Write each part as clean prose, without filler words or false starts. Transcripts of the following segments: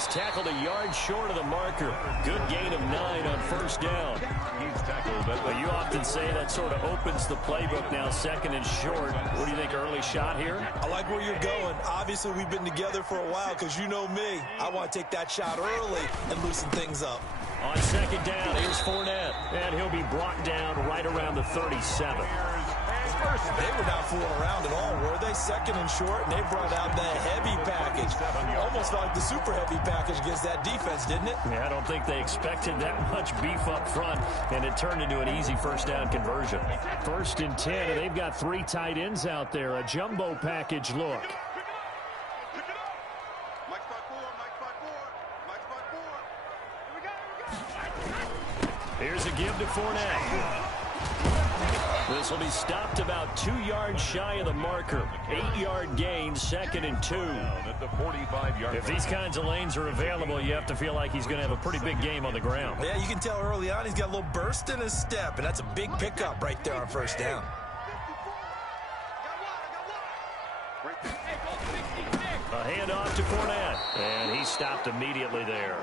he's tackled a yard short of the marker. Good gain of 9 on first down. He's tackled. But you often say that sort of opens the playbook now, second and short. What do you think, early shot here? I like where you're going. Obviously, we've been together for a while because you know me. I want to take that shot early and loosen things up. On second down, here's Fournette. And he'll be brought down right around the 37. They were not fooling around at all, were they? Second and short, and they brought out the heavy package. Almost like the super heavy package against that defense, didn't it? Yeah, I don't think they expected that much beef up front, and it turned into an easy first down conversion. First and 10, and they've got 3 tight ends out there. A jumbo package look. Here's a give to Fournette. This will be stopped about 2 yards shy of the marker. 8-yard gain, second and 2. If these kinds of lanes are available, you have to feel like he's going to have a pretty big game on the ground. Yeah, you can tell early on he's got a little burst in his step, and that's a big pickup right there on first down. A handoff to Fournette, and he stopped immediately there.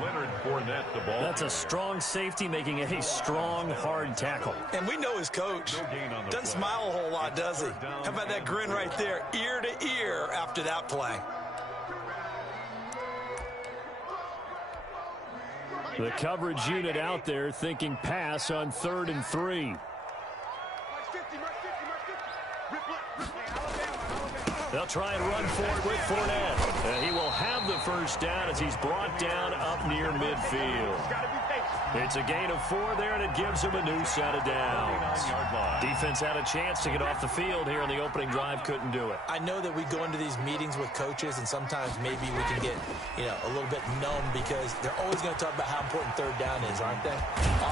Leonard Fournette, the ball. That's a strong safety making a strong, hard tackle. And we know his coach. Doesn't smile a whole lot, does he? How about that grin right there, ear to ear after that play? The coverage unit out there thinking pass on 3rd and 3. They'll try and run for it with Fournette. And he will have the first down as he's brought down up near midfield. It's a gain of 4 there, and it gives him a new set of downs. Defense had a chance to get off the field here in the opening drive, couldn't do it. I know that we go into these meetings with coaches, and sometimes maybe we can get, a little bit numb because they're always going to talk about how important 3rd down is, aren't they?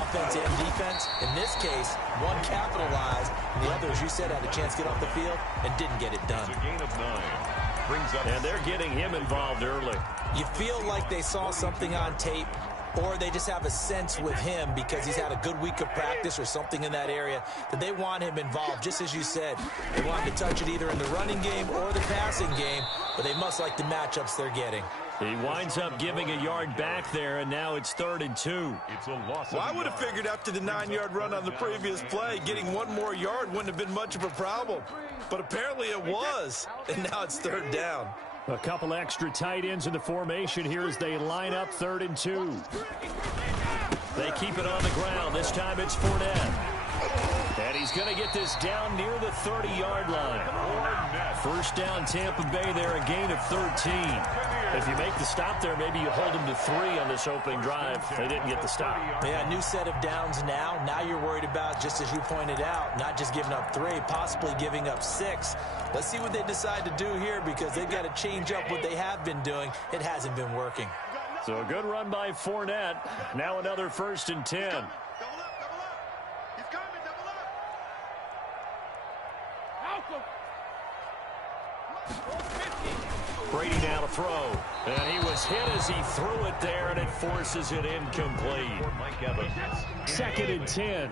Offense and defense. In this case, one capitalized, and the other, as you said, had a chance to get off the field and didn't get it done. It's a gain of 9. And they're getting him involved early. You feel like they saw something on tape, or they just have a sense with him because he's had a good week of practice or something in that area that they want him involved. Just as you said, they want him to touch it either in the running game or the passing game, but they must like the matchups they're getting. He winds up giving a yard back there, and now it's 3rd and 2. It's a loss. Well, I would have figured after the 9-yard run on the previous play, getting 1 more yard wouldn't have been much of a problem. But apparently it was, and now it's 3rd down. A couple extra tight ends in the formation here as they line up 3rd and 2. They keep it on the ground. This time it's Fournette. And he's going to get this down near the 30-yard line. First down, Tampa Bay there, a gain of 13. If you make the stop there, maybe you hold them to 3 on this opening drive. They didn't get the stop. Yeah, new set of downs now. Now you're worried about, just as you pointed out, not just giving up 3, possibly giving up 6. Let's see what they decide to do here because they've got to change up what they have been doing. It hasn't been working. So a good run by Fournette. Now another 1st and 10. Brady now to throw. And he was hit as he threw it there, and it forces it incomplete. 2nd and 10.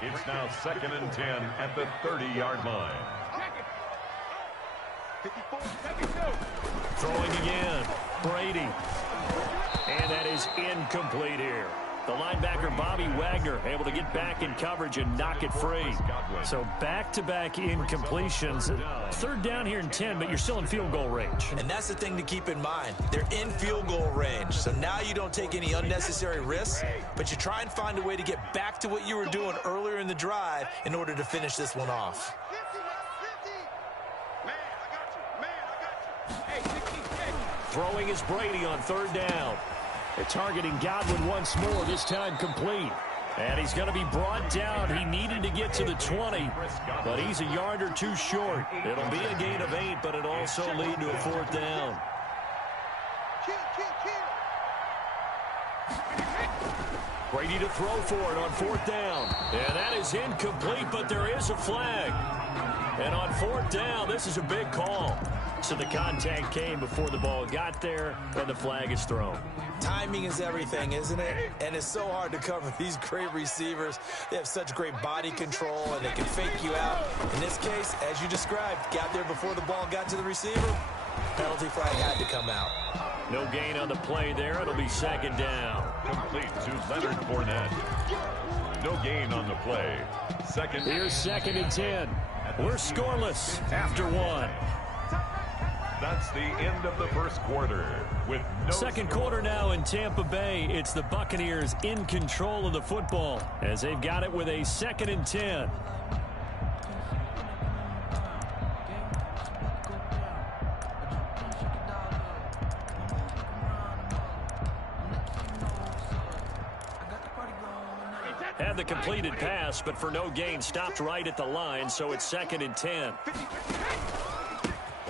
It's now 2nd and 10 at the 30-yard line. Throwing again. Brady. And that is incomplete here. The linebacker, Bobby Wagner, able to get back in coverage and knock it free. So back-to-back incompletions. 3rd down here in 10, but you're still in field goal range. And that's the thing to keep in mind. They're in field goal range. So now you don't take any unnecessary risks, but you try and find a way to get back to what you were doing earlier in the drive in order to finish this one off. Throwing is Brady on 3rd down. They're targeting Godwin once more, this time complete. And he's going to be brought down. He needed to get to the 20, but he's a yard or 2 short. It'll be a gain of 8, but it'll also lead to a 4th down. Brady to throw for it on 4th down. And that is incomplete, but there is a flag. And on 4th down, this is a big call. So the contact came before the ball got there, and the flag is thrown. Timing is everything, isn't it? And it's so hard to cover these great receivers. They have such great body control, and they can fake you out. In this case, as you described, got there before the ball got to the receiver. Penalty flag had to come out. No gain on the play there. It'll be second down. Complete to Leonard Fournette. No gain on the play. Here's second and 10. We're scoreless after one. That's the end of the first quarter. With no second quarter now in Tampa Bay. It's the Buccaneers in control of the football as they've got it with a second and 10. Had the completed pass, but for no gain, stopped right at the line, so it's second and 10.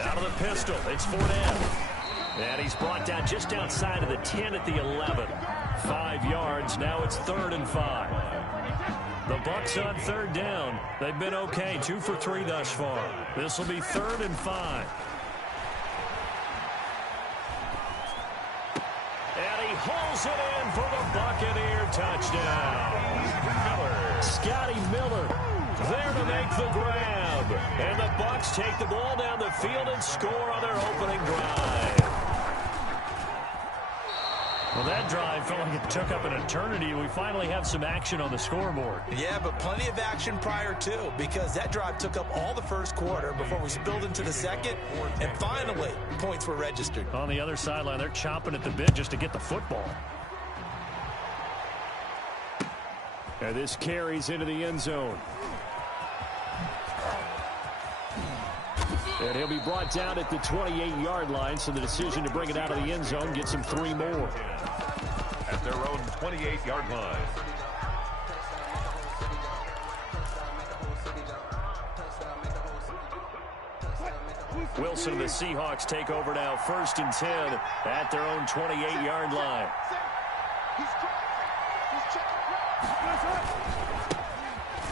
Out of the pistol, it's Fournette. And he's brought down just outside of the 10 at the 11. 5 yards, now it's 3rd and 5. The Bucs on third down. They've been okay, 2 for 3 thus far. This will be 3rd and 5. And he hauls it in for the Buccaneer touchdown. Scotty Miller there to make the grab. And the Bucs take the ball down the field and score on their opening drive. Well, that drive felt like it took up an eternity. We finally have some action on the scoreboard. Yeah, but plenty of action prior to, because that drive took up all the first quarter before we spilled into the second, and finally, points were registered. On the other sideline, they're chomping at the bit just to get the football. And this carries into the end zone. And he'll be brought down at the 28-yard line, so the decision to bring it out of the end zone gets him 3 more. At their own 28-yard line. Wilson and the Seahawks take over now, 1st and 10 at their own 28-yard line.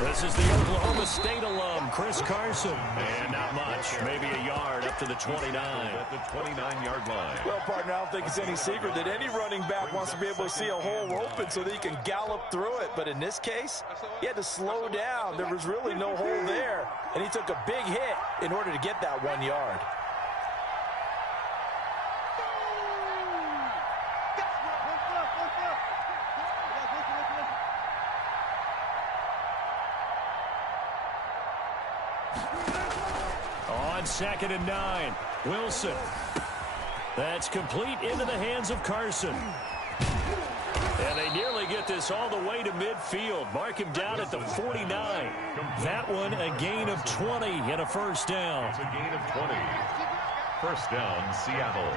This is the Oklahoma State alum, Chris Carson. And not much, maybe a yard up to the 29. At the 29-yard line. Well, partner, I don't think it's any secret that any running back wants to be able to see a hole open so that he can gallop through it. But in this case, he had to slow down. There was really no hole there. And he took a big hit in order to get that 1 yard. On 2nd and 9, Wilson. That's complete into the hands of Carson. And they nearly get this all the way to midfield. Mark him down at the 49. That one a gain of 20 and a first down. It's a gain of 20. First down, Seattle.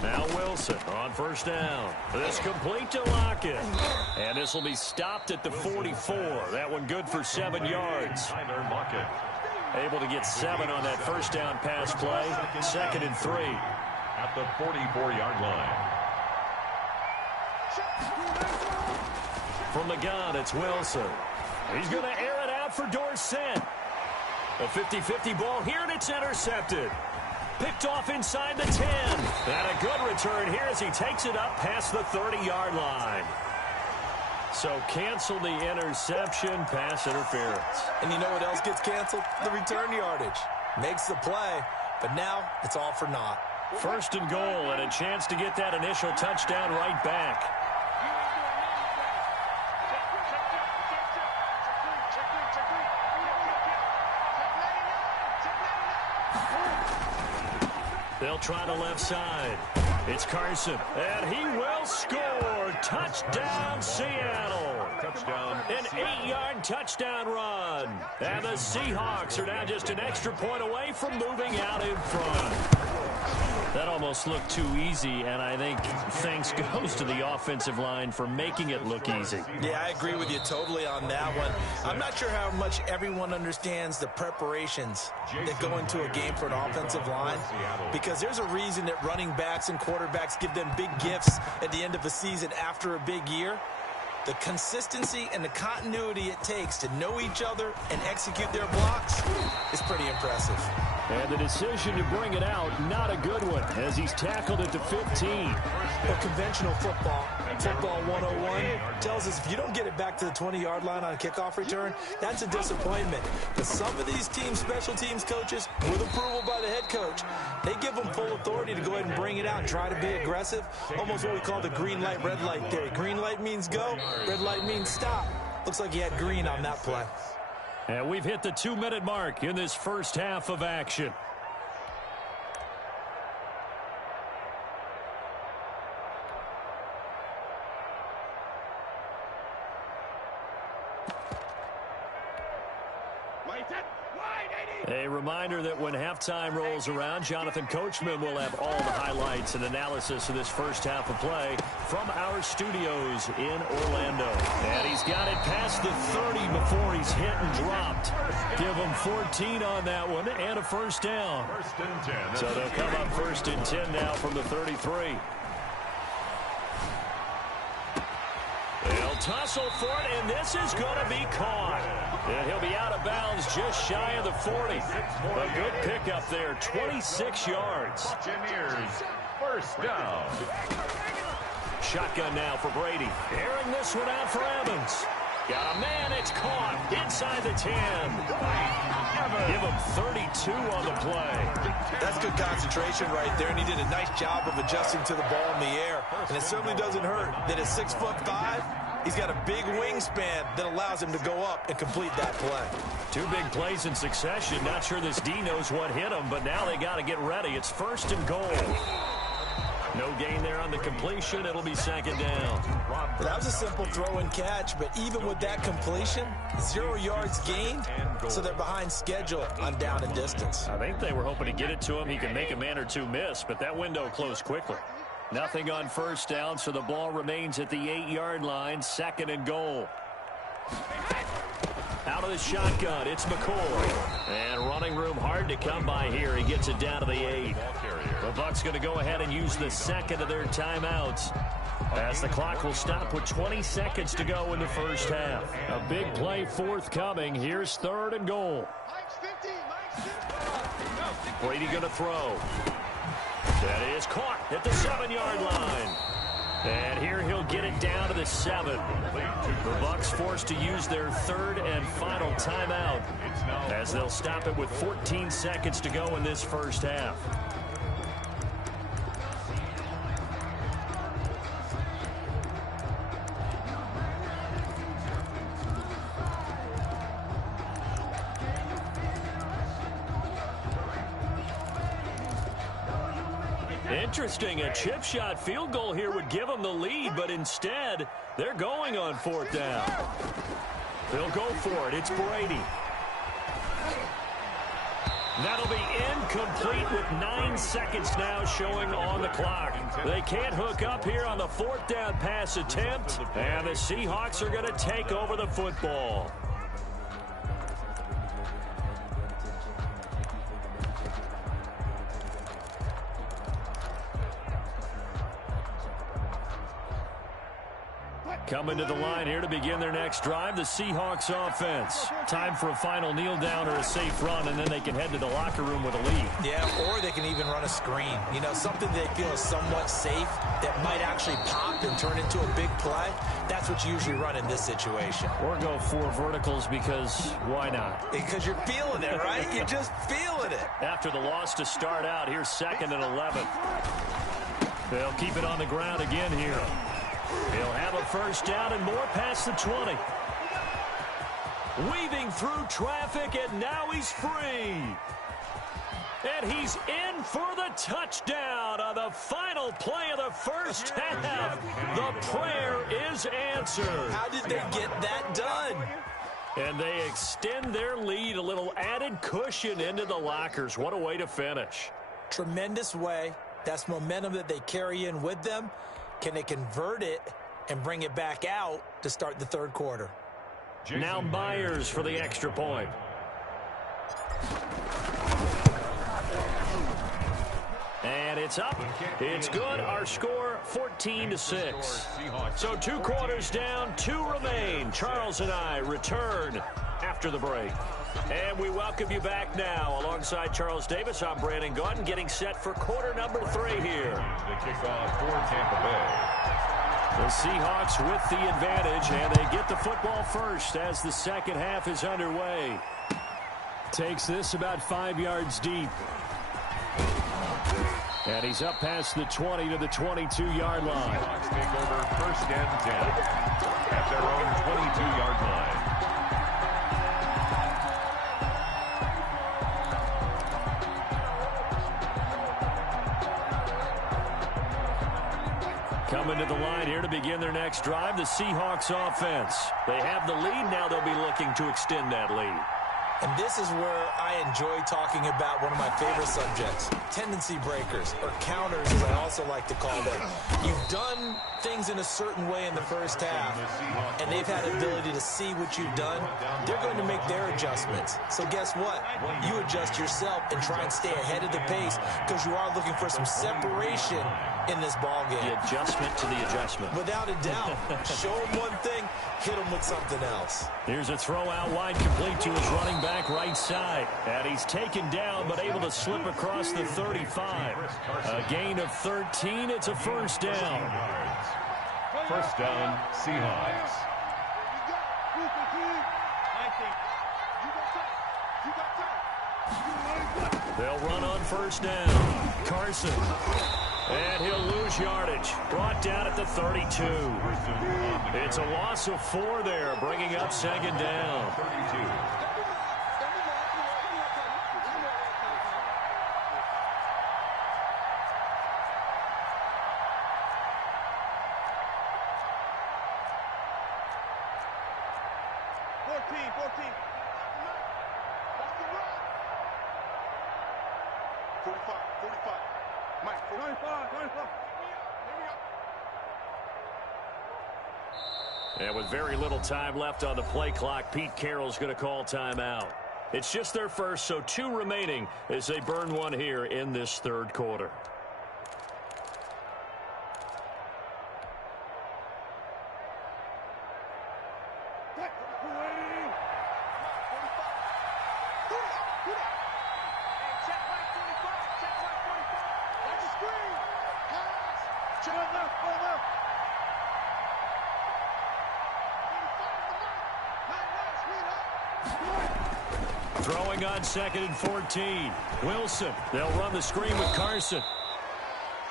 Now Wilson on first down. This complete to Lockett. And this will be stopped at the 44. That one good for 7 yards. Tyler Lockett. Able to get 7 on that first down pass play. 2nd and 3. At the 44-yard line. From the gun, it's Wilson. He's going to air it out for Dorsett. A 50-50 ball here, and it's intercepted. Picked off inside the 10. And a good return here as he takes it up past the 30-yard line. So cancel the interception, pass interference. And you know what else gets canceled? The return yardage. Makes the play, but now it's all for naught. 1st and goal and a chance to get that initial touchdown right back. They'll try the left side. It's Carson, and he will score. Touchdown, Seattle. Touchdown. An 8-yard touchdown run. And the Seahawks are now just an extra point away from moving out in front. That almost looked too easy, and I think thanks goes to the offensive line for making it look easy. Yeah, I agree with you totally on that one. I'm not sure how much everyone understands the preparations that go into a game for an offensive line, because there's a reason that running backs and quarterbacks give them big gifts at the end of a season after a big year. The consistency and the continuity it takes to know each other and execute their blocks is pretty impressive. And the decision to bring it out, not a good one, as he's tackled at the 15. Well, conventional football 101, tells us if you don't get it back to the 20-yard line on a kickoff return, that's a disappointment. But some of these teams, special teams coaches, with approval by the head coach, they give them full authority to go ahead and bring it out and try to be aggressive. Almost what we call the green light, red light theory. Green light means go, red light means stop. Looks like he had green on that play. And we've hit the 2-minute mark in this first half of action. A reminder that when halftime rolls around, Jonathan Coachman will have all the highlights and analysis of this first half of play from our studios in Orlando. And he's got it past the 30 before he's hit and dropped. Give him 14 on that one and a first down. First and 10. So they'll come up first and 10 now from the 33. They'll tussle for it, and this is going to be caught. And he'll be out of bounds just shy of the 40. A good pickup there, 26 yards. Buccaneers, first down. Shotgun now for Brady. Airing this one out for Evans. Got a man, it's caught inside the 10. Give him 32 on the play. That's good concentration right there, and he did a nice job of adjusting to the ball in the air. And it certainly doesn't hurt that at 6'5", he's got a big wingspan that allows him to go up and complete that play. 2 big plays in succession. Not sure this D knows what hit him, but now they got to get ready. It's first and goal. No gain there on the completion. It'll be second down. That was a simple throw and catch, but even with that completion, 0 yards gained, so they're behind schedule on down and distance. I think they were hoping to get it to him. He can make a man or two miss, but that window closed quickly. Nothing on first down, so the ball remains at the 8-yard line, second and goal. Out of the shotgun, it's McCoy. And running room hard to come by here. He gets it down to the 8. The Bucs going to go ahead and use the second of their timeouts, as the clock will stop with 20 seconds to go in the first half. A big play forthcoming. Here's third and goal. Brady going to throw. That is caught at the 7-yard line. And here he'll get it down to the 7. The Bucs forced to use their third and final timeout, as they'll stop it with 14 seconds to go in this first half. Interesting, a chip shot field goal here would give them the lead, but instead, they're going on fourth down. They'll go for it. It's Brady. That'll be incomplete with 9 seconds now showing on the clock. They can't hook up here on the fourth down pass attempt, and the Seahawks are going to take over the football. Coming to the line here to begin their next drive, the Seahawks offense. Time for a final kneel down or a safe run, and then they can head to the locker room with a lead. Yeah, or they can even run a screen. You know, something they feel is somewhat safe that might actually pop and turn into a big play. That's what you usually run in this situation. Or go 4 verticals, because why not? Because you're feeling it, right? You're just feeling it. After the loss to start out, here's second and 11. They'll keep it on the ground again here. He'll have a first down and more past the 20. Weaving through traffic, and now he's free. And he's in for the touchdown on the final play of the first half. The prayer is answered. How did they get that done? And they extend their lead, a little added cushion into the lockers. What a way to finish. Tremendous way. That's momentum that they carry in with them. Can they convert it and bring it back out to start the third quarter? Now Myers for the extra point. And it's up. It's good. Our score, 14-6. So 2 quarters down, 2 remain. Charles and I return after after the break. And we welcome you back now. Alongside Charles Davis, I'm Brandon Gaudin, getting set for quarter number 3 here. The kickoff for Tampa Bay. The Seahawks with the advantage, and they get the football first as the second half is underway. Takes this about 5 yards deep. And he's up past the 20 to the 22-yard line. Seahawks take over first and 10 at their own 22-yard line. Coming to the line here to begin their next drive, the Seahawks offense. They have the lead. Now they'll be looking to extend that lead. And this is where I enjoy talking about one of my favorite subjects, tendency breakers, or counters, as I also like to call them. You've done things in a certain way in the first half, and they've had the ability to see what you've done. They're going to make their adjustments. So guess what? You adjust yourself and try and stay ahead of the pace because you are looking for some separation in this ball game. The adjustment to the adjustment. Without a doubt. Show them one thing, hit them with something else. Here's a throw out wide, complete to his running back right side. And he's taken down, but able to slip across the 35. A gain of 13. It's a first down. First down, Seahawks. They'll run on first down. Carson. And he'll lose yardage. Brought down at the 32. It's a loss of 4 there, bringing up second down. 32. And with very little time left on the play clock, Pete Carroll's going to call timeout. It's just their first, so 2 remaining as they burn one here in this third quarter. Throwing on 2nd and 14. Wilson. They'll run the screen with Carson.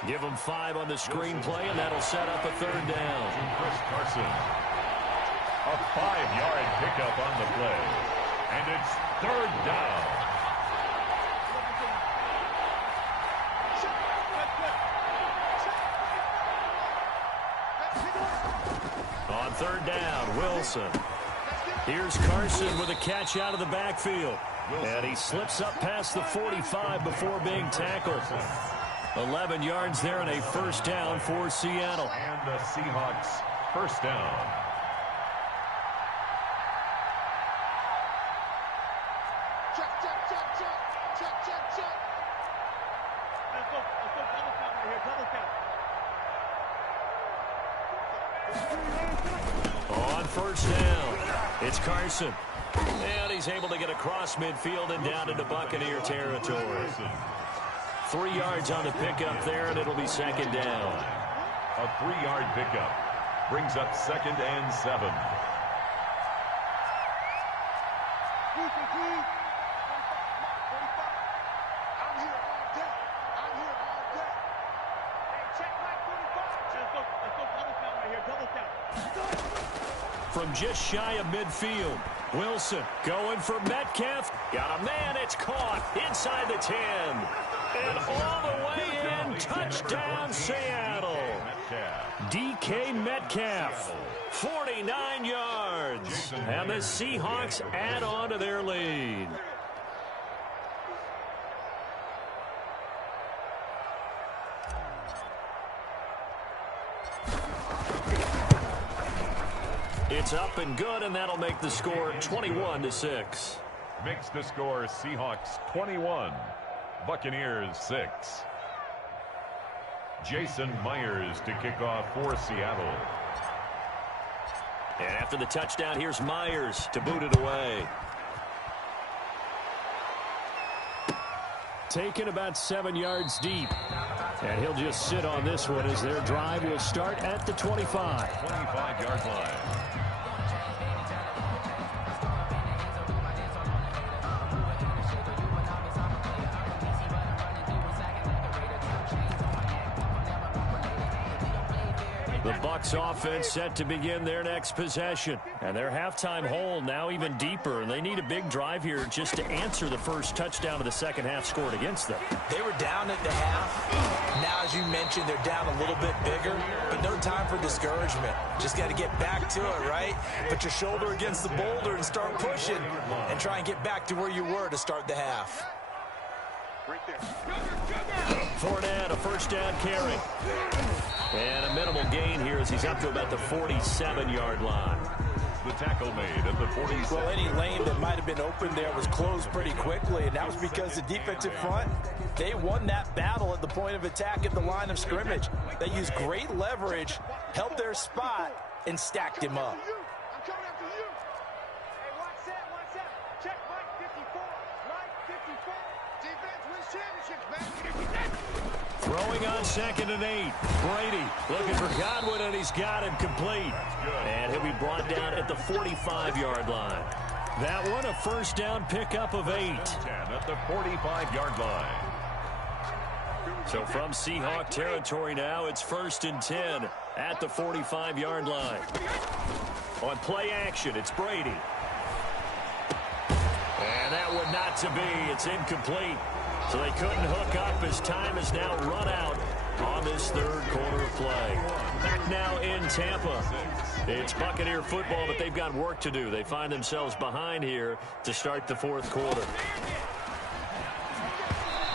Give them 5 on the screen play, and that'll set up a third down. Chris Carson. A 5-yard pickup on the play. And it's third down. On third down, Wilson. Here's Carson with a catch out of the backfield. And he slips up past the 45 before being tackled. 11 yards there and a first down for Seattle. And the Seahawks first down. On first down, it's Carson. And he's able to get across midfield and down into Buccaneer territory. 3 yards on the pickup there, and it'll be second down. A 3-yard pickup brings up 2nd and 7. From just shy of midfield, Wilson going for Metcalf. Got a man, it's caught inside the 10. And all the way in, touchdown Seattle. DK Metcalf, 49 yards. And the Seahawks add on to their lead. It's up and good, and that'll make the score 21-6. Makes the score Seahawks 21, Buccaneers 6. Jason Myers to kick off for Seattle. And after the touchdown, here's Myers to boot it away. taken about 7 yards deep. And he'll just sit on this one as their drive will start at the 25. 25-yard line. The Bucs offense set to begin their next possession. And their halftime hole now even deeper. And they need a big drive here just to answer the first touchdown of the second half scored against them. They were down at the half. Now, as you mentioned, they're down a little bit bigger. But no time for discouragement. Just got to get back to it, right? Put your shoulder against the boulder and start pushing. And try and get back to where you were to start the half. Fournette, a first down carry. And a minimal gain here as he's up to about the 47-yard line. The tackle made at the 47. Well, any lane that might have been open there was closed pretty quickly, and that was because the defensive front, they won that battle at the point of attack at the line of scrimmage. They used great leverage, held their spot, and stacked him up. Throwing on 2nd and 8. Brady looking for Godwin, and he's got him complete. And he'll be brought down at the 45-yard line. That one, a first down pickup of 8. 10 at the 45-yard line. So from Seahawk territory now, it's 1st and 10 at the 45-yard line. On play action, it's Brady. And that one not to be. It's incomplete. So they couldn't hook up as time has now run out on this third quarter of play. Back now in Tampa. It's Buccaneer football, but they've got work to do. They find themselves behind here to start the fourth quarter.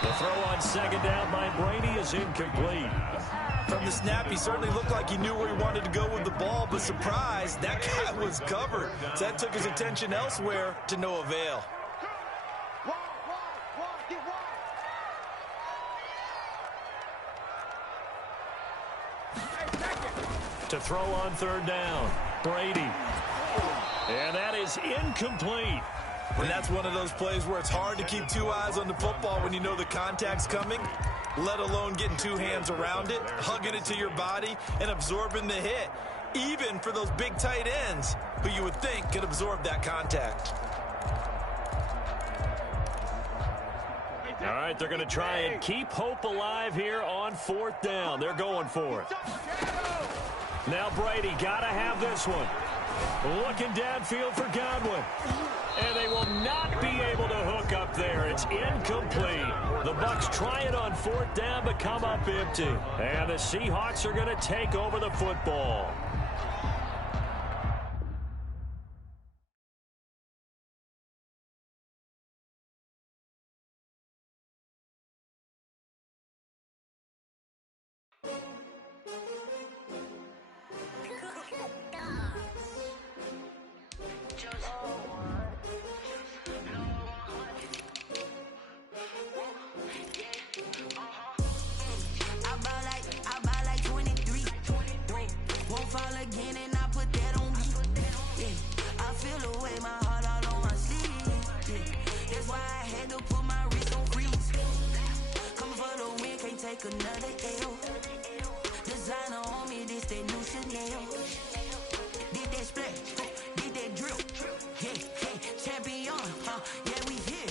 The throw on 2nd down by Brady is incomplete. From the snap, he certainly looked like he knew where he wanted to go with the ball, but surprise, that guy was covered. So that took his attention elsewhere to no avail. To throw on 3rd down, Brady. And that is incomplete. And that's one of those plays where it's hard to keep two eyes on the football when you know the contact's coming, let alone getting two hands around it, hugging it to your body, and absorbing the hit, even for those big tight ends who you would think could absorb that contact. All right, they're going to try and keep hope alive here on 4th down. They're going for it. Now Brady got to have this one. Looking downfield for Godwin. And they will not be able to hook up there. It's incomplete. The Bucs try it on 4th down, but come up empty. And the Seahawks are going to take over the football. Another L. Designer on me, this that new Chanel. Did that split, did that drill. Yeah, champion, yeah, we here.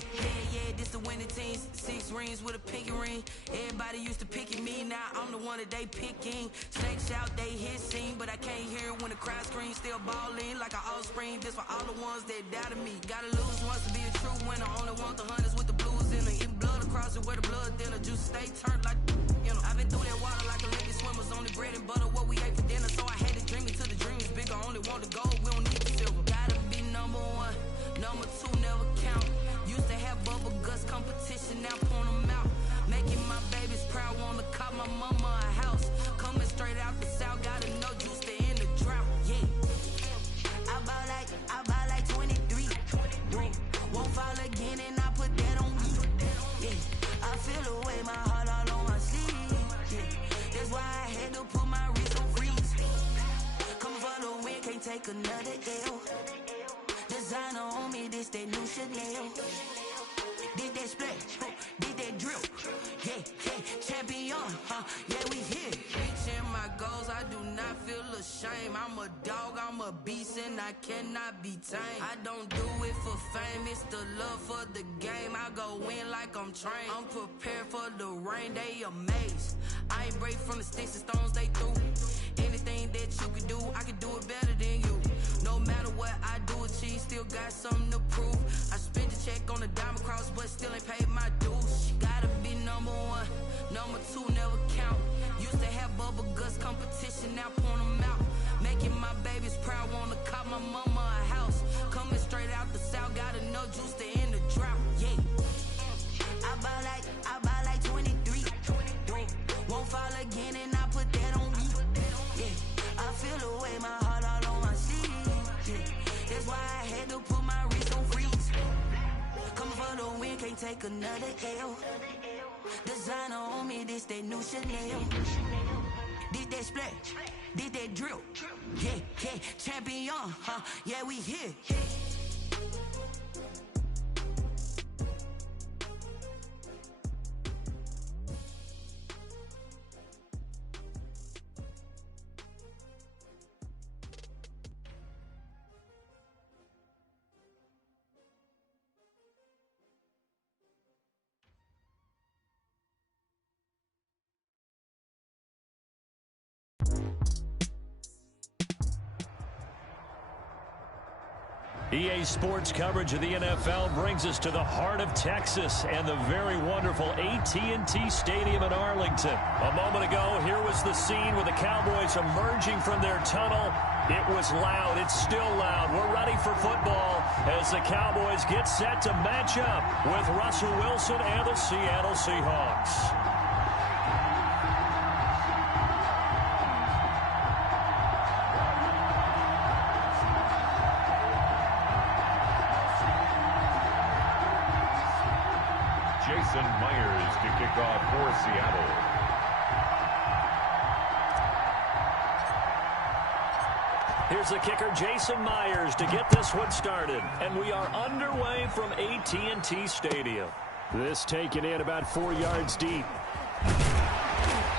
Yeah, this the winning teams. 6 rings with a pinky ring. Everybody used to picking me, now I'm the one that they picking. Snakes out, they hit scene, but I can't hear it when the crowd screams. Still balling like an offspring. This for all the ones that doubted me. Gotta lose once to be a true winner. Only want the hunters with the blues in it. Eating blood across it where the blood thinner. Juice stay turned like, you know. I've been through that water like Olympic swimmers. Only bread and butter what we ate for dinner. So I had to dream until the dream is bigger. Only want the gold, we don't need the silver. Gotta be number 1, number 2 never count. Used to have bubble guts competition, now point them out. Making my babies proud, wanna call my mama a house. Coming straight out the south, gotta know juice to end the drought. Yeah, I bought like 23. Won't fall again, and I put that on me. Yeah, I feel the way, my heart all on my sleeve. Yeah, that's why I had to put my wrist on freeze. Come for the win, can't take another L. Designer on me, this that new Chanel. Did that split, did that drill. champion, yeah, we here. Reaching my goals, I do not feel ashamed. I'm a dog, I'm a beast, and I cannot be tamed. I don't do it for fame, it's the love for the game. I go in like I'm trained. I'm prepared for the rain, they amazed. I ain't break from the sticks and stones they threw. Anything that you can do, I can do it better than you. No matter what I do achieve, still got something to prove. I spent the check on the diamond cross, but still ain't paid my dues. Gotta be number one, number two never count. Used to have bubble guts competition, now point them out. Making my babies proud, wanna cop my mama a house. Coming straight out the south, got enough juice to end the drought. Yeah, I buy like 23. Won't fall again, and I put that on me. Yeah, I feel the way, my heart all on my sleeve. Yeah, that's why I had to put my wrist on freeze. Coming for the win, can't take another L. Designer on me, this that new Chanel. Did that splash, did that drill. Yeah, champion, yeah, we here. EA Sports coverage of the NFL brings us to the heart of Texas and the very wonderful AT&T Stadium in Arlington. A moment ago, here was the scene with the Cowboys emerging from their tunnel. It was loud. It's still loud. We're ready for football as the Cowboys get set to match up with Russell Wilson and the Seattle Seahawks. Jason Myers to kick off for Seattle. Here's the kicker, Jason Myers, to get this one started. And we are underway from AT&T Stadium. This taken in about 4 yards deep.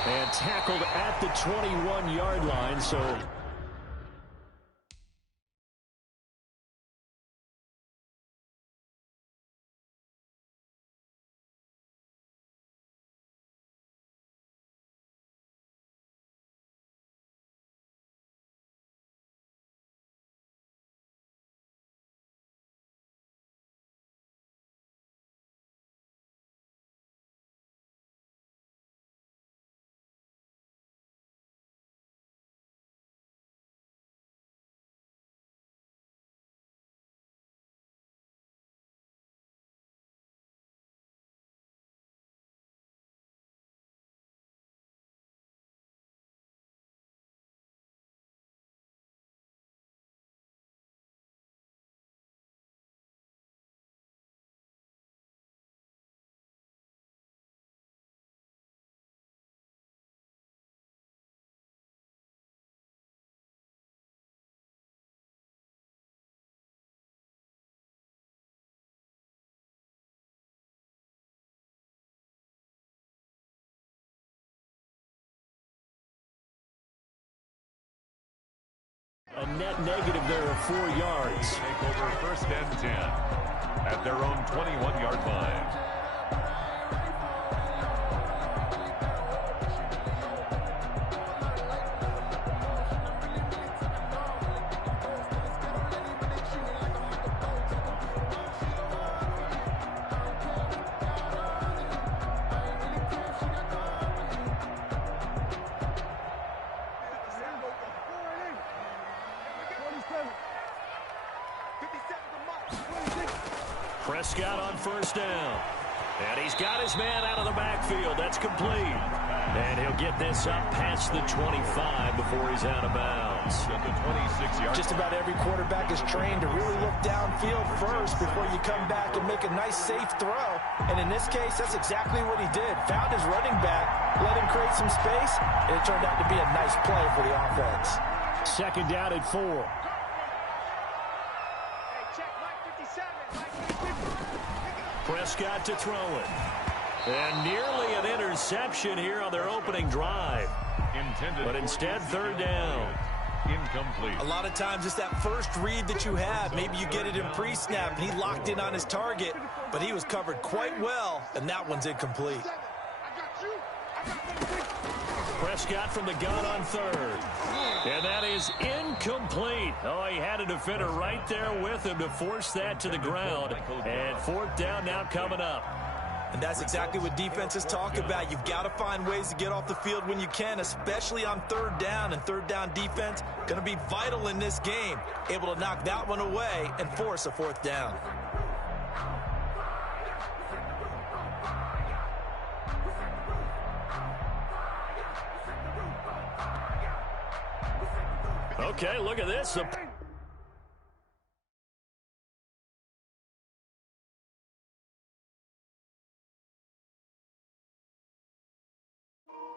And tackled at the 21-yard line, so... A net negative there of 4 yards. Take over first and 10 at their own 21-yard line. Prescott on first down. And he's got his man out of the backfield. That's complete. And he'll get this up past the 25 before he's out of bounds. At the 26-yard. Just about every quarterback is trained to really look downfield first before you come back and make a nice, safe throw. And in this case, that's exactly what he did. Found his running back, let him create some space, and it turned out to be a nice play for the offense. Second down at 4. Prescott to throw it. And nearly an interception here on their opening drive. But instead, third down. Incomplete. A lot of times it's that first read that you have. Maybe you get it in pre-snap, and he locked in on his target, but he was covered quite well, and that one's incomplete. Prescott from the gun on third. And that is incomplete. Oh, he had a defender right there with him to force that to the ground. And fourth down now coming up. And that's exactly what defenses talk about. You've got to find ways to get off the field when you can, especially on third down. And third down defense going to be vital in this game. Able to knock that one away and force a fourth down. Okay, look at this.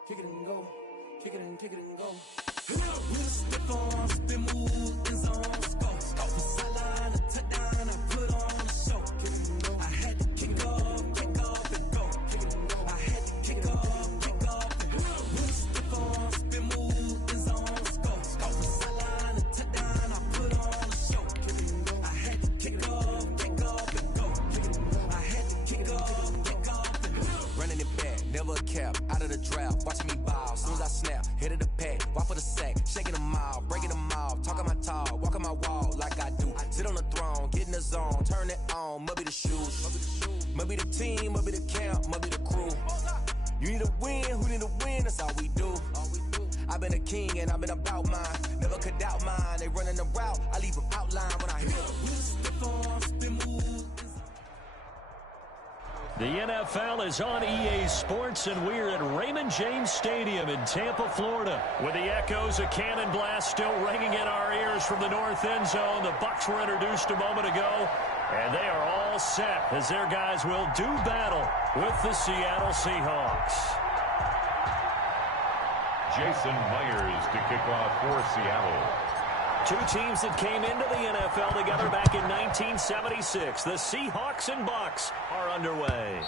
Kick it and go, kick it and go. We'll step on, spin, move, in zone, score. For sideline, a touchdown, I put on a show. Kick it and go. I had to kick off and go. Kick it and go. I had to kick off and go. We'll step on, spin, move, in zone, score. For sideline, a touchdown, I put on a show. Kick it and go. I had to kick off and go. Kick it and go. I had to kick off and go. Running it back, never a cap, out of the draft, watching me ball, as soon as I snap, hit of the pack, walk for the sack, shaking them out, breaking them off, talking my talk, walking my wall like I do, sit on the throne, get in the zone, turn it on, must be the shoes, must be the team, must be the camp, must be the crew, you need a win, who need a win, that's all we do, I've been a king and I've been about mine, never could doubt mine, they running the route, I leave them outline when I hit them. The NFL is on EA Sports, and we're at Raymond James Stadium in Tampa, Florida, with the echoes of Cannon Blast still ringing in our ears from the north end zone. The Bucs were introduced a moment ago, and they are all set as their guys will do battle with the Seattle Seahawks. Jason Myers to kick off for Seattle. Two teams that came into the NFL together back in 1976. The Seahawks and Bucs are underway.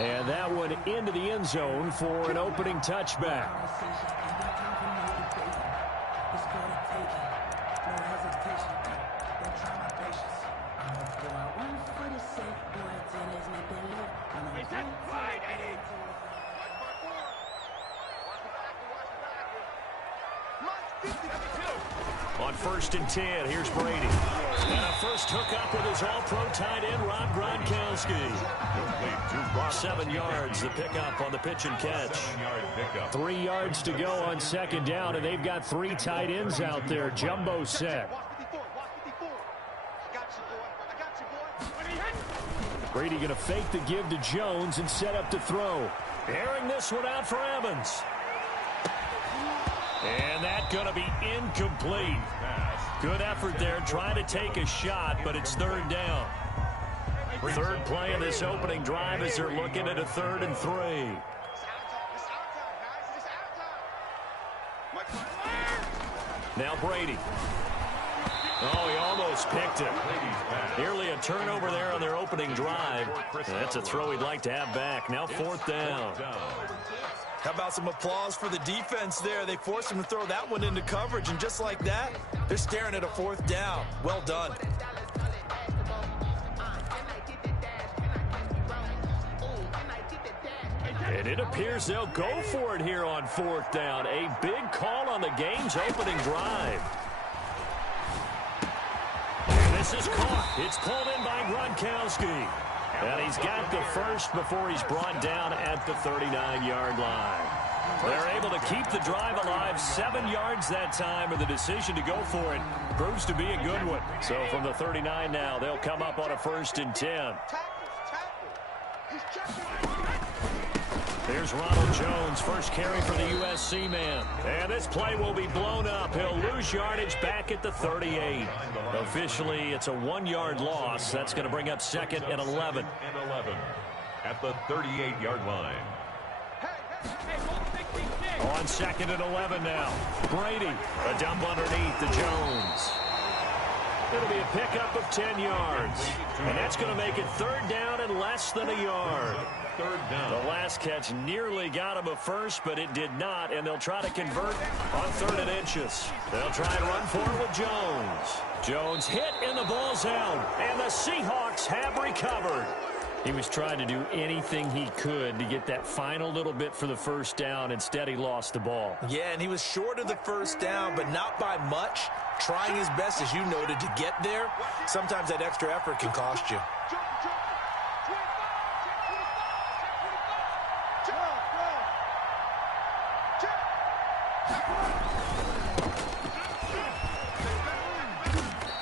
And that one into the end zone for an opening touchback. On 1st and 10, here's Brady. And a first hookup with his all-pro tight end, Rob Gronkowski. 7 yards, the pickup on the pitch and catch. 3 yards to go on second down, and they've got 3 tight ends out there. Jumbo set. Brady going to fake the give to Jones and set up to throw. Airing this one out for Evans. And that's going to be incomplete. Good effort there, trying to take a shot, but it's third down. Third play of this opening drive as they're looking at a 3rd and 3. Now Brady. Oh, he almost picked it. Nearly a turnover there on their opening drive. That's a throw he'd like to have back. Now 4th down. How about some applause for the defense there? They forced him to throw that one into coverage, and just like that, they're staring at a 4th down. Well done. And it appears they'll go for it here on 4th down. A big call on the game's opening drive. And this is caught. It's pulled in by Gronkowski. And he's got the first before he's brought down at the 39-yard line. They're able to keep the drive alive. 7 yards that time, and the decision to go for it proves to be a good one. So from the 39 now, they'll come up on a 1st and 10. Here's Ronald Jones, first carry for the USC man. And this play will be blown up. He'll lose yardage back at the 38. Officially, it's a 1-yard loss. That's going to bring up 2nd and 11. At the 38-yard line. On 2nd and 11 now. Brady, a dump underneath to Jones. It'll be a pickup of 10 yards. And that's going to make it third down and less than a yard. Third down. The last catch nearly got him a first, but it did not, and they'll try to convert on 3rd and inches. They'll try and run for it with Jones. Jones hit, and the ball's out, and the Seahawks have recovered. He was trying to do anything he could to get that final little bit for the first down. Instead, he lost the ball. Yeah, and he was short of the first down, but not by much. Trying his best, as you noted, to get there. Sometimes that extra effort can cost you.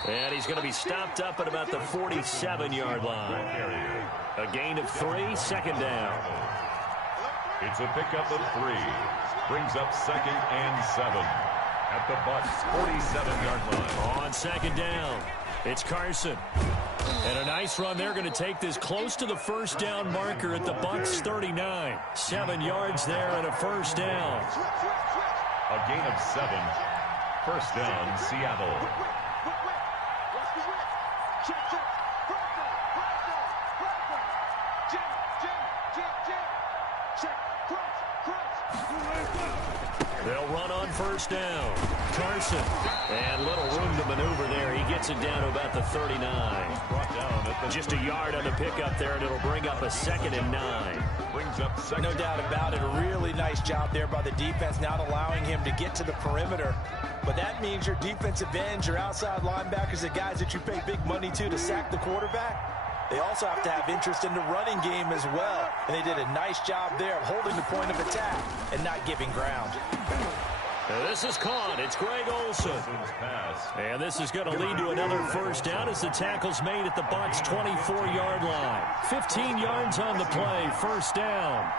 And he's going to be stopped up at about the 47-yard line. A gain of 3, second down. It's a pickup of 3. Brings up 2nd and 7. At the Bucs' 47-yard line. On second down, it's Carson. And a nice run. They're going to take this close to the first down marker at the Bucs' 39. 7 yards there and a first down. A gain of 7. First down, Seattle. They'll run on first down. Carson. And little room to maneuver there. He gets it down to about the 39. Just a yard on the pickup there, and it'll bring up a 2nd and 9. Brings up 2nd. No doubt about it. A really nice job there by the defense, not allowing him to get to the perimeter. But that means your defensive ends, your outside linebackers, the guys that you pay big money to sack the quarterback, they also have to have interest in the running game as well. And they did a nice job there of holding the point of attack and not giving ground. This is caught. It's Greg Olsen. And this is going to lead to another first down as the tackle's made at the Bucs' 24-yard line. 15 yards on the play. First down.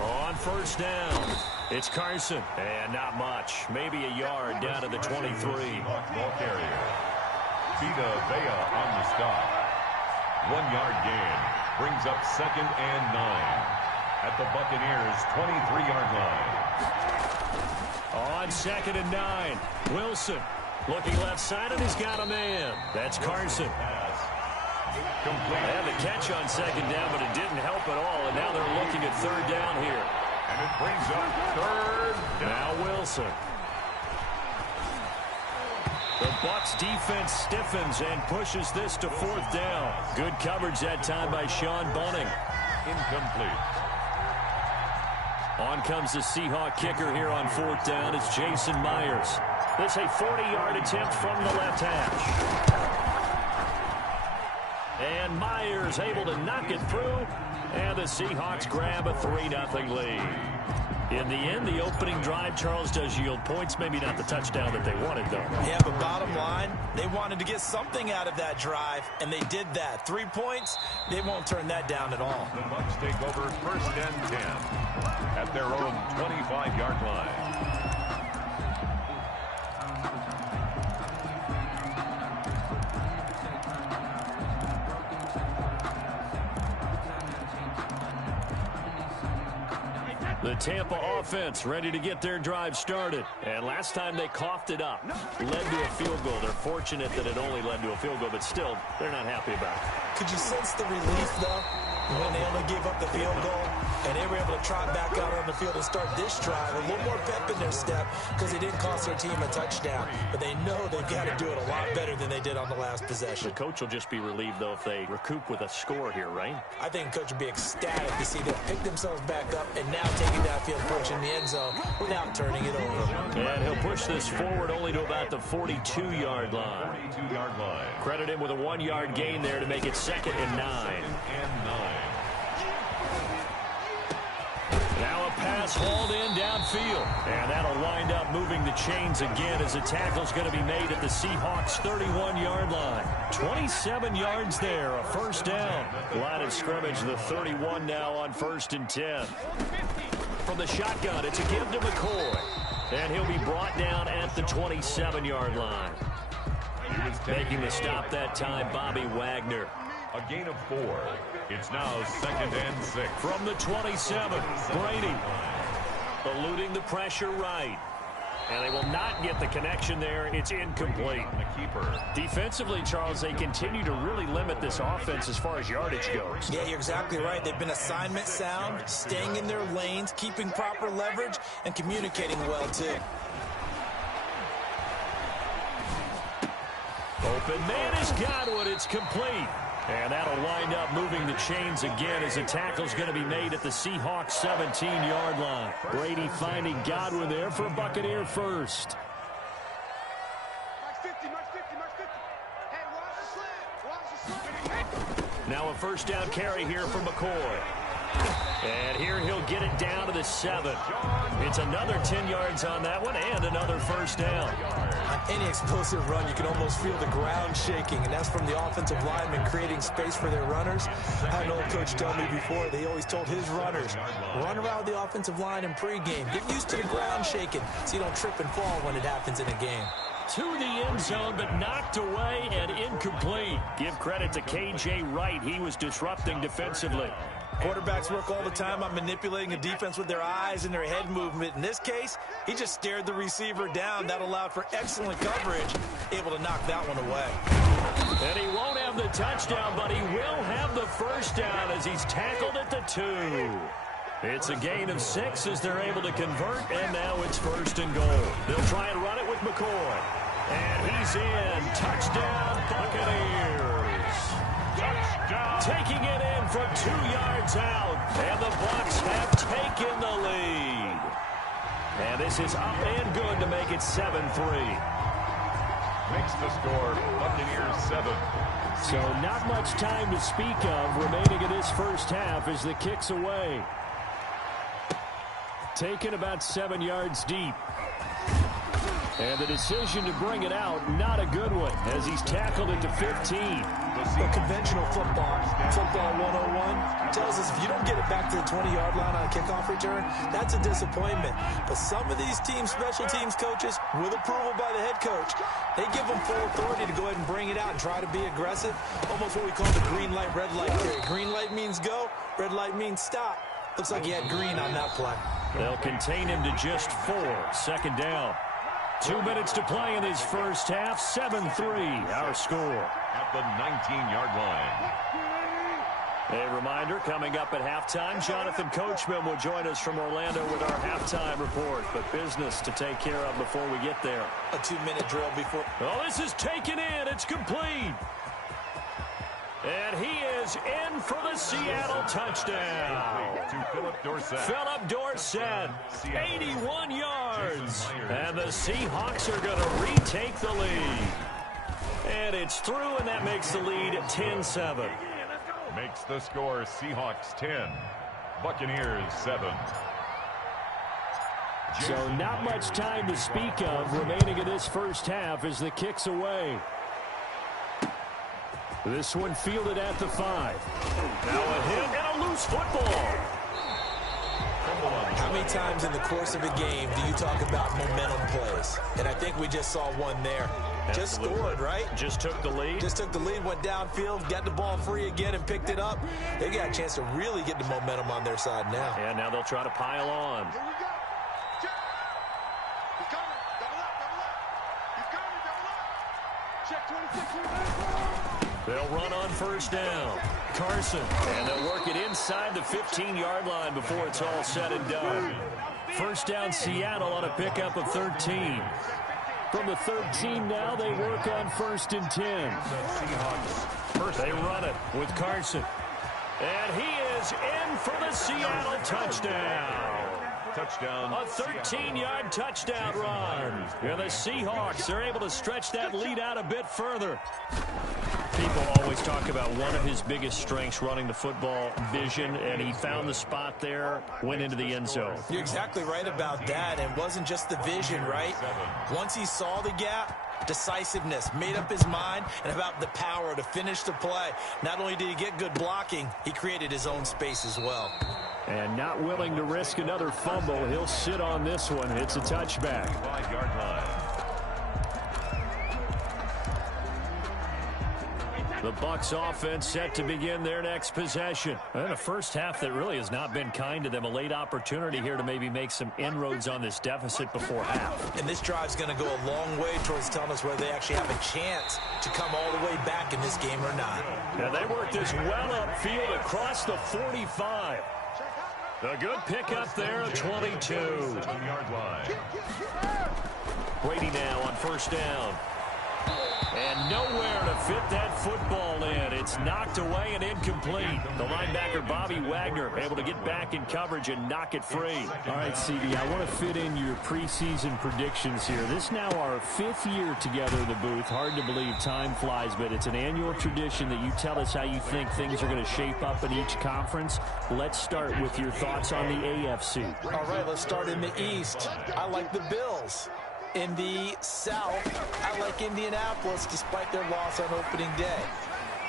On first down, it's Carson. And not much. Maybe a yard down to the 23. Ball carrier. Vita Vea on the stop. 1-yard gain. Brings up 2nd and 9. At the Buccaneers' 23-yard line. On 2nd and 9, Wilson looking left side, and he's got a man. That's Carson. They had the catch on 2nd down, but it didn't help at all, and now they're looking at 3rd down here. And it brings up 3rd down. Now Wilson. The Bucs defense stiffens and pushes this to 4th down. Good coverage that time by Sean Bunning. Incomplete. On comes the Seahawk kicker here on 4th down. It's Jason Myers. This a 40-yard attempt from the left hash. And Myers able to knock it through. And the Seahawks grab a 3-0 lead. In the end, the opening drive, Charles, does yield points. Maybe not the touchdown that they wanted, though. Yeah, but bottom line, they wanted to get something out of that drive, and they did that. 3 points, they won't turn that down at all. The Bucs take over 1st and 10 at their own 25-yard line. The Tampa offense ready to get their drive started. And last time they coughed it up, led to a field goal. They're fortunate that it only led to a field goal, but still, they're not happy about it. Could you sense the relief, though, when they only gave up the field goal and they were able to trot back out on the field and start this drive? A little more pep in their step because they didn't cost their team a touchdown. But they know they've got to do it a lot better than they did on the last possession. The coach will just be relieved, though, if they recoup with a score here, right? I think coach would be ecstatic to see them pick themselves back up and now take it downfield, push in the end zone without turning it over. And he'll push this forward only to about the 42-yard line. 42-yard line. Credit him with a 1-yard gain there to make it 2nd and 9. Now a pass hauled in downfield. And that'll wind up moving the chains again as the tackle's going to be made at the Seahawks' 31-yard line. 27 yards there, a first down. Line of scrimmage, the 31 now on 1st and 10. From the shotgun, it's a give to McCoy. And he'll be brought down at the 27-yard line. Making the stop that time, Bobby Wagner. A gain of 4. It's now 2nd and 6. From the 27, Brady eluding the pressure right. And they will not get the connection there. It's incomplete. The keeper. Defensively, Charles, they continue to really limit this offense as far as yardage goes. Yeah, you're exactly right. They've been assignment sound, staying in their lanes, keeping proper leverage, and communicating well, too. Open man is Godwin. It's complete. And that'll wind up moving the chains again as the tackle's going to be made at the Seahawks 17-yard line. Brady finding Godwin there for a Buccaneer first. Now a first down carry here for McCoy. And here he'll get it down to the 7. It's another 10 yards on that one and another first down. On any explosive run, you can almost feel the ground shaking, and that's from the offensive linemen creating space for their runners. I had an old coach tell me before, they always told his runners, run around the offensive line in pregame. Get used to the ground shaking so you don't trip and fall when it happens in a game. To the end zone, but knocked away and incomplete. Give credit to K.J. Wright. He was disrupting defensively. Quarterbacks work all the time on manipulating a defense with their eyes and their head movement. In this case, he just stared the receiver down. That allowed for excellent coverage, able to knock that one away. And he won't have the touchdown, but he will have the first down as he's tackled at the 2. It's a gain of 6 as they're able to convert, and now it's 1st and goal. They'll try and run it with McCoy. And he's in. Touchdown, Buccaneers. Touchdown. Taking it in from 2 yards out. And the Bucs have taken the lead. And this is up and good to make it 7-3. Makes the score Buccaneers 7. So not much time to speak of remaining in this first half as the kick's away. Taken about 7 yards deep. And the decision to bring it out, not a good one, as he's tackled it to 15. Well, conventional football 101, tells us if you don't get it back to the 20-yard line on a kickoff return, that's a disappointment. But some of these teams, special teams coaches, with approval by the head coach, they give them full authority to go ahead and bring it out and try to be aggressive. Almost what we call the green light, red light theory. Green light means go, red light means stop. Looks like he had green on that play. They'll contain him to just 4. 2nd down. 2 minutes to play in this first half. 7-3, our score. At the 19-yard line. A reminder, coming up at halftime, Jonathan Coachman will join us from Orlando with our halftime report. But business to take care of before we get there. A 2-minute drill before. Oh, this is taken in. It's complete. And he is in for the Seattle touchdown. To Philip Dorsett. Philip Dorsett, 81 yards. And the Seahawks are going to retake the lead. And it's through, and that makes the lead 10-7. Makes the score Seahawks 10, Buccaneers 7. So not much time to speak of remaining in this first half as the kick's away. This one fielded at the 5. Now a hit and a loose football. How many times in the course of a game do you talk about momentum plays? And I think we just saw one there. Just scored, right? Just took the lead. Just took the lead, went downfield, got the ball free again and picked it up. They got a chance to really get the momentum on their side now. And now they'll try to pile on. They'll run on first down. Carson. And they'll work it inside the 15-yard line before it's all said and done. First down, Seattle on a pickup of 13. From the 13 now, they work on 1st and 10. First, they run it with Carson. And he is in for the Seattle touchdown. Touchdown. A 13-yard touchdown run. And the Seahawks are able to stretch that lead out a bit further. People always talk about one of his biggest strengths, running the football, vision, and he found the spot there, went into the end zone. You're exactly right about that. It wasn't just the vision, right? Once he saw the gap, decisiveness, made up his mind, and about the power to finish the play. Not only did he get good blocking, he created his own space as well. And not willing to risk another fumble, he'll sit on this one. It's a touchback. 5-yard line. The Bucs offense set to begin their next possession. And a first half that really has not been kind to them. A late opportunity here to maybe make some inroads on this deficit before half. And this drive's going to go a long way towards telling us whether they actually have a chance to come all the way back in this game or not. And they work this well upfield across the 45. A good pickup there of 22. 1-yard line. Brady now on first down. And nowhere to fit that football in. It's knocked away and incomplete. The linebacker, Bobby Wagner, able to get back in coverage and knock it free. All right, CD, I want to fit in your preseason predictions here. This is now our 5th year together in the booth. Hard to believe time flies, but it's an annual tradition that you tell us how you think things are going to shape up in each conference. Let's start with your thoughts on the AFC. All right, let's start in the East. I like the Bills. In the South, I like Indianapolis despite their loss on opening day.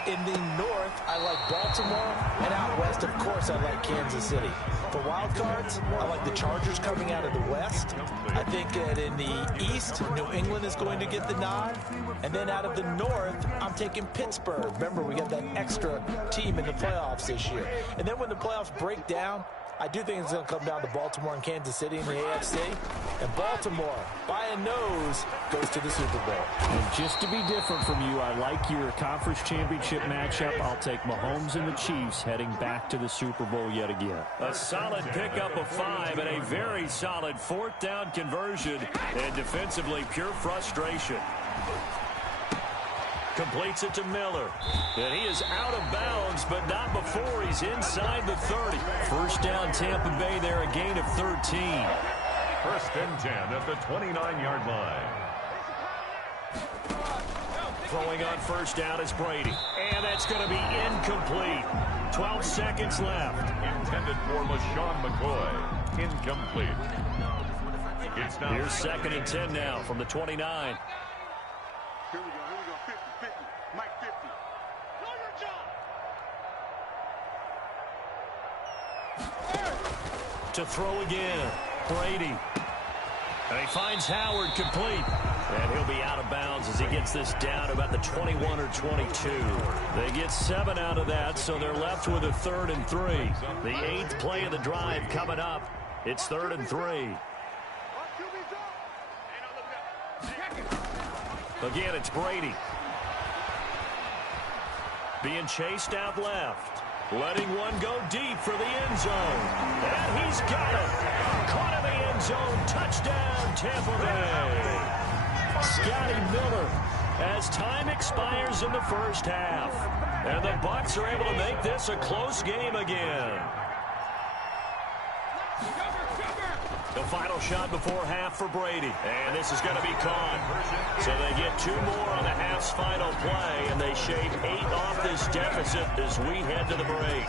In the North, I like Baltimore. And out West, of course, I like Kansas City. For wild cards, I like the Chargers coming out of the West. I think that in the East, New England is going to get the nod. And then out of the North, I'm taking Pittsburgh. Remember, we got that extra team in the playoffs this year. And then when the playoffs break down, I do think it's going to come down to Baltimore and Kansas City in the AFC. And Baltimore, by a nose, goes to the Super Bowl. And just to be different from you, I like your conference championship matchup. I'll take Mahomes and the Chiefs heading back to the Super Bowl yet again. A solid pickup of 5 and a very solid 4th down conversion. And defensively, pure frustration. Completes it to Miller. And he is out of bounds, but not before he's inside the 30. First down, Tampa Bay there, a gain of 13. First and 10 at the 29-yard line. Throwing on first down is Brady. And that's going to be incomplete. 12 seconds left. Intended for LaShawn McCoy. Incomplete. It's now Here's 2nd and 10 now from the 29. Here we go. 50, Mike 50. Know your job. To throw again, Brady. And he finds Howard complete. And he'll be out of bounds as he gets this down about the 21 or 22. They get 7 out of that, so they're left with a 3rd and 3. The 8th play of the drive coming up. It's 3rd and 3. Again, it's Brady. Being chased out left. Letting one go deep for the end zone. And he's got it. Caught in the end zone. Touchdown, Tampa Bay. Scotty Miller as time expires in the first half. And the Bucs are able to make this a close game again. The final shot before half for Brady. And this is going to be caught. So they get 2 more on the half's final play, and they shave 8 off this deficit as we head to the break.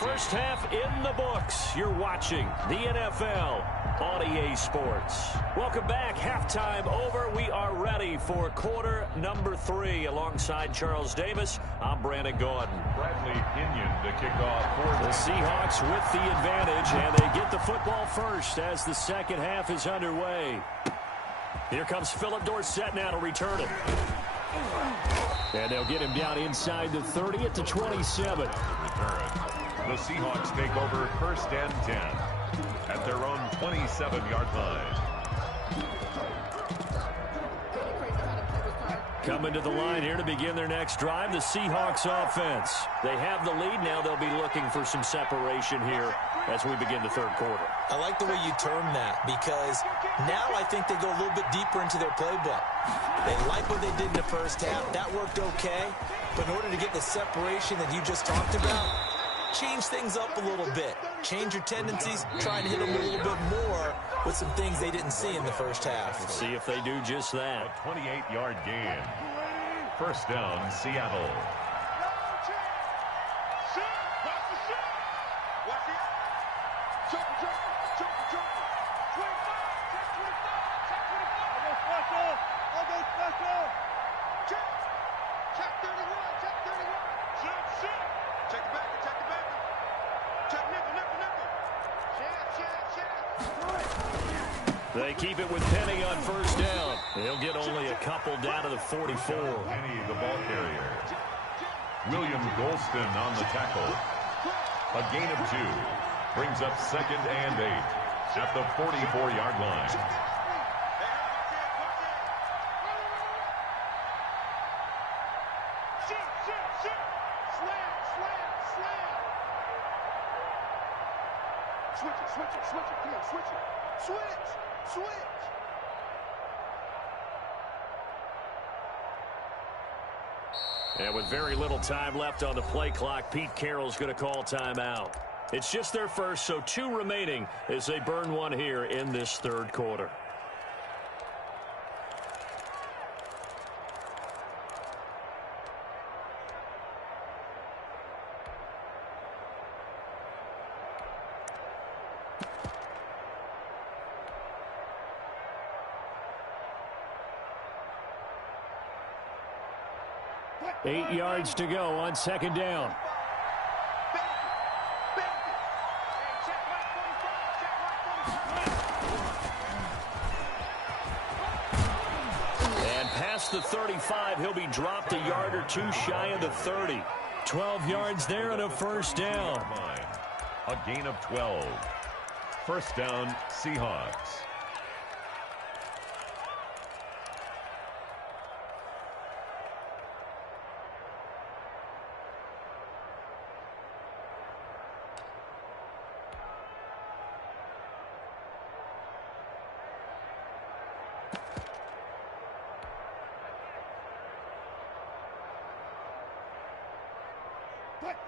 First half in the books. You're watching the NFL on EA Sports. Welcome back. Halftime over. We are ready for quarter number 3 alongside Charles Davis. I'm Brandon Gordon. Bradley Pinion to kick off for The Seahawks with the advantage, and they get the football first as the second half is underway. Here comes Philip Dorsett now to return it. And they'll get him down inside the 30 at the 27. The Seahawks take over first and 10 at their own 27-yard line. Coming to the line here to begin their next drive, the Seahawks offense. They have the lead now. They'll be looking for some separation here as we begin the third quarter. I like the way you term that because now I think they go a little bit deeper into their playbook. They like what they did in the first half. That worked okay. But in order to get the separation that you just talked about, change things up a little bit. Change your tendencies. Try and hit them a little bit more with some things they didn't see in the first half. Let's see if they do just that. A 28-yard gain. First down, Seattle. They keep it with Penny on first down. They'll get only a couple down to the 44. Penny, the ball carrier. William Golston on the tackle. A gain of 2. Brings up 2nd and 8 at the 44-yard line. Switch it. Come on, switch it. Switch. And with very little time left on the play clock, Pete Carroll's going to call timeout. It's just their first, so 2 remaining as they burn one here in this third quarter. Eight yards to go on 2nd down. And past the 35, he'll be dropped a yard or 2 shy of the 30. 12 yards there and a first down. A gain of 12. First down, Seahawks.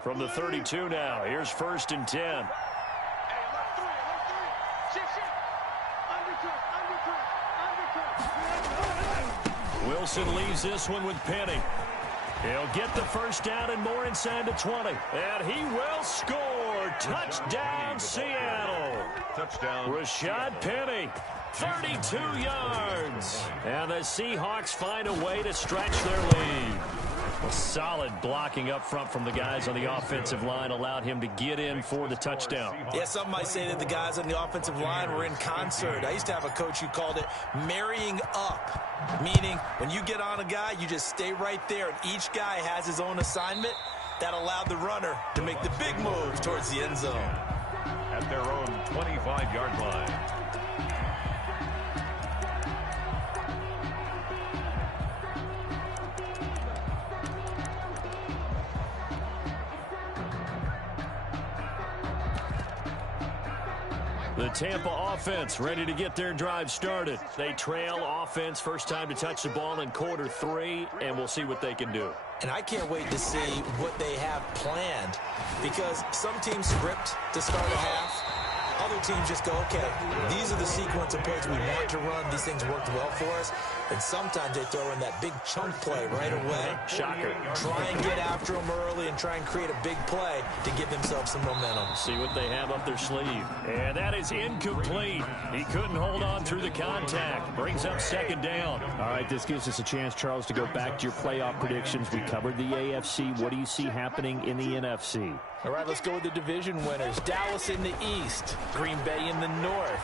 From the 32 now, here's 1st and 10. Wilson leaves this one with Penny. He'll get the first down and more inside the 20. And he will score. Touchdown, Seattle. Touchdown. Rashad Penny, 32 yards. And the Seahawks find a way to stretch their lead. A solid blocking up front from the guys on the offensive line allowed him to get in for the touchdown. Yeah, some might say that the guys on the offensive line were in concert. I used to have a coach who called it marrying up, meaning when you get on a guy, you just stay right there, and each guy has his own assignment. That allowed the runner to make the big move towards the end zone. At their own 25-yard line. The Tampa offense ready to get their drive started. They trail offense, first time to touch the ball in quarter 3, and we'll see what they can do. And I can't wait to see what they have planned, because some teams script to start a half. Other teams just go, okay, these are the sequence of plays we want to run. These things worked well for us. And sometimes they throw in that big chunk play right away. Shocker. Try and get after them early and try and create a big play to give themselves some momentum. See what they have up their sleeve. And that is incomplete. He couldn't hold on through the contact. Brings up 2nd down. All right, this gives us a chance, Charles, to go back to your playoff predictions. We covered the AFC. What do you see happening in the NFC? All right, let's go with the division winners. Dallas in the East, Green Bay in the North.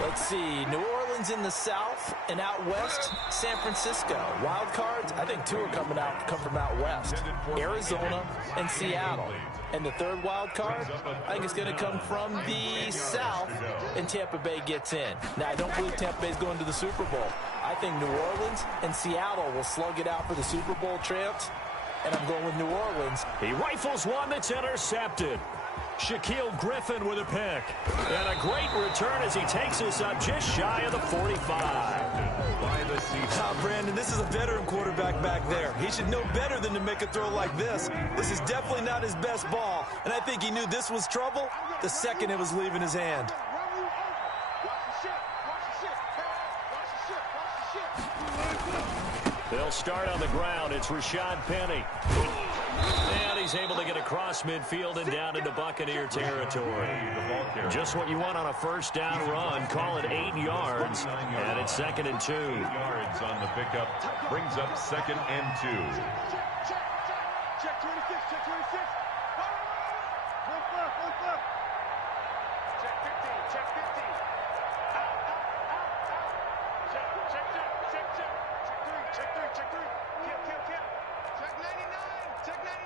Let's see, New Orleans in the South, and out West, San Francisco. Wild cards, I think 2 are come from out West. Arizona and Seattle. And the third wild card, I think it's going to come from the South, and Tampa Bay gets in. Now, I don't believe Tampa Bay's going to the Super Bowl. I think New Orleans and Seattle will slug it out for the Super Bowl champs, and I'm going with New Orleans. He rifles one that's intercepted. Shaquille Griffin with a pick. And a great return as he takes us up just shy of the 45. By the Seahawks. Brandon, this is a veteran quarterback back there. He should know better than to make a throw like this. This is definitely not his best ball, and I think he knew this was trouble the second it was leaving his hand. They'll start on the ground. It's Rashad Penny. And he's able to get across midfield and down into Buccaneer territory. Just what you want on a first down run. Call it 8 yards. And it's 2nd and 2. 8 yards on the pickup. Brings up 2nd and 2. Check 26, check 26. Look left. Check 15, check 15. Check 3. Check 99. Check 99.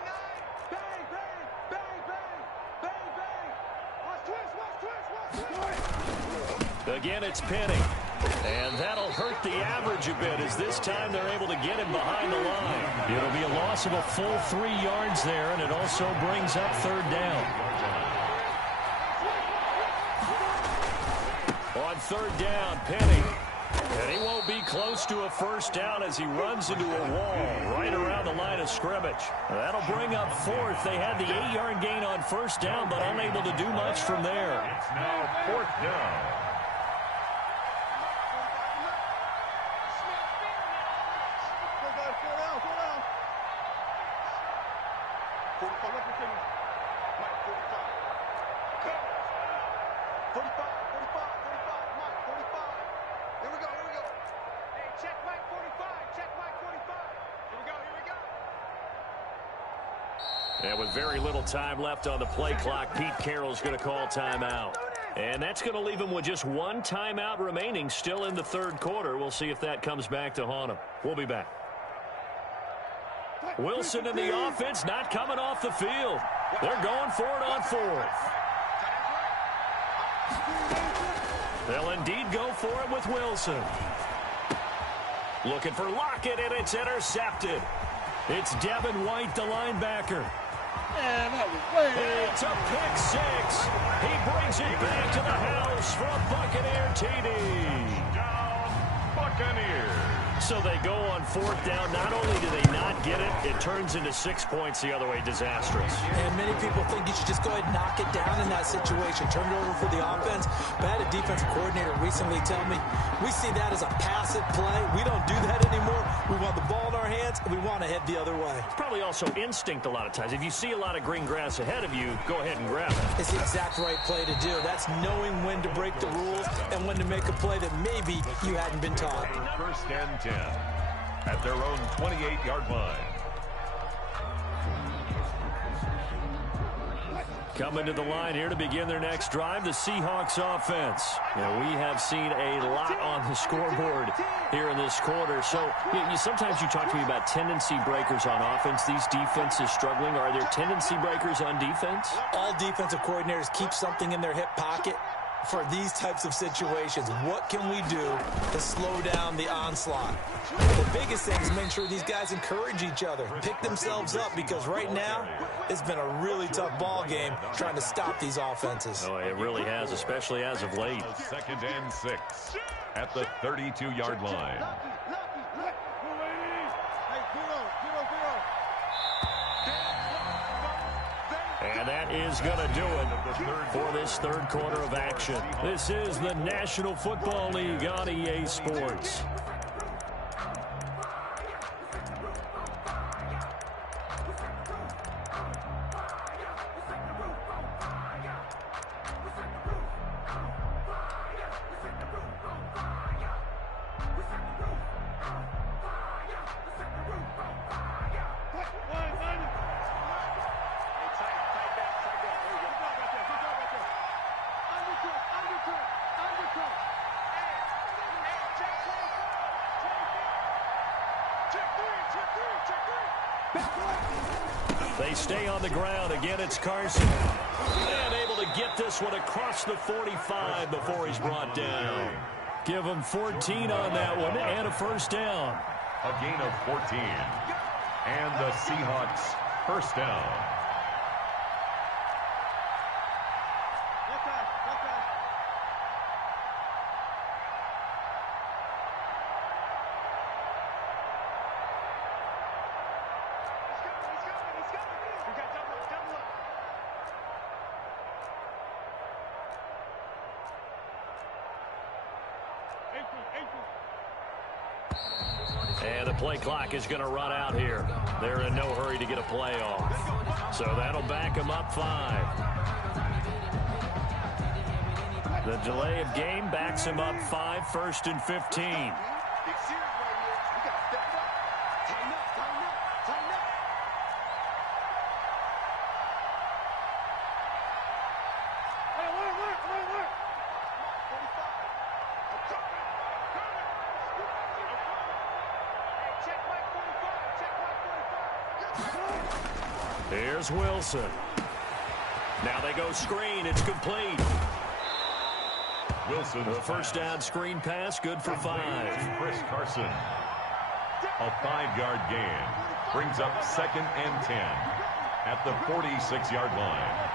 Again, it's Penny. And that'll hurt the average a bit as this time they're able to get him behind the line. It'll be a loss of a full 3 yards there, and it also brings up third down. On third down, Penny. And he won't be close to a first down as he runs into a wall right around the line of scrimmage. That'll bring up fourth. They had the 8-yard gain on first down, but unable to do much from there. It's now fourth down. And with very little time left on the play clock, Pete Carroll's going to call timeout. And that's going to leave him with just one timeout remaining still in the third quarter. We'll see if that comes back to haunt him. We'll be back. Wilson in the offense not coming off the field. They're going for it on fourth. They'll indeed go for it with Wilson. Looking for Lockett, and it's intercepted. It's Devin White, the linebacker. It's a pick six. He brings it back to the house for a Buccaneer TD. Down, Buccaneers. So they go on fourth down. Not only do they not get it, it turns into 6 points the other way. Disastrous. And many people think you should just go ahead and knock it down in that situation. Turn it over for the offense. But I had a defensive coordinator recently tell me, we see that as a passive play. We don't do that anymore. We want the ball in our hands, and we want to head the other way. It's probably also instinct a lot of times. If you see a lot of green grass ahead of you, go ahead and grab it. It's the exact right play to do. That's knowing when to break the rules and when to make a play that maybe you hadn't been taught. First and 10 at their own 28-yard line. Coming to the line here to begin their next drive, the Seahawks offense. Now, we have seen a lot on the scoreboard here in this quarter. So sometimes you talk to me about tendency breakers on offense. These defenses struggling. Are there tendency breakers on defense? All defensive coordinators keep something in their hip pocket for these types of situations. What can we do to slow down the onslaught? The biggest thing is make sure these guys encourage each other, pick themselves up, because right now it's been a really tough ball game trying to stop these offenses. Oh, it really has, especially as of late. Second and 6 at the 32-yard line. And that is going to do it for this third quarter of action. This is the National Football League on EA Sports. They stay on the ground. Again, it's Carson. And able to get this one across the 45 before he's brought down. Give him 14 on that one and a first down. A gain of 14. And the Seahawks first down. And the play clock is going to run out here. They're in no hurry to get a play off. So that'll back them up 5. The delay of game backs him up 5, first and 15. Here's Wilson. Now they go screen. It's complete. Wilson. The first down screen pass, good for 5. Chris Carson. A 5-yard gain. Brings up 2nd and 10 at the 46-yard line.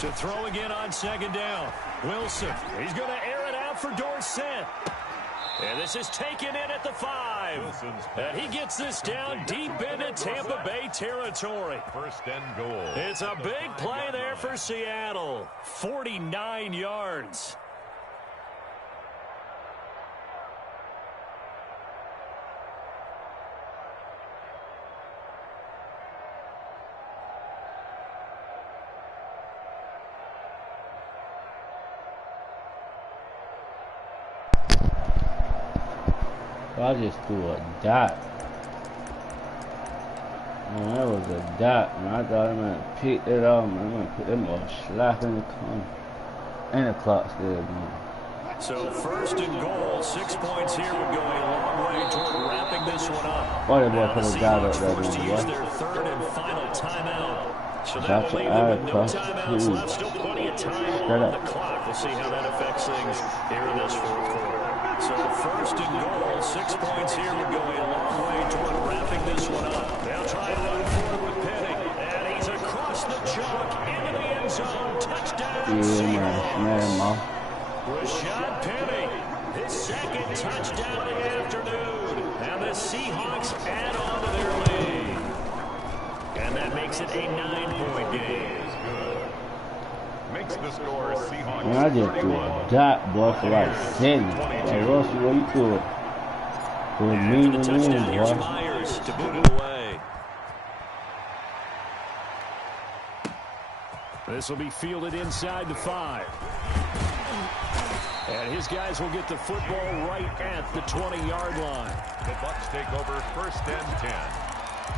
To throw again on 2nd down. Wilson, he's going to air it out for Dorsett. And this is taken in at the 5. And he gets this down deep into Tampa Bay territory. First and goal. It's a big play there for Seattle. 49 yards. I just threw a dot. Man, that was a dot, man. I thought I might pick it up, man. I'm gonna put them all slap in the corner. And the clock still going. So 1st and goal, 6 points here would go a long way toward wrapping this one up. Boy, that boy Now put the a dot up Seahawks there, forced to boy. use their 3rd and final timeout. So that That's will leave an them with no hour timeouts plus left. Still plenty of time Straight on up. the clock. We'll see how that affects things here in this 4th quarter. So 1st and goal, 6 points here would go a long way toward wrapping this one up. They'll try to move forward with Penny. And he's across the chalk into the end zone. Touchdown, Yeah, man. Seahawks. Rashad Penny, his 2nd touchdown of the afternoon. And the Seahawks add on to their lead. And that makes it a 9-point game. Makes the score Seahawks. Man, I just threw a dot, boy, for like 7. Like, Russell, what you threw it? For a After mean the and touchdown, here's boy. Myers to boot it away. This will be fielded inside the 5. And his guys will get the football right at the 20-yard line. The Bucs take over 1st and 10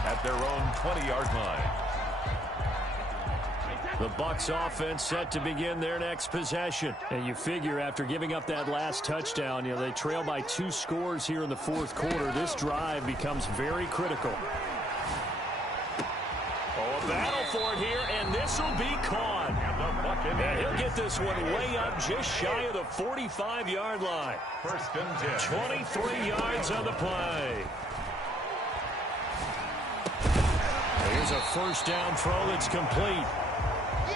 at their own 20-yard line. The Bucs offense set to begin their next possession. And you figure after giving up that last touchdown, you know, they trail by 2 scores here in the 4th quarter. This drive becomes very critical. Oh, a battle for it here, and this will be caught. And he'll get this one way up just shy of the 45-yard line. 1st and 10. 23 yards on the play. Here's a 1st down throw that's complete.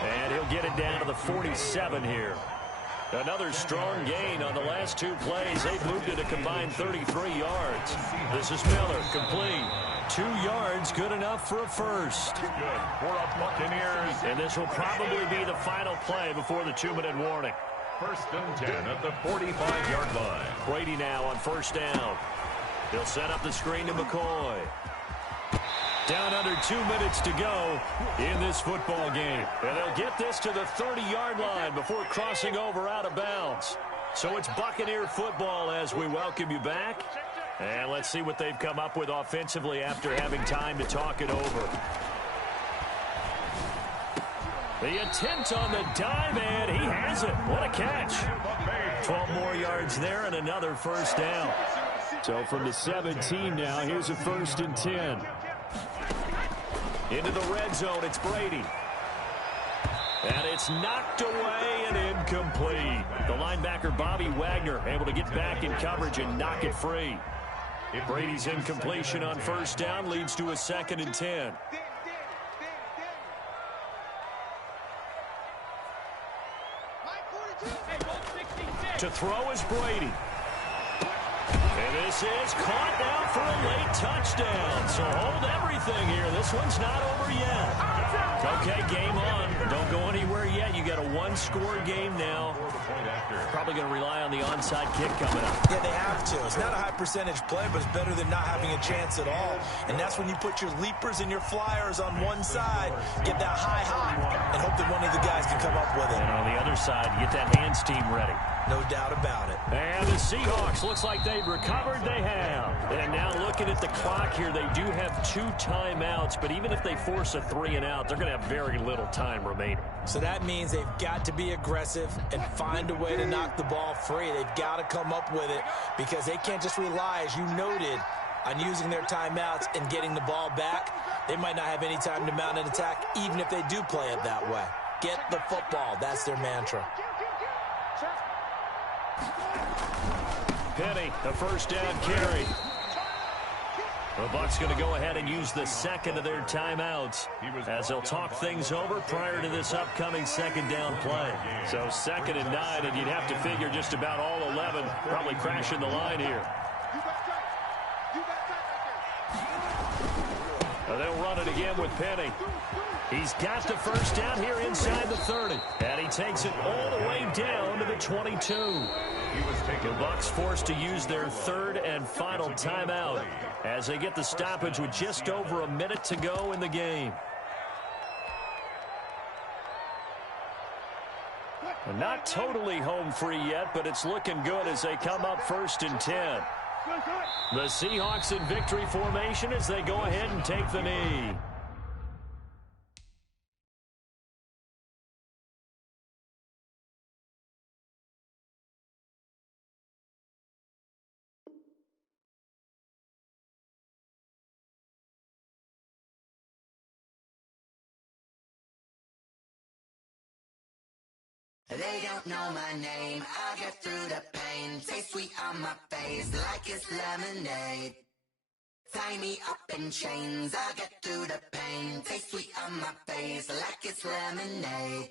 And he'll get it down to the 47 here. Another strong gain on the last 2 plays. They've moved it a combined 33 yards. This is Miller, complete. 2 yards, good enough for a 1st. Good for a Buccaneers. And this will probably be the final play before the 2-minute warning. 1st and 10 at the 45-yard line. Brady now on 1st down. He'll set up the screen to McCoy. Down under 2 minutes to go in this football game. And they'll get this to the 30-yard line before crossing over out of bounds. So it's Buccaneer football as we welcome you back. And let's see what they've come up with offensively after having time to talk it over. The attempt on the dive, and he has it. What a catch. 12 more yards there and another 1st down. So from the 17 now, here's a 1st and 10. Into the red zone, it's Brady. And it's knocked away and incomplete. The linebacker, Bobby Wagner, able to get back in coverage and knock it free. Brady's incompletion on 1st down leads to a 2nd and 10. To throw is Brady. And this is caught now for a late touchdown. So hold everything here. This one's not over yet. Okay, game on. Don't go anywhere yet. You got a 1-score game now. Probably going to rely on the onside kick coming up. Yeah, they have to. It's not a high percentage play, but it's better than not having a chance at all. And that's when you put your leapers and your flyers on one side, get that high hop, and hope that one of the guys can come up with it. And on the other side, get that hands team ready. No doubt about it. And the Seahawks looks like they've recovered. They have. And now looking at the clock here, they do have 2 timeouts, but even if they force a 3 and out, they're going to have very little time remaining. So that means they've got to be aggressive and find a way to knock the ball free. They've got to come up with it because they can't just rely, as you noted, on using their timeouts and getting the ball back. They might not have any time to mount an attack, even if they do play it that way. Get the football. That's their mantra. Penny, a first down carry. The Bucs going to go ahead and use the second of their timeouts as they'll talk things over prior to this upcoming second down play. So 2nd and 9, and you'd have to figure just about all 11 probably crashing the line here. They'll run it again with Penny. He's got the first down here inside the 30. And he takes it all the way down to the 22. The Bucs forced to use their 3rd and final timeout as they get the stoppage with just over a minute to go in the game. And not totally home free yet, but it's looking good as they come up 1st and 10. The Seahawks in victory formation as they go ahead and take the knee. They don't know my name, I'll get through the pain. Taste sweet on my face like it's lemonade. Tie me up in chains, I'll get through the pain. Taste sweet on my face like it's lemonade.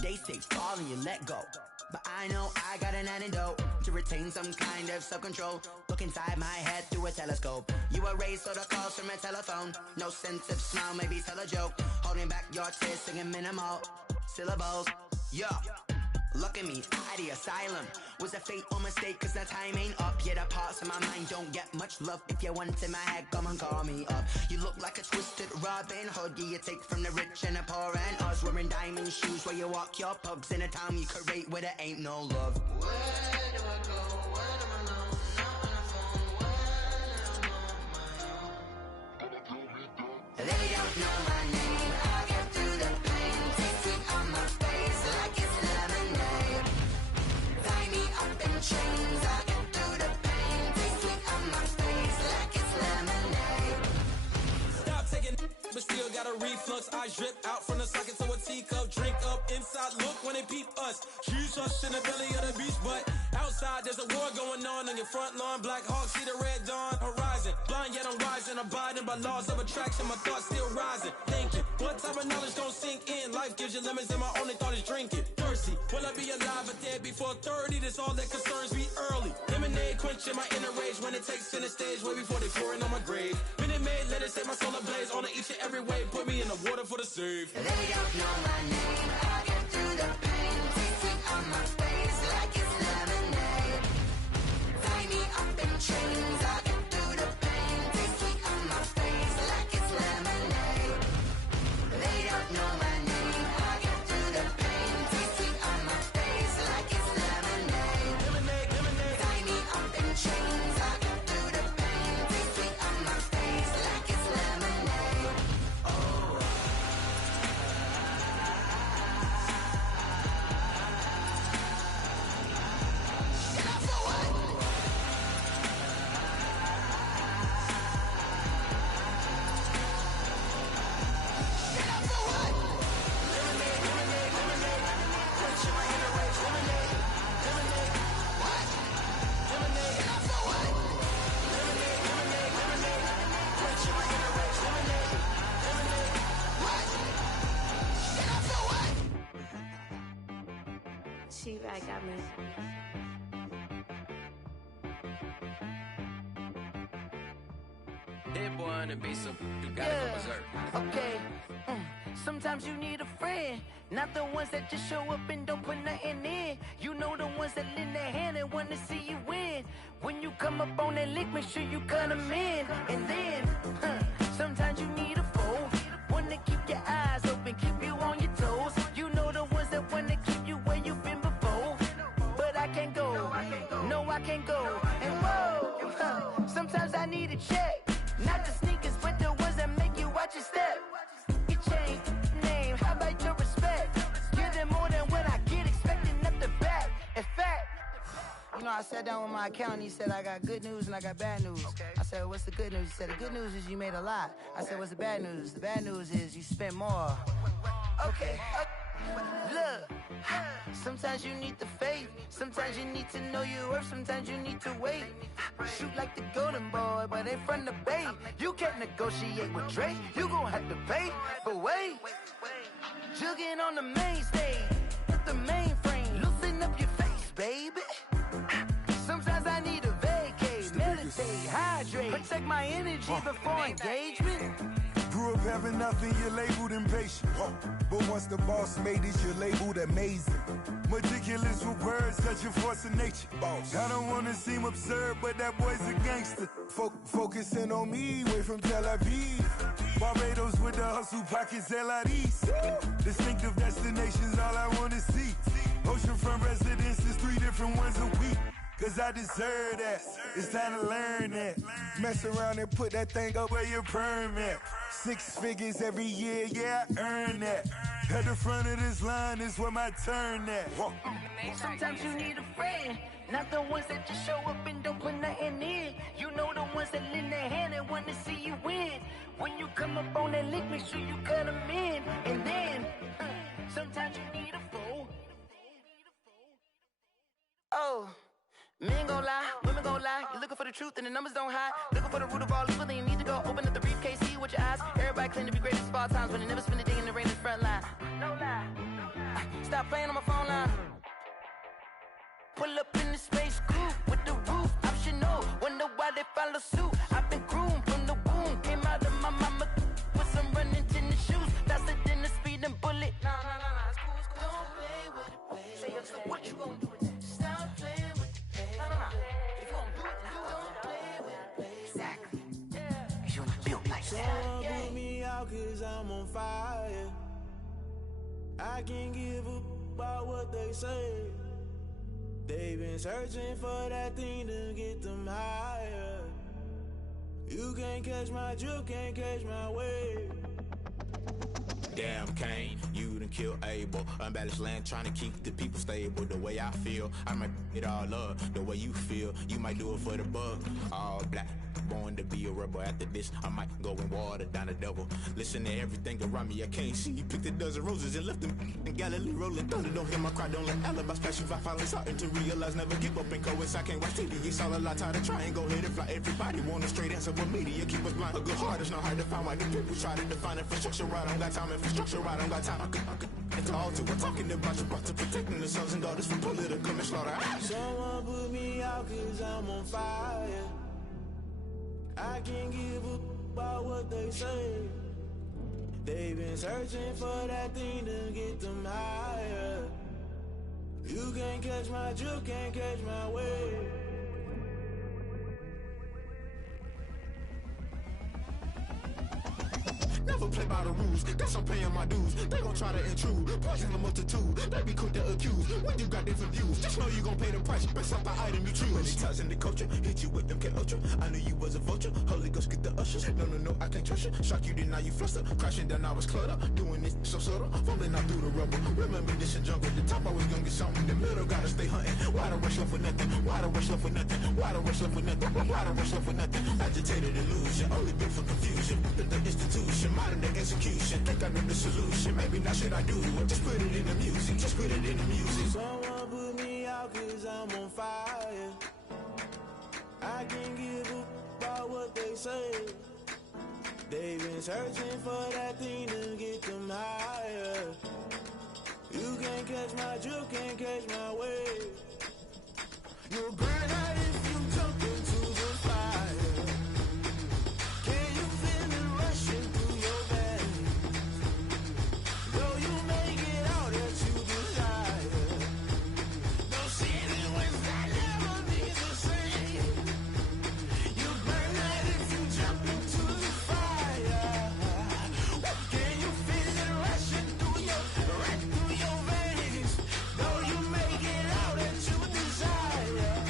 They say fall and you let go, but I know I got an antidote to retain some kind of self-control. Look inside my head through a telescope. You erase all the calls from a telephone. No sense of smile, maybe tell a joke. Holding back your tears, singing minimal syllables. Yeah, look at me, at the asylum. Was a fate or mistake, cause the time ain't up. Yet the parts of my mind don't get much love. If you want in my head, come and call me up. You look like a twisted Robin Hood. You take from the rich and the poor and us. Wearing diamond shoes where you walk your pugs in a town you create where there ain't no love. Where do I go? When I'm alone? Not on the phone. When I'm on my own. They don't know my name. I'll get through the pain. Taste sweet on my face like it's lemonade. Tie me up in chains. I'll get through the pain. Taste sweet on my face like it's lemonade. Stop taking, but still got a reflux. I drip out from the socket to a teacup. Drink up inside. Look when they peep us. She's us in the belly of the beach, but outside there's a war going on your front lawn. Black Hawk see the red dawn horizon. Blind yet I'm rising, abiding by laws of attraction. My thoughts still rising. Thinking, what type of knowledge don't sink in? Life gives you lemons and my only thought is drinking. Thirsty, will I be alive or dead before 30? That's all that concerns me early. Lemonade quenching my inner rage when it takes center stage way before they pour it on my grave. Minute Maid, let it set my soul ablaze on each and every way. Put me in the water for the save. They don't know my name. I'll get through the pain. Taste sweet on my face like it's lemonade. Tie me up in chains. I'll get through the pain. Taste sweet on my face like it's lemonade. They don't know my name. I'll get through the pain. Taste sweet on my face like it's lemonade. Lemonade, lemonade. Tie me up in chains. I'll get through the pain. Taste sweet on my face like it's lemonade. Oh. Get up for what? Get up for what? Lemonade, lemonade, lemonade. Quenching my inner rage. Lemonade, lemonade. What? Lemonade, Get up for what? lemonade, lemonade, lemonade. Quenching my inner rage. Lemonade, lemonade. What? Get up for what? She right got me. That boy on the beat, so you gotta go berserk. Okay. Sometimes you need a friend, not the ones that just show up and don't put nothing in. You know the ones that lend their hand and want to see you win. When you come up on that lick, make sure you cut them in. And then, sometimes you need a foe, one to keep your eyes open, keep you on your toes. You know the ones that want to keep you where you've been before. But I can't go, no I can't go. And whoa, sometimes I need a check. Not the sneakers, but the ones that make you watch your step. Your chain, name, how about your respect? Give them more than what I get, expecting nothing back. In fact, you know I sat down with my accountant. He said, I got good news and I got bad news. Okay. I said, what's the good news? He said, the good news is you made a lot. I said, what's the bad news? The bad news is you spent more. Okay. Look, sometimes you need the faith. Sometimes you need to know your worth. Sometimes you need to wait. Shoot like the golden boy, but ain't from the bay. You can't negotiate with Drake. You gon' have to pay. But wait, jugging on the main stage with the mainframe. Loosen up your face, baby. Sometimes I need a vacate, meditate, hydrate, protect my energy before engagement. Grew up having nothing, you're labeled impatient. But once the boss made it, you're labeled amazing. Meticulous with words, such a force of nature. I don't wanna seem absurd, but that boy's a gangster. Focusing on me, way from Tel Aviv. Barbados with the hustle pockets, LIDs. Distinctive destinations, all I wanna see. Oceanfront residences, 3 different ones a week. Cause I deserve that, it's time to learn that. Mess around and put that thing up where your permit. 6 figures every year, yeah, I earn that. At the front of this line is where my turn at. Sometimes you need a friend, not the ones that just show up and don't put nothing in. You know the ones that lend their hand and want to see you win. When you come up on that lick, make sure you cut them in. And then, sometimes you need a fool. Oh. Men gon' lie, women gon' lie. You're looking for the truth and the numbers don't hide. Looking for the root of all evil, then you need to go open up the briefcase, see with your eyes. Everybody claim to be greatest of all times, but they never spend a day in the rain in the front line. No lie. Stop playing on my phone line. Pull up in the space coupe with the roof optional. Wonder why they follow suit. I've been groomed from the womb. Came out of my mama with some running tennis shoes. Faster than the speeding bullet. Nah, it's cool, it's cool. Don't play with it, baby. Say so what you gon' do with it? Stop playing with it. If you gon' do it, then don't play with it, baby. Exactly. Cause you're not built like that. Someone put me out cause I'm on fire. I can't give up about what they say. They've been searching for that thing to get them higher. You can't catch my drift, can't catch my wave. Damn Kane, you done killed Abel. Unbalanced land trying to keep the people stable. The way I feel, I might it all up. The way you feel, you might do it for the bug. All black, born to be a rebel. After this, I might go and water down the devil. Listen to everything around me, I can't see. You picked a dozen roses and left them in Galilee rolling thunder. Don't hear my cry, don't let alibis pass you. I finally starting to realize, never give up and coincide. Can't watch TV, it's all a lot. Tired of trying, go ahead and fly. Everybody want a straight answer, but media keep us blind. A good heart is not hard to find. Why do people try to define infrastructure right? I don't got time, infrastructure right, I don't got time. It's all to we're talking about you, brought to protecting the sons and daughters from political slaughter. Someone put me out cause I'm on fire. I can't give up about what they say. They've been searching for that thing to get them higher. You can't catch my drift, can't catch my wave. Never play by the rules, guess I'm paying my dues. They gon' try to intrude, poison the multitude. They be quick to accuse, when you got different views. Just know you gon' pay the price, best up the item you choose. Many times in the culture, hit you with them K-Ultra. I knew you was a vulture, Holy Ghost get the ushers. No, I can't trust you. Shock you, then now you fluster. Crashing down, I was cluttered. Doing this so subtle, fumbling out through the rubble. Remember this in jungle, the top always gonna get something. The middle gotta stay hunting. Why the rush left for nothing? Why the rush left for nothing? Why the rush left for nothing? Why the rush left for nothing? Agitated illusion, only built for confusion. The institution, modern day execution. Think I know the solution. Maybe not should I do it? Just put it in the music. Just put it in the music. Someone put me out cause I'm on fire. I can't give up about what they say. They've been searching for that thing to get them higher. You can't catch my drift, can't catch my wave. You'll burn out if you jump into the fire. Can you feel it rushing through your veins? Though you make it out that you desire. Those city winds that never be the same. You burn out if you jump into the fire. Can you feel it rushing through your veins? Though you make it out that you desire.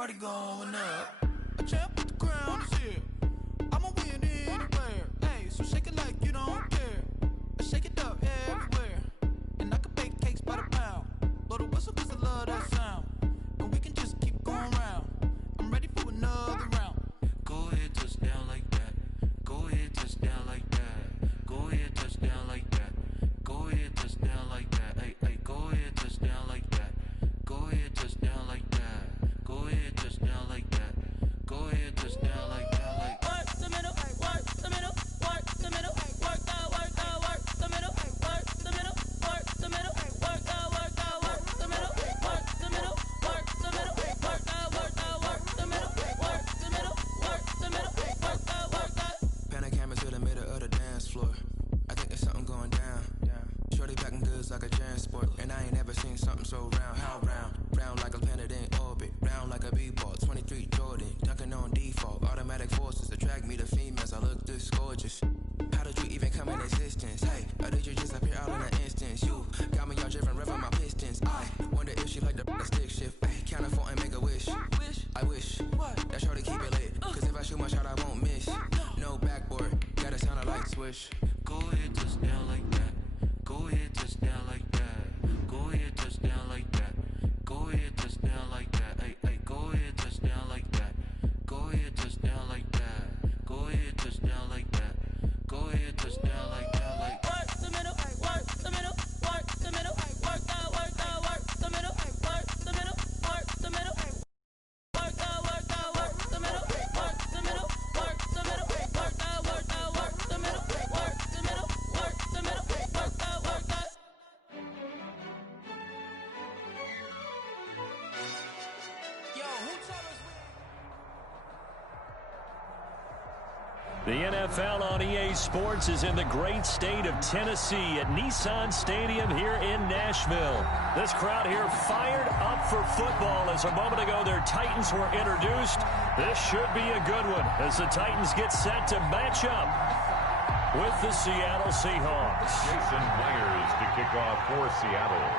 party going up. A champ with the crown is here. I'ma win anywhere. Hey, so shake it like you don't care. I shake it up everywhere. And I can bake cakes by the pound. Blow the whistle 'cause I love that sound. And we can just keep going round. I'm ready for another round. Go ahead, touch down like that. Go ahead, touch down like that. Go ahead, touch down like that. Go ahead, touch down like that. Hey, hey, go ahead, touch down like that. Go ahead, touch down like that. Go ahead, touch down like that. Go ahead, touch down like that. Like work the middle, work the middle, work the middle, work out, work out, work the middle, work the middle, work the middle, work out, work out, work the middle, work the middle, work the middle, work out, work out, work the middle, work the middle, work the middle, work out, work out. Panic camera to the middle of the dance floor. I think there's something going down. Shorty packing goods like a transport, and I ain't never seen something so round. How round? Round like a planet in orbit, round like a b-ball. 23 Jordan, dunking on default. Automatic forces attract me to females. I look this gorgeous. How did you even come in existence? Hey, or did you just appear out in an instance? You got me all driven, revving my pistons. I wonder if she like the stick shift. Hey, count a 4 and make a wish. I wish that shorty keep it lit, 'cause if I shoot my shot, I won't miss. No backboard, gotta sound a light switch. Go ahead, touch down like that. Go ahead, touch down like that. Go ahead, touch down like that. Go ahead, touch down like that. Hey, hey, go ahead, touch down like that. Go ahead, touch down like that. Go ahead, touch down like that. Go ahead, touch down like that. Like work the middle, work the middle, work the middle, work out, work out, work the middle, work the middle, work the middle, work out, work out, work the middle, work the middle, work the middle, work out, work out, work the middle, work the middle, work the middle, work out, work out. Yo, who told us The NFL on EA Sports is in the great state of Tennessee at Nissan Stadium here in Nashville. This crowd here fired up for football as a moment ago their Titans were introduced. This should be a good one as the Titans get set to match up with the Seattle Seahawks. Jason Myers to kick off for Seattle.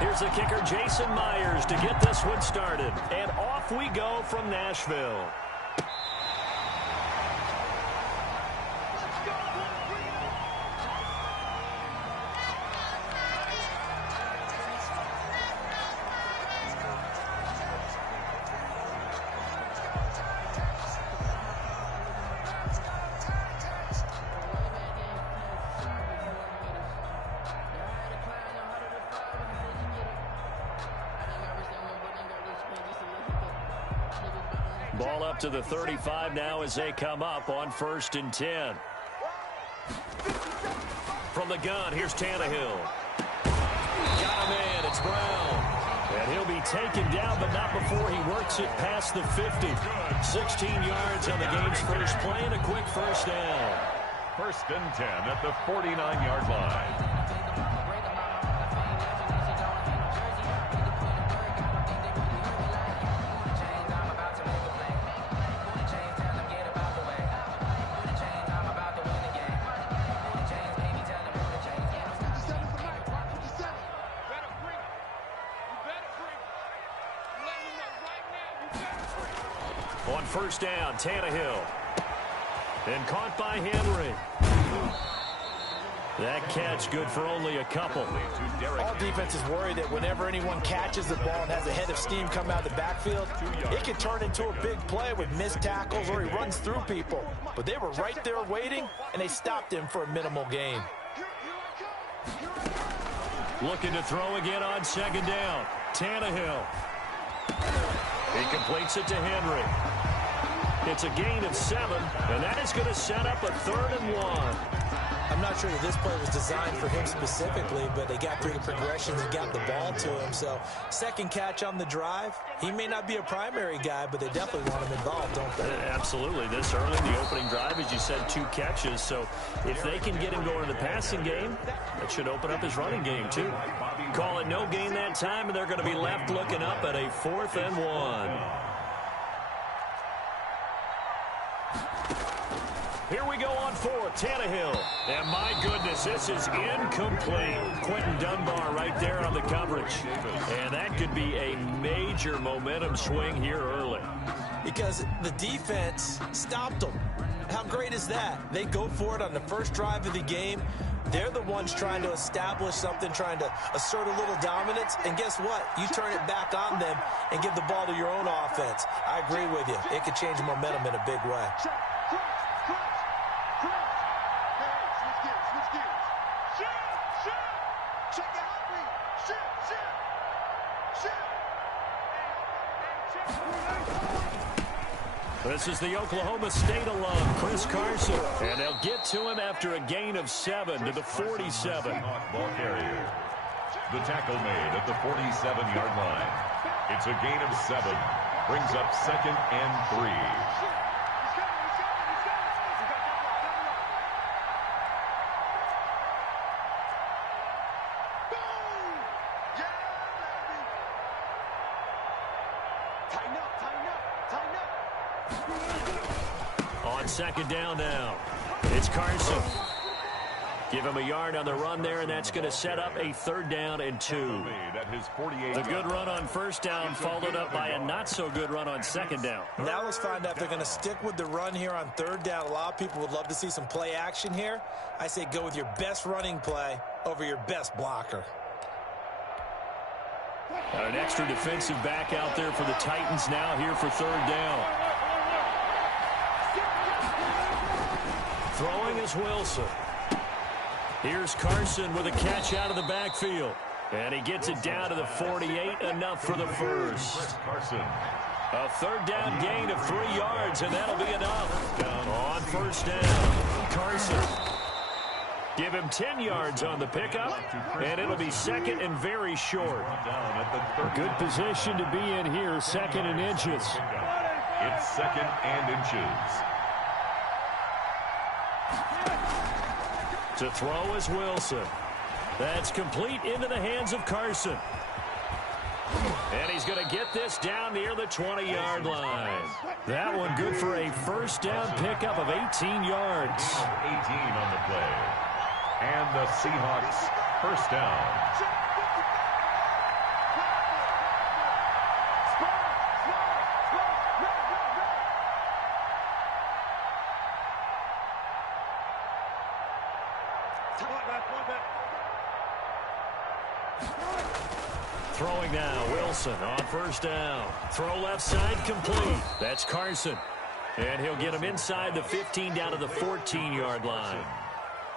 Here's the kicker, Jason Myers, to get this one started. And off we go from Nashville. Ball up to the 35 now as they come up on 1st and 10. From the gun, here's Tannehill. Got him in, it's Brown. And he'll be taken down, but not before he works it past the 50. 16 yards on the game's first play and a quick first down. 1st and 10 at the 49-yard line. On 1st down, Tannehill. And caught by Henry. That catch good for only a couple. All defenses worry that whenever anyone catches the ball and has a head of steam come out of the backfield, it can turn into a big play with missed tackles or he runs through people. But they were right there waiting, and they stopped him for a minimal gain. Looking to throw again on 2nd down. Tannehill. He completes it to Henry. It's a gain of 7, and that is going to set up a 3rd and 1. I'm not sure that this play was designed for him specifically, but they got through the progressions and got the ball to him. So, 2nd catch on the drive. He may not be a primary guy, but they definitely want him involved, don't they? Absolutely. This early in the opening drive, as you said, 2 catches. So, if they can get him going in the passing game, that should open up his running game, too. Call it no gain that time, and they're going to be left looking up at a 4th and 1. Here we go on for Tannehill. And my goodness, this is incomplete. Quentin Dunbar right there on the coverage. And that could be a major momentum swing here early. Because the defense stopped them. How great is that? They go for it on the first drive of the game. They're the ones trying to establish something, trying to assert a little dominance. And guess what? You turn it back on them and give the ball to your own offense. I agree with you. It could change momentum in a big way. This is the Oklahoma State alum, Chris Carson. And they'll get to him after a gain of 7 to the 47. Ball carrier. The tackle made at the 47-yard line. It's a gain of 7. Brings up 2nd and 3. On 2nd down now, it's Carson. Give him a yard on the run there, and that's going to set up a 3rd down and 2. The good run on 1st down followed up by a not-so-good run on 2nd down. Now let's find out if they're going to stick with the run here on 3rd down. A lot of people would love to see some play action here. I say go with your best running play over your best blocker. An extra defensive back out there for the Titans now here for 3rd down. Throwing is Wilson. Here's Carson with a catch out of the backfield. And he gets it down to the 48, enough for the first. Carson. A 3rd down gain of 3 yards, and that'll be enough. On 1st down, Carson. Give him 10 yards on the pickup, and it'll be 2nd and very short. A good position to be in here, 2nd and inches. It's 2nd and inches. To throw is Wilson. That's complete into the hands of Carson. And he's going to get this down near the 20-yard line. That one good for a 1st down pickup of 18 yards. 18 on the play. And the Seahawks 1st down. Throwing now, Wilson on 1st down. Throw left side complete. That's Carson. And he'll get him inside the 15 down to the 14-yard line.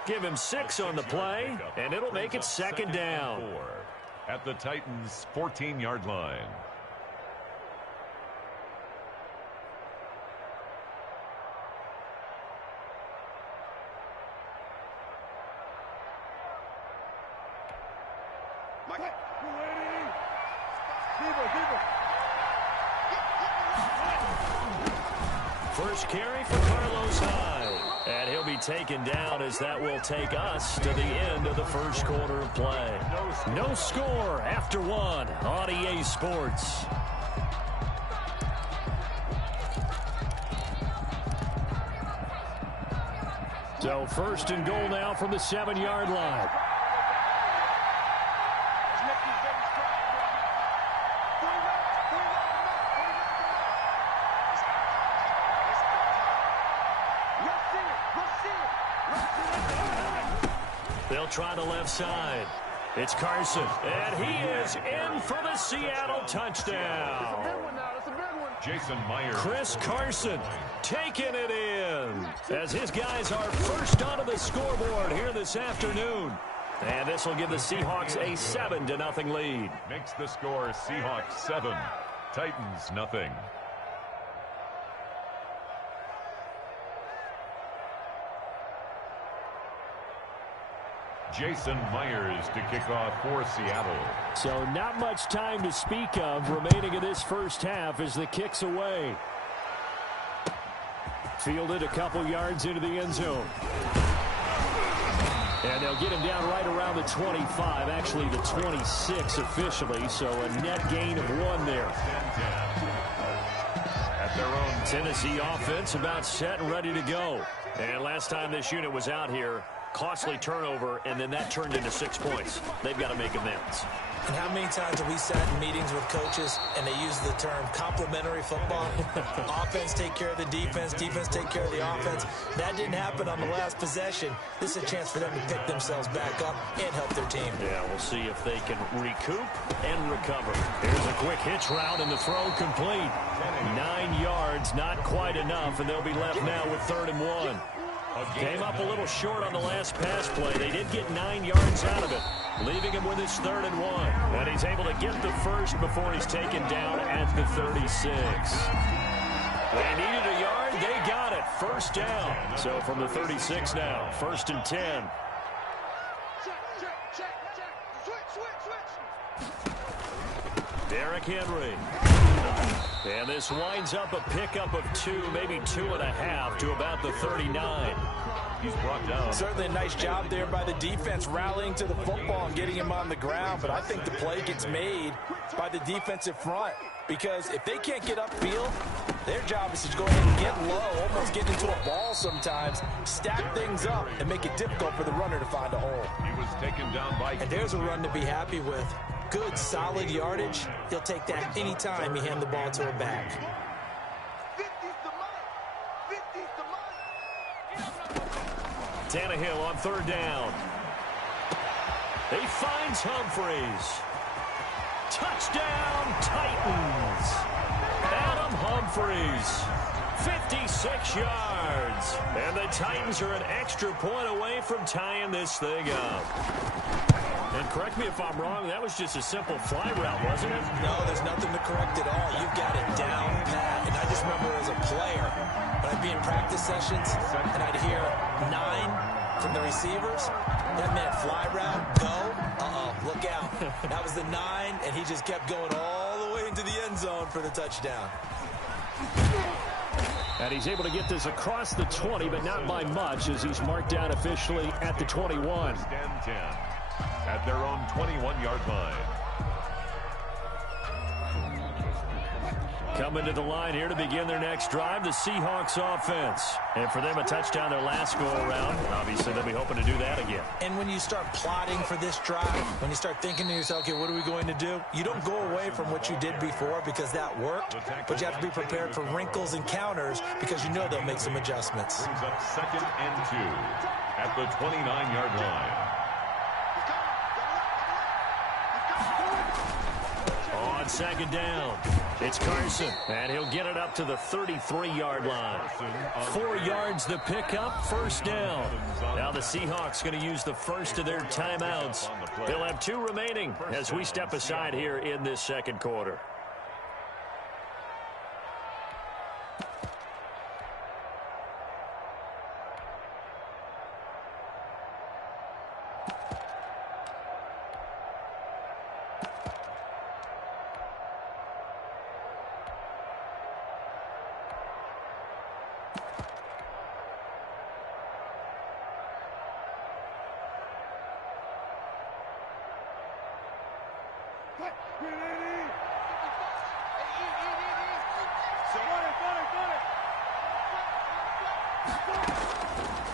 Give him 6 on the play, and it'll make it 2nd down. At the Titans' 14-yard line. First carry for Carlos Hyde. And he'll be taken down as that will take us to the end of the 1st quarter of play. No score after 1 on EA Sports. So 1st and goal now from the 7-yard line. They'll try the left side. It's Carson, and he is in for the Seattle touchdown. Jason Myers. Chris Carson taking it in as his guys are first onto the scoreboard here this afternoon. And this will give the Seahawks a 7-0 lead. Makes the score Seahawks 7, Titans nothing. Jason Myers to kick off for Seattle. So not much time to speak of remaining in this 1st half as the kick's away. Fielded a couple yards into the end zone. And they'll get him down right around the 25, actually the 26 officially, so a net gain of 1 there. At their own. Tennessee offense about set and ready to go. And last time this unit was out here, costly turnover, and then that turned into 6 points. They've got to make amends. And how many times have we sat in meetings with coaches and they use the term complementary football? Offense take care of the defense, defense take care of the offense. That didn't happen on the last possession. This is a chance for them to pick themselves back up and help their team. Yeah, we'll see if they can recoup and recover. Here's a quick hitch route, and the throw complete. 9 yards, not quite enough, and they'll be left now with 3rd and 1. Came up a little short on the last pass play. They did get 9 yards out of it, leaving him with his 3rd and 1. And he's able to get the first before he's taken down at the 36. They needed a yard. They got it. First down. So from the 36 now, 1st and 10. Derrick Henry. And this winds up a pickup of 2, maybe 2.5 to about the 39. He's brought down. Certainly a nice job there by the defense rallying to the football and getting him on the ground. But I think the play gets made by the defensive front, because if they can't get upfield, their job is to go ahead and get low, almost get into a ball sometimes, stack things up, and make it difficult for the runner to find a hole. He was taken down by. And there's a run to be happy with. Good, solid yardage. He'll take that anytime you hand the ball to a back. Tannehill on 3rd down. He finds Humphreys. Touchdown, Titans. Adam Humphreys, 56 yards. And the Titans are an extra point away from tying this thing up. And correct me if I'm wrong, that was just a simple fly route, wasn't it? No, there's nothing to correct at all. You've got it down pat. And I just remember as a player, when I'd be in practice sessions and I'd hear 9 from the receivers, that meant fly route, go, look out. That was the 9, and he just kept going all the way into the end zone for the touchdown. And he's able to get this across the 20, but not by much, as he's marked down officially at the 21. Stand 10 at their own 21-yard line. Coming to the line here to begin their next drive, the Seahawks offense. And for them, a touchdown their last go-around. Obviously, they'll be hoping to do that again. And when you start plotting for this drive, when you start thinking to yourself, okay, what are we going to do? You don't go away from what you did before because that worked, but you have to be prepared for wrinkles and counters because you know they'll make some adjustments. Brings up 2nd and 2 at the 29-yard line. On 2nd down, it's Carson, and he'll get it up to the 33-yard line. 4 yards the pickup, 1st down. Now the Seahawks going to use the first of their timeouts. They'll have 2 remaining as we step aside here in this 2nd quarter.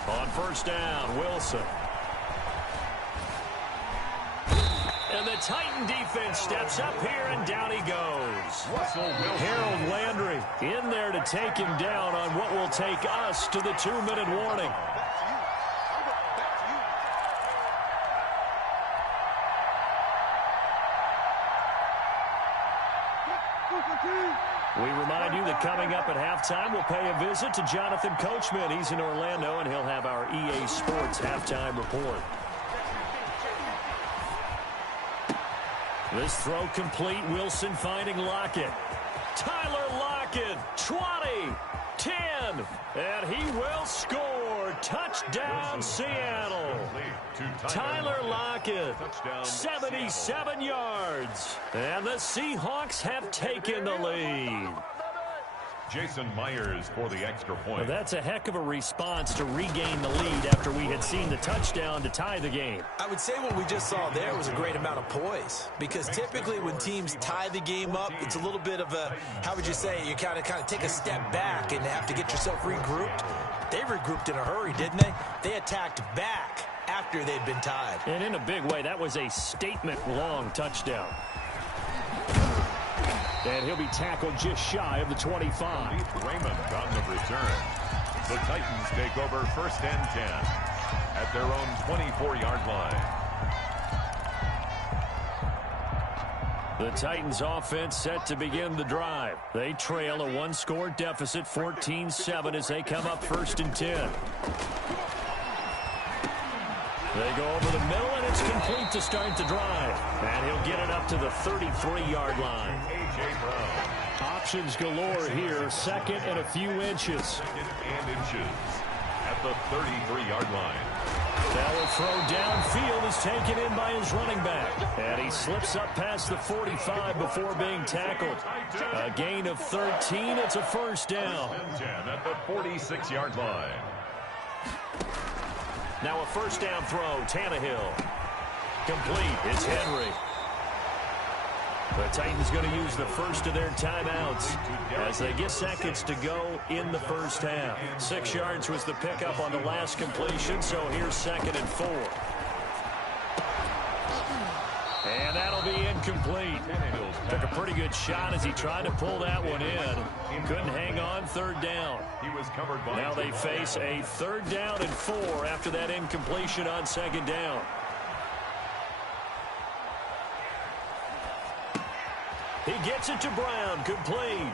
On 1st down, Wilson. And the Titan defense steps up here, and down he goes. Harold Landry in there to take him down on what will take us to the 2-minute warning. We remind you that coming up at halftime, we'll pay a visit to Jonathan Coachman. He's in Orlando, and he'll have our EA Sports halftime report. This throw complete. Wilson finding Lockett. Tyler Lockett, 20, 10, and he will score. Touchdown, Seattle. Tyler Lockett, 77 yards. And the Seahawks have taken the lead. Jason Myers for the extra point. Well, that's a heck of a response to regain the lead after after we had seen the touchdown to tie the game. I would say what we just saw there was a great amount of poise, because typically when teams tie the game up, it's a little bit of a, how would you say, you kind of take a step back and have to get yourself regrouped. They regrouped in a hurry, didn't they? They attacked back after they'd been tied. And in a big way, that was a statement-long touchdown. And he'll be tackled just shy of the 25. Raymond on the return. The Titans take over 1st and 10 at their own 24-yard line. The Titans offense set to begin the drive. They trail a one-score deficit, 14-7, as they come up 1st and 10. They go over the middle, and it's complete to start the drive. And he'll get it up to the 33-yard line. A.J. Brown. Options galore here, 2nd and a few inches. 2nd and inches at the 33-yard line. Now a throw downfield is taken in by his running back. And he slips up past the 45 before being tackled. A gain of 13. It's a 1st down. 10 at the 46-yard line. Now a 1st down throw, Tannehill. Complete, it's Henry. The Titans going to use the first of their timeouts as they get seconds to go in the 1st half. 6 yards was the pickup on the last completion, so here's 2nd and 4. And that'll be incomplete. Took a pretty good shot as he tried to pull that one in. Couldn't hang on, 3rd down. Now they face a 3rd down and 4 after that incompletion on 2nd down. He gets it to Brown, complete.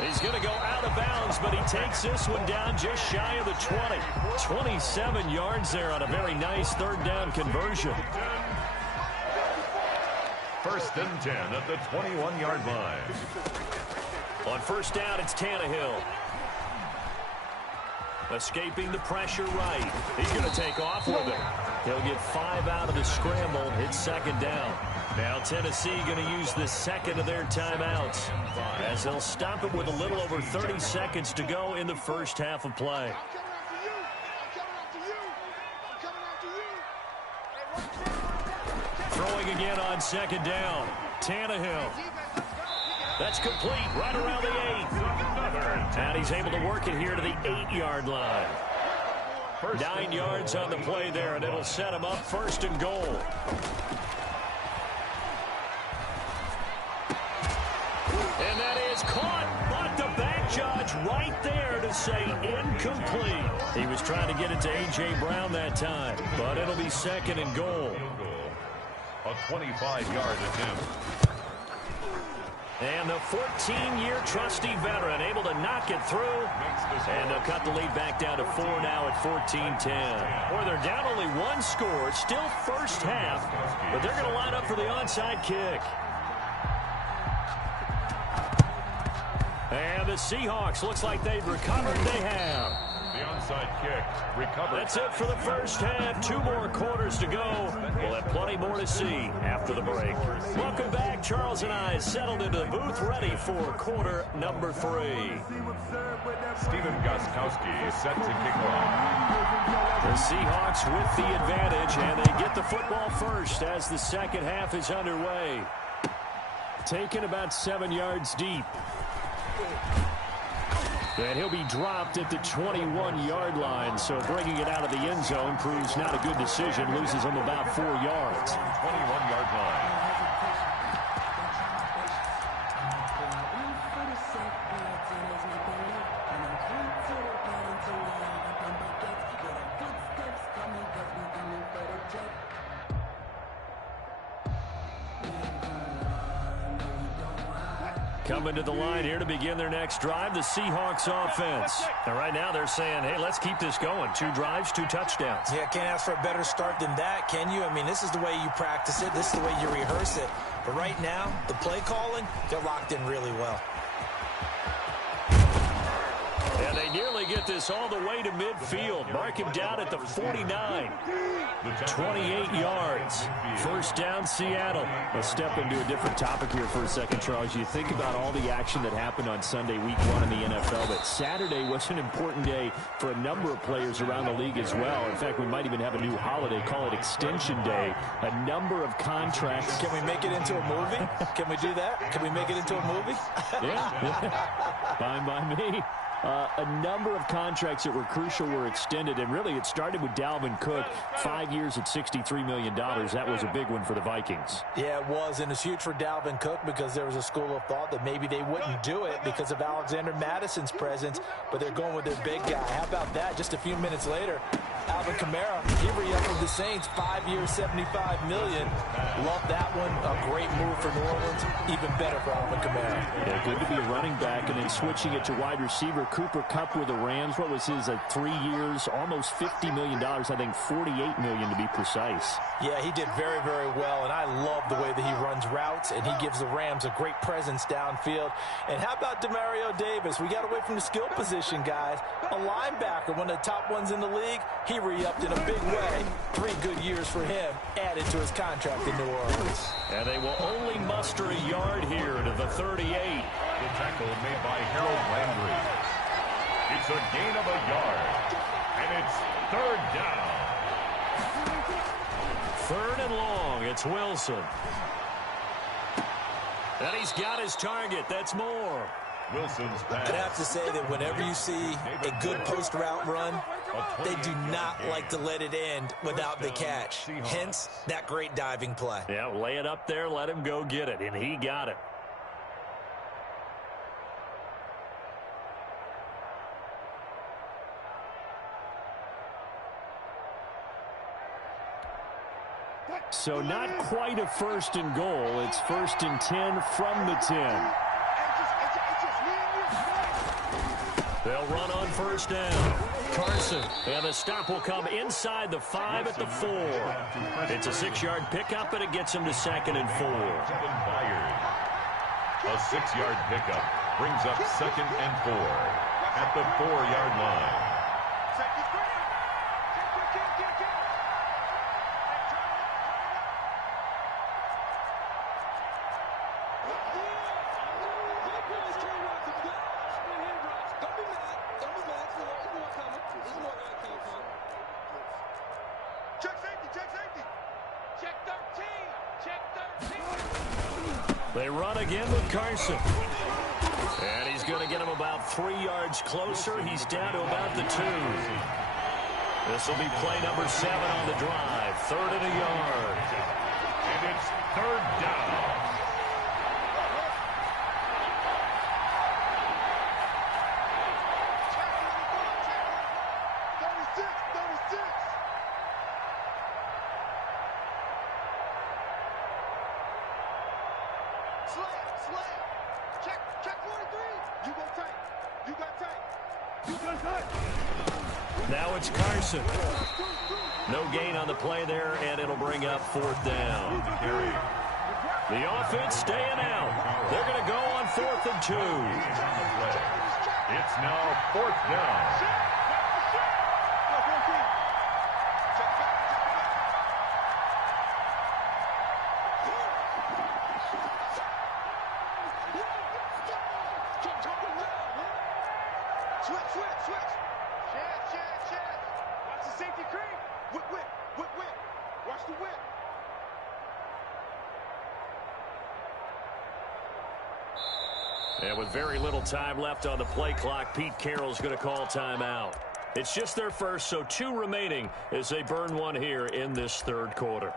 He's going to go out of bounds, but he takes this one down just shy of the 20. 27 yards there on a very nice 3rd down conversion. 1st and 10 at the 21-yard line. On 1st down, it's Tannehill. Escaping the pressure right. He's going to take off with it. He'll get 5 out of the scramble. It's 2nd down. Now Tennessee going to use the 2nd of their timeouts as they'll stop it with a little over 30 seconds to go in the 1st half of play. Throwing again on 2nd down. Tannehill. That's complete right around the 8. And he's able to work it here to the 8-yard line. 9 yards on the play there, and it'll set him up 1st and goal. And that is caught, but the back judge right there to say incomplete. He was trying to get it to A.J. Brown that time, but it'll be 2nd and goal. A 25-yard attempt. And the 14-year trusty veteran able to knock it through. And they'll cut the lead back down to 4 now at 14-10. Boy, they're down only 1 score. It's still 1st half, but they're going to line up for the onside kick. And the Seahawks looks like they've recovered. They have. The onside kick recovered. That's it for the 1st half. 2 more quarters to go. We'll have plenty more to see after the break. Welcome back. Charles and I settled into the booth, ready for quarter number 3. Stephen Gostkowski set to kick off. The Seahawks with the advantage, and they get the football first as the 2nd half is underway. Taken about 7 yards deep. And he'll be dropped at the 21-yard line, so bringing it out of the end zone proves not a good decision. Loses him about 4 yards. 21-yard line. Coming to the line here to begin their next drive, the Seahawks offense. And right now they're saying, hey, let's keep this going. 2 drives, 2 touchdowns. Yeah, can't ask for a better start than that, can you? I mean, this is the way you practice it. This is the way you rehearse it. But right now, the play calling, they're locked in really well. And they nearly get this all the way to midfield. Mark him down at the 49. 28 yards. First down, Seattle. Let's step into a different topic here for a second, Charles. You think about all the action that happened on Sunday, week 1 in the NFL, but Saturday was an important day for a number of players around the league as well. In fact, we might even have a new holiday, call it Extension Day. A number of contracts. Can we make it into a movie? Can we do that? Can we make it into a movie? Yeah. Fine by me. A number of contracts that were crucial were extended, and really it started with Dalvin Cook, 5 years at $63 million. That was a big one for the Vikings. Yeah, it was, and it's huge for Dalvin Cook because there was a school of thought that maybe they wouldn't do it because of Alexander Madison's presence, but they're going with their big guy. How about that? Just a few minutes later, Alvin Kamara, he re-upped with the Saints, 5 years, $75 million. Love that one. A great move for New Orleans. Even better for Alvin Kamara. Yeah, good to be a running back, and then switching it to wide receiver. Cooper Kupp with the Rams. What was his, 3 years, almost $50 million, I think $48 million to be precise. Yeah, he did very, very well, and I love the way that he runs routes, and he gives the Rams a great presence downfield. And how about Demario Davis? We got away from the skill position, guys. A linebacker, one of the top ones in the league. He re-upped in a big way. 3 good years for him, added to his contract in New Orleans. And they will only muster a yard here to the 38. The tackle made by Harold Landry. It's a gain of a yard, and it's 3rd down. 3rd and long. It's Wilson. And he's got his target. That's Moore. Wilson's pass. I'd have to say that whenever you see a good post route run, they do not like to let it end without the catch. Hence, that great diving play. Yeah, lay it up there, let him go get it, and he got it. So not quite a 1st and goal. It's 1st and 10 from the 10. They'll run on 1st down. Carson, and the stop will come inside the 5 at the 4. It's a 6-yard pickup, and it gets him to 2nd and 4. A 6-yard pickup brings up 2nd and 4 at the 4-yard line. They run again with Carson. And he's going to get him about 3 yards closer. He's down to about the 2. This will be play number 7 on the drive. 3rd and a yard. And it's 3rd down. Now it's Carson. No gain on the play there, and it'll bring up 4th down. The offense staying out. They're going to go on 4th and 2. It's now 4th down. And with very little time left on the play clock, Pete Carroll's going to call timeout. It's just their first, so 2 remaining as they burn 1 here in this 3rd quarter.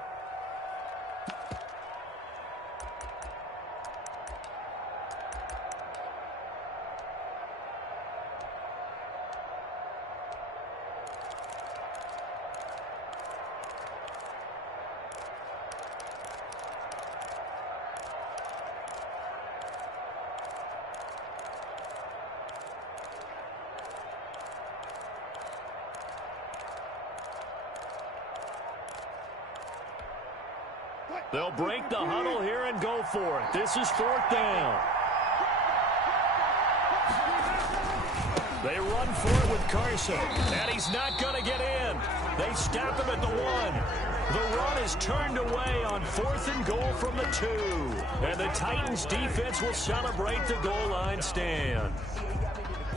They'll break the huddle here and go for it. This is 4th down. They run for it with Carson, and he's not going to get in. They stop him at the 1. The run is turned away on 4th and goal from the 2. And the Titans defense will celebrate the goal line stand.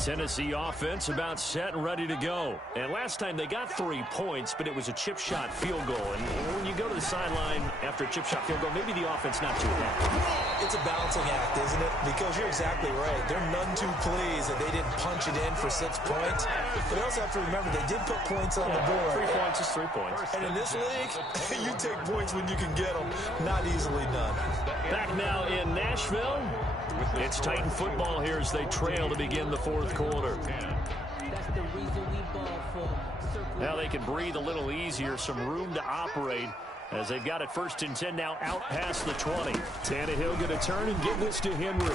Tennessee offense about set and ready to go. And last time they got 3 points, but it was a chip shot field goal. And when you go to the sideline after a chip shot field goal, maybe the offense not too happy. It's a balancing act, isn't it? Because you're exactly right. They're none too pleased that they didn't punch it in for 6 points. But you also have to remember they did put points on the board. 3 points is 3 points. And in this league, you take points when you can get them. Not easily done. Back now in Nashville. It's Titan football here as they trail to begin the 4th quarter. Now they can breathe a little easier, some room to operate as they've got it 1st and 10 now out past the 20. Tannehill going to turn and give this to Henry.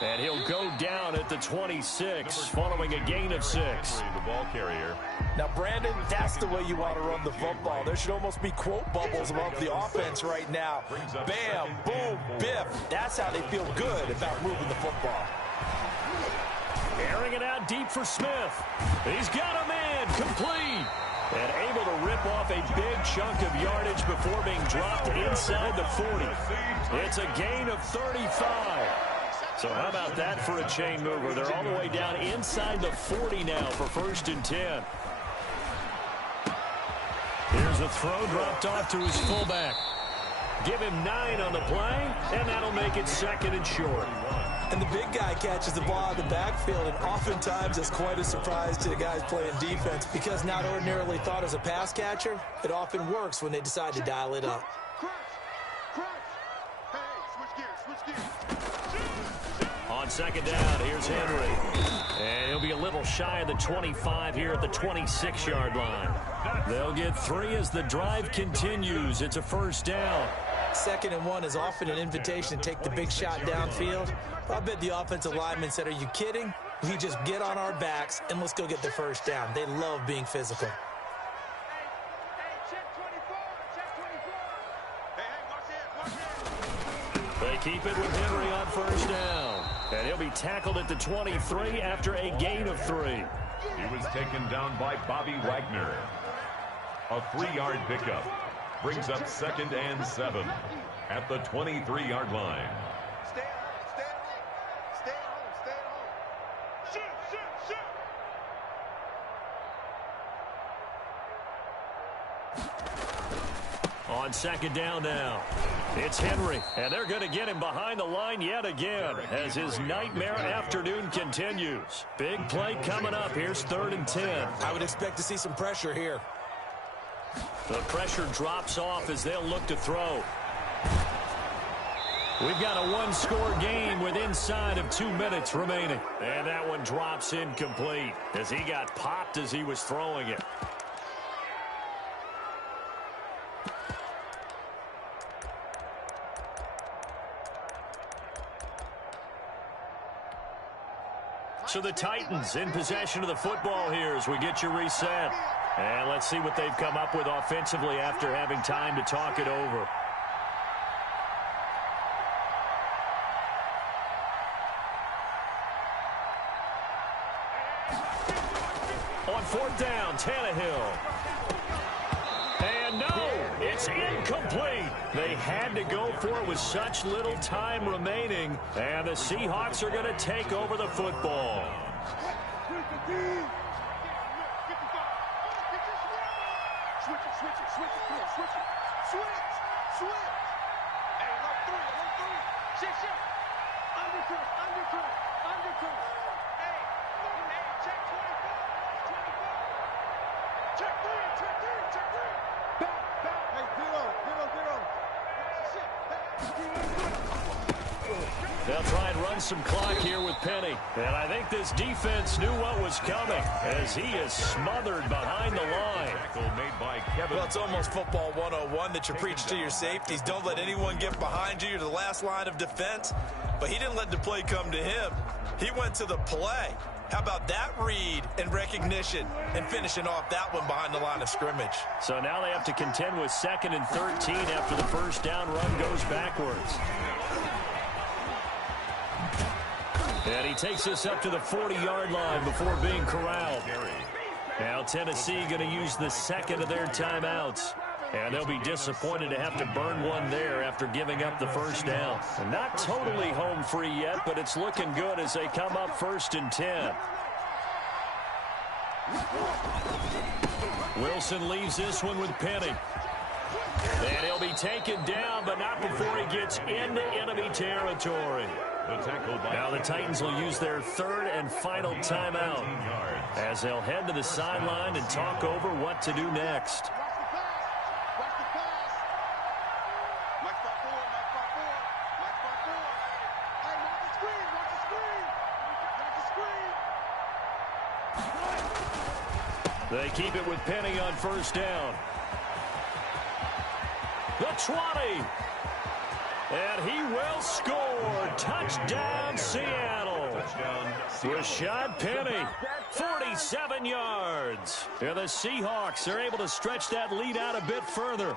And he'll go down at the 26 following a gain of 6. The ball carrier. Now, Brandon, that's the way you want to run the football. There should almost be quote bubbles above the offense right now. Bam, boom, biff. That's how they feel good about moving the football. Airing it out deep for Smith. He's got a man complete. And able to rip off a big chunk of yardage before being dropped inside the 40. It's a gain of 35. So how about that for a chain mover? They're all the way down inside the 40 now for 1st and 10. Here's a throw dropped off to his fullback. Give him 9 on the play, and that'll make it 2nd and short. And the big guy catches the ball out of the backfield, and oftentimes it's quite a surprise to the guys playing defense because not ordinarily thought as a pass catcher, it often works when they decide to dial it up. On 2nd down, here's Henry. And he'll be a little shy of the 25 here at the 26-yard line. They'll get 3 as the drive continues. It's a 1st down. 2nd and 1 is often an invitation to take the big shot downfield. I bet the offensive linemen said, are you kidding? We just get on our backs and let's go get the 1st down. They love being physical. They keep it with Henry on 1st down. And he'll be tackled at the 23 after a gain of 3. He was taken down by Bobby Wagner. A 3-yard pickup brings up 2nd and 7 at the 23-yard line. On 2nd down now, it's Henry, and they're going to get him behind the line yet again as his nightmare afternoon continues. Big play coming up. Here's 3rd and 10. I would expect to see some pressure here. The pressure drops off as they'll look to throw. We've got a 1-score game with inside of 2 minutes remaining. And that one drops incomplete as he got popped as he was throwing it. So the Titans in possession of the football here as we get you reset. And let's see what they've come up with offensively after having time to talk it over. On 4th down, Tannehill. And no, it's incomplete. They had to go for it with such little time remaining. And the Seahawks are going to take over the football. They'll try and run some clock here with Penny. And I think this defense knew what was coming as he is smothered behind the line. Made by Kevin. Well, it's almost football 101 that you preach to your safeties. Don't let anyone get behind you. You're the last line of defense. But he didn't let the play come to him. He went to the play. How about that read and recognition and finishing off that one behind the line of scrimmage? So now they have to contend with 2nd and 13 after the 1st down run goes backwards. And he takes us up to the 40-yard line before being corralled. Now Tennessee going to use the second of their timeouts. And they'll be disappointed to have to burn one there after giving up the first down. And not totally home free yet, but it's looking good as they come up 1st and 10. Wilson leaves this one with Penny. And he'll be taken down, but not before he gets into enemy territory. Now the Titans will use their 3rd and final timeout as they'll head to the sideline and talk over what to do next. They keep it with Penny on 1st down. The 20. And he will score. Touchdown, Seattle. Rashad Penny, 47 yards. And the Seahawks are able to stretch that lead out a bit further.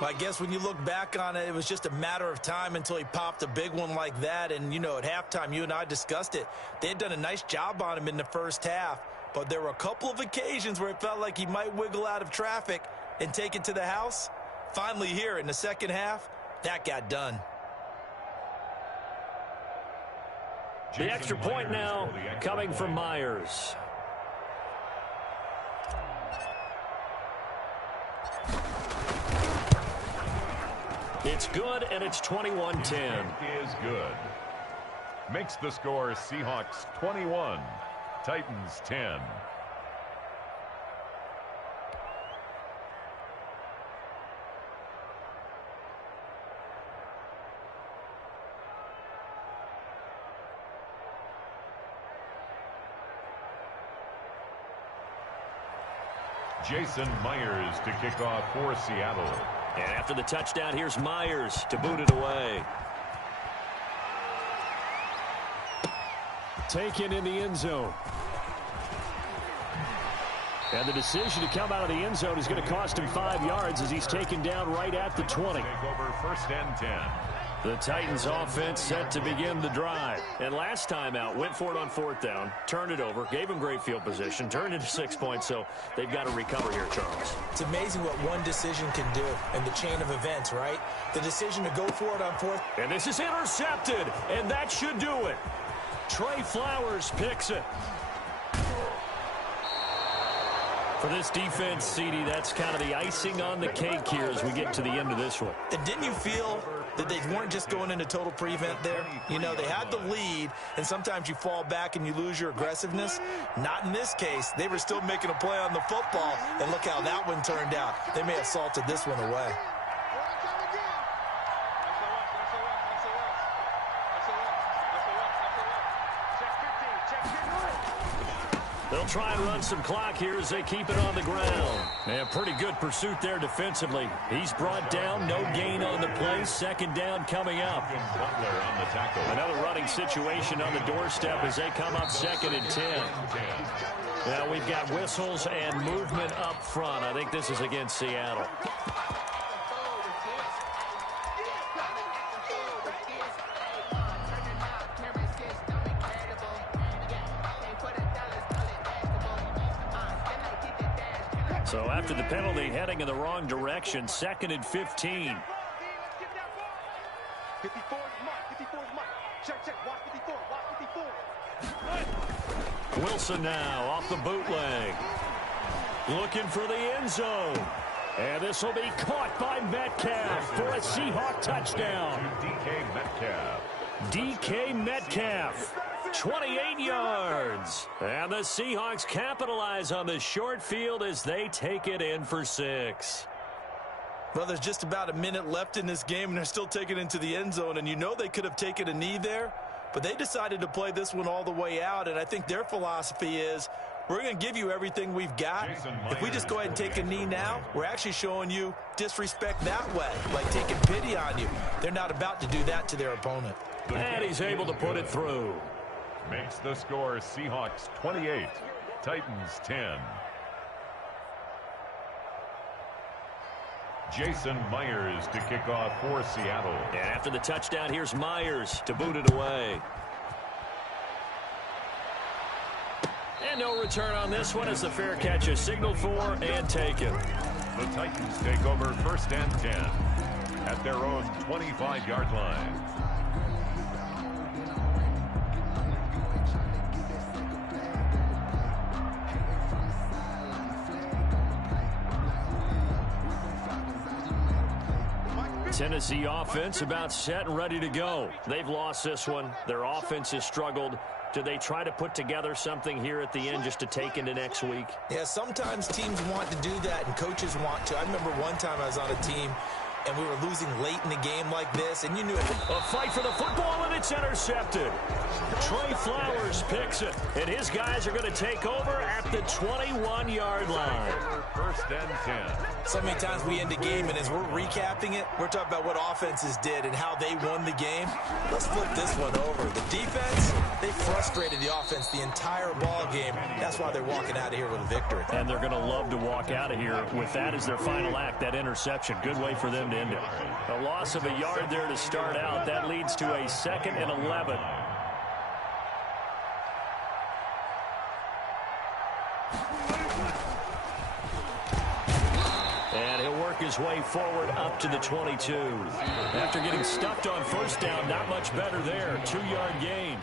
Well, I guess when you look back on it, it was just a matter of time until he popped a big one like that. And, you know, at halftime, you and I discussed it. They had done a nice job on him in the first half. But there were a couple of occasions where it felt like he might wiggle out of traffic and take it to the house. Finally here in the second half, that got done. The extra point now coming from Myers. It's good, and it's 21-10. Is good. Makes the score Seahawks 21, Titans 10. Jason Myers to kick off for Seattle. And after the touchdown, here's Myers to boot it away. Taken in the end zone. And the decision to come out of the end zone is going to cost him 5 yards as he's taken down right at the 20. Take over 1st and 10. The Titans offense set to begin the drive. And last time out, went for it on 4th down, turned it over, gave him great field position, turned into 6 points, so they've got to recover here, Charles. It's amazing what one decision can do in the chain of events, right? The decision to go for it on 4th. And this is intercepted, and that should do it. Trey Flowers picks it. For this defense, CD, that's kind of the icing on the cake here as we get to the end of this one. And didn't you feel that they weren't just going into total prevent there? You know, they had the lead, and sometimes you fall back and you lose your aggressiveness. Not in this case. They were still making a play on the football, and look how that one turned out. They may have salted this one away. They'll try and run some clock here as they keep it on the ground. And pretty good pursuit there defensively. He's brought down, no gain on the play. 2nd down coming up. Butler on the tackle. Another running situation on the doorstep as they come up 2nd and 10. Now we've got whistles and movement up front. I think this is against Seattle. So after the penalty, heading in the wrong direction, 2nd and 15. 54 is marked. 54 is marked. Check. Watch 54. Watch 54. Wilson now off the bootleg. Looking for the end zone. And this will be caught by Metcalf for a Seahawk touchdown. DK Metcalf. DK Metcalf. 28 yards. And the Seahawks capitalize on the short field as they take it in for 6. Well, there's just about a minute left in this game, and they're still taking it into the end zone. And you know they could have taken a knee there, but they decided to play this one all the way out. And I think their philosophy is, we're going to give you everything we've got. If we just go ahead and take a knee now, we're actually showing you disrespect that way, like taking pity on you. They're not about to do that to their opponent. And he's able to put it through. Makes the score Seahawks 28, Titans 10. Jason Myers to kick off for Seattle. And after the touchdown, here's Myers to boot it away. And no return on this one as the fair catch is signaled for and taken. The Titans take over 1st and 10 at their own 25-yard line. Tennessee offense about set and ready to go. They've lost this one. Their offense has struggled. Do they try to put together something here at the end just to take into next week? Yeah, sometimes teams want to do that and coaches want to. I remember one time I was on a team and we were losing late in the game like this, and you knew it. A fight for the football, and it's intercepted. Trey Flowers picks it, and his guys are going to take over at the 21-yard line. 1st and 10. So many times we end a game, and as we're recapping it, we're talking about what offenses did and how they won the game. Let's flip this one over. The defense, they frustrated the offense the entire ball game. That's why they're walking out of here with a victory. And they're going to love to walk out of here with that as their final act, that interception. Good way for them to end it. A loss of a yard there to start out. That leads to a 2nd and 11. And he'll work his way forward up to the 22. After getting stuffed on 1st down, not much better there. 2-yard gain.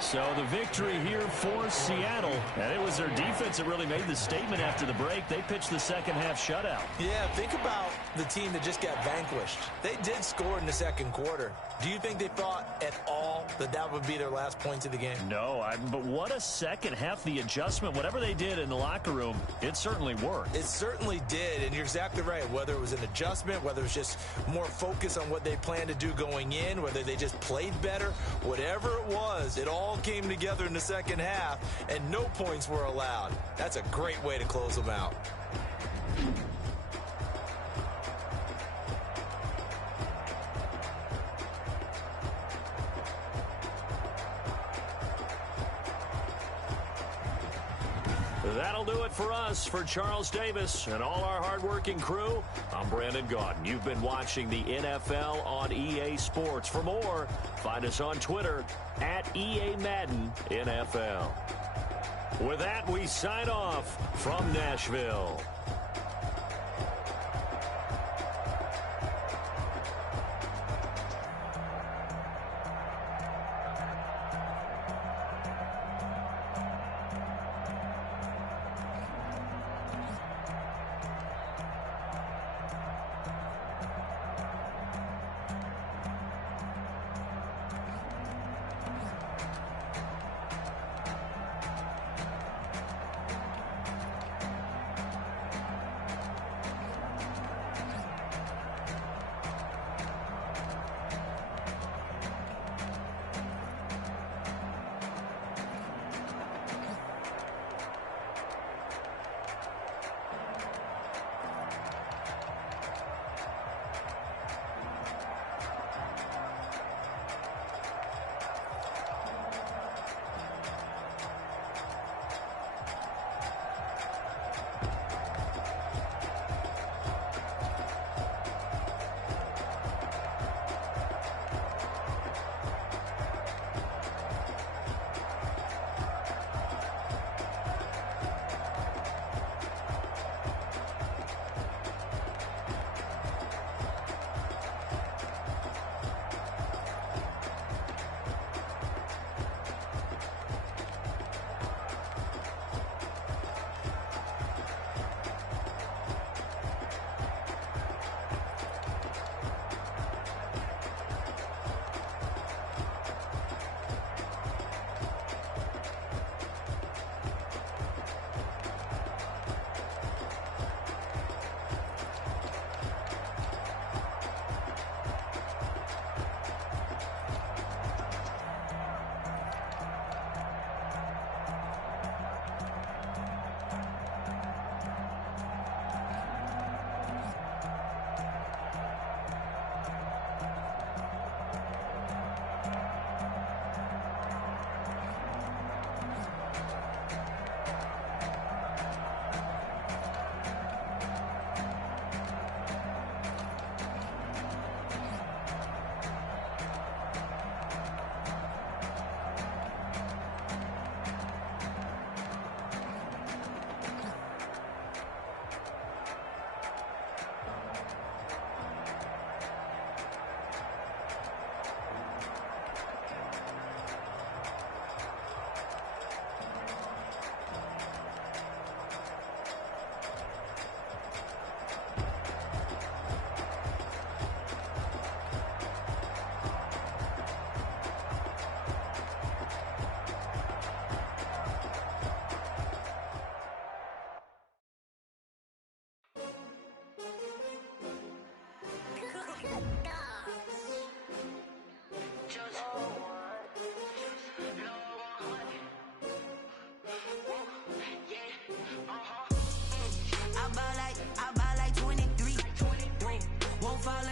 So the victory here for Seattle. And it was their defense that really made the statement after the break. They pitched the second half shutout. Yeah, think about the team that just got vanquished. They did score in the 2nd quarter. Do you think they thought at all that that would be their last points of the game? No, but what a second half. The adjustment, whatever they did in the locker room, it certainly worked. It certainly did, and you're exactly right. Whether it was an adjustment, whether it was just more focus on what they planned to do going in, whether they just played better, whatever it was, it all came together in the second half, and no points were allowed. That's a great way to close them out. That'll do it for us. For Charles Davis and all our hardworking crew, I'm Brandon Gaudin. You've been watching the NFL on EA Sports. For more, find us on Twitter at EA Madden NFL. With that, we sign off from Nashville.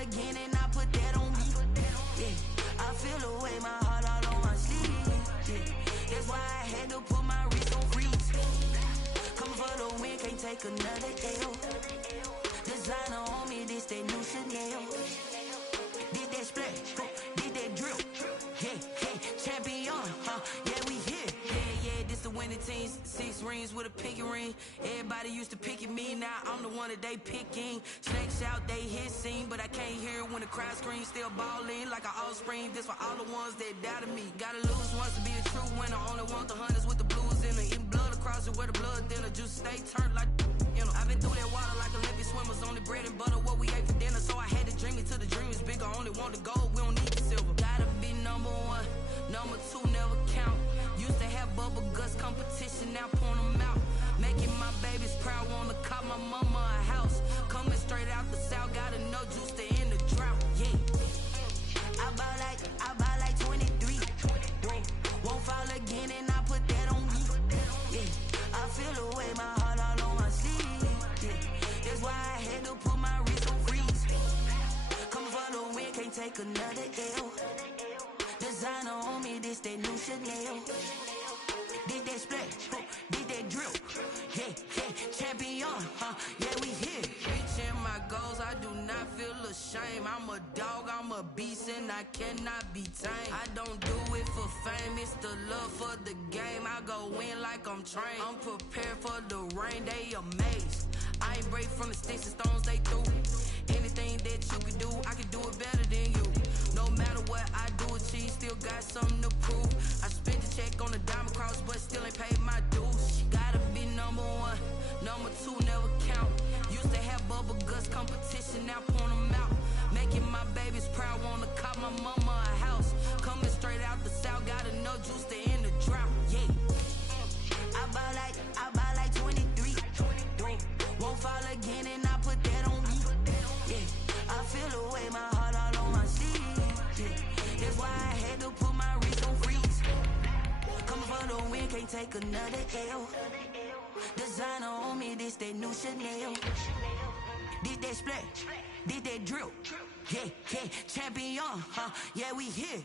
again and I put that on me. Yeah, I feel the way, my heart all on my sleeve. Yeah, that's why I had to put my wrist on freeze. Come for the win, can't take another L. Designer on me, this that new Chanel. Did that splash, did that drill. Yeah, champion, yeah, we here. Yeah, this the winning team. 6 rings with a pinky ring. Everybody used to pick at me, now I'm the one that they picking. Snakes out, they hit scene, but I can't hear it when the crowd screams. Still ballin' like an offspring. This for all the ones that doubted me. Gotta lose once to be a true winner. Only want the hunters with the blues in it. Eating blood across it where the blood thinner. Just stay turned like, you know. I've been through that water like Olympic swimmers. Only bread and butter, what we ate for dinner. So I had to dream it till the dream is bigger. Only want the gold, we don't need the silver. Gotta be number 1, number 2 never count. Used to have bubble guts competition, now point them out. Making my babies proud, wanna cop my mama a house. Coming straight out the south, got enough juice to end the drought. Yeah, I buy like 23. Won't fall again and I put that on me. Yeah, I feel the way, my heart all on my sleeve. Yeah, that's why I had to put my wrist on freeze. Coming for the win, can't take another L. Designer on me, this that new Chanel. Did that splash, did that drill. Yeah, champion, yeah, we here. Reaching my goals, I do not feel ashamed. I'm a dog, I'm a beast, and I cannot be tamed. I don't do it for fame, it's the love for the game. I go in like I'm trained. I'm prepared for the rain, they amazed. I ain't break from the sticks and stones they threw. Anything that you can do, I can do it better than you. No matter what I do, achieve, still got something to prove. I spent the check on the diamond cross, but still ain't paid my dues. Gotta be number 1, number 2 never count. Used to have bubble guts competition, now point them out. Making my babies proud, wanna cop my mama a house. Coming straight out the south, got enough juice to end the drought. Yeah, I buy like 23. Won't fall again and I put that on me. Yeah, I feel the way, my heart all on my sleeve. Yeah, that's why I had to put my wrist on freeze. Coming for the win, can't take another L. Designer on me, this that new Chanel. Did that splash, did that drill. Yeah, champion, yeah, we here.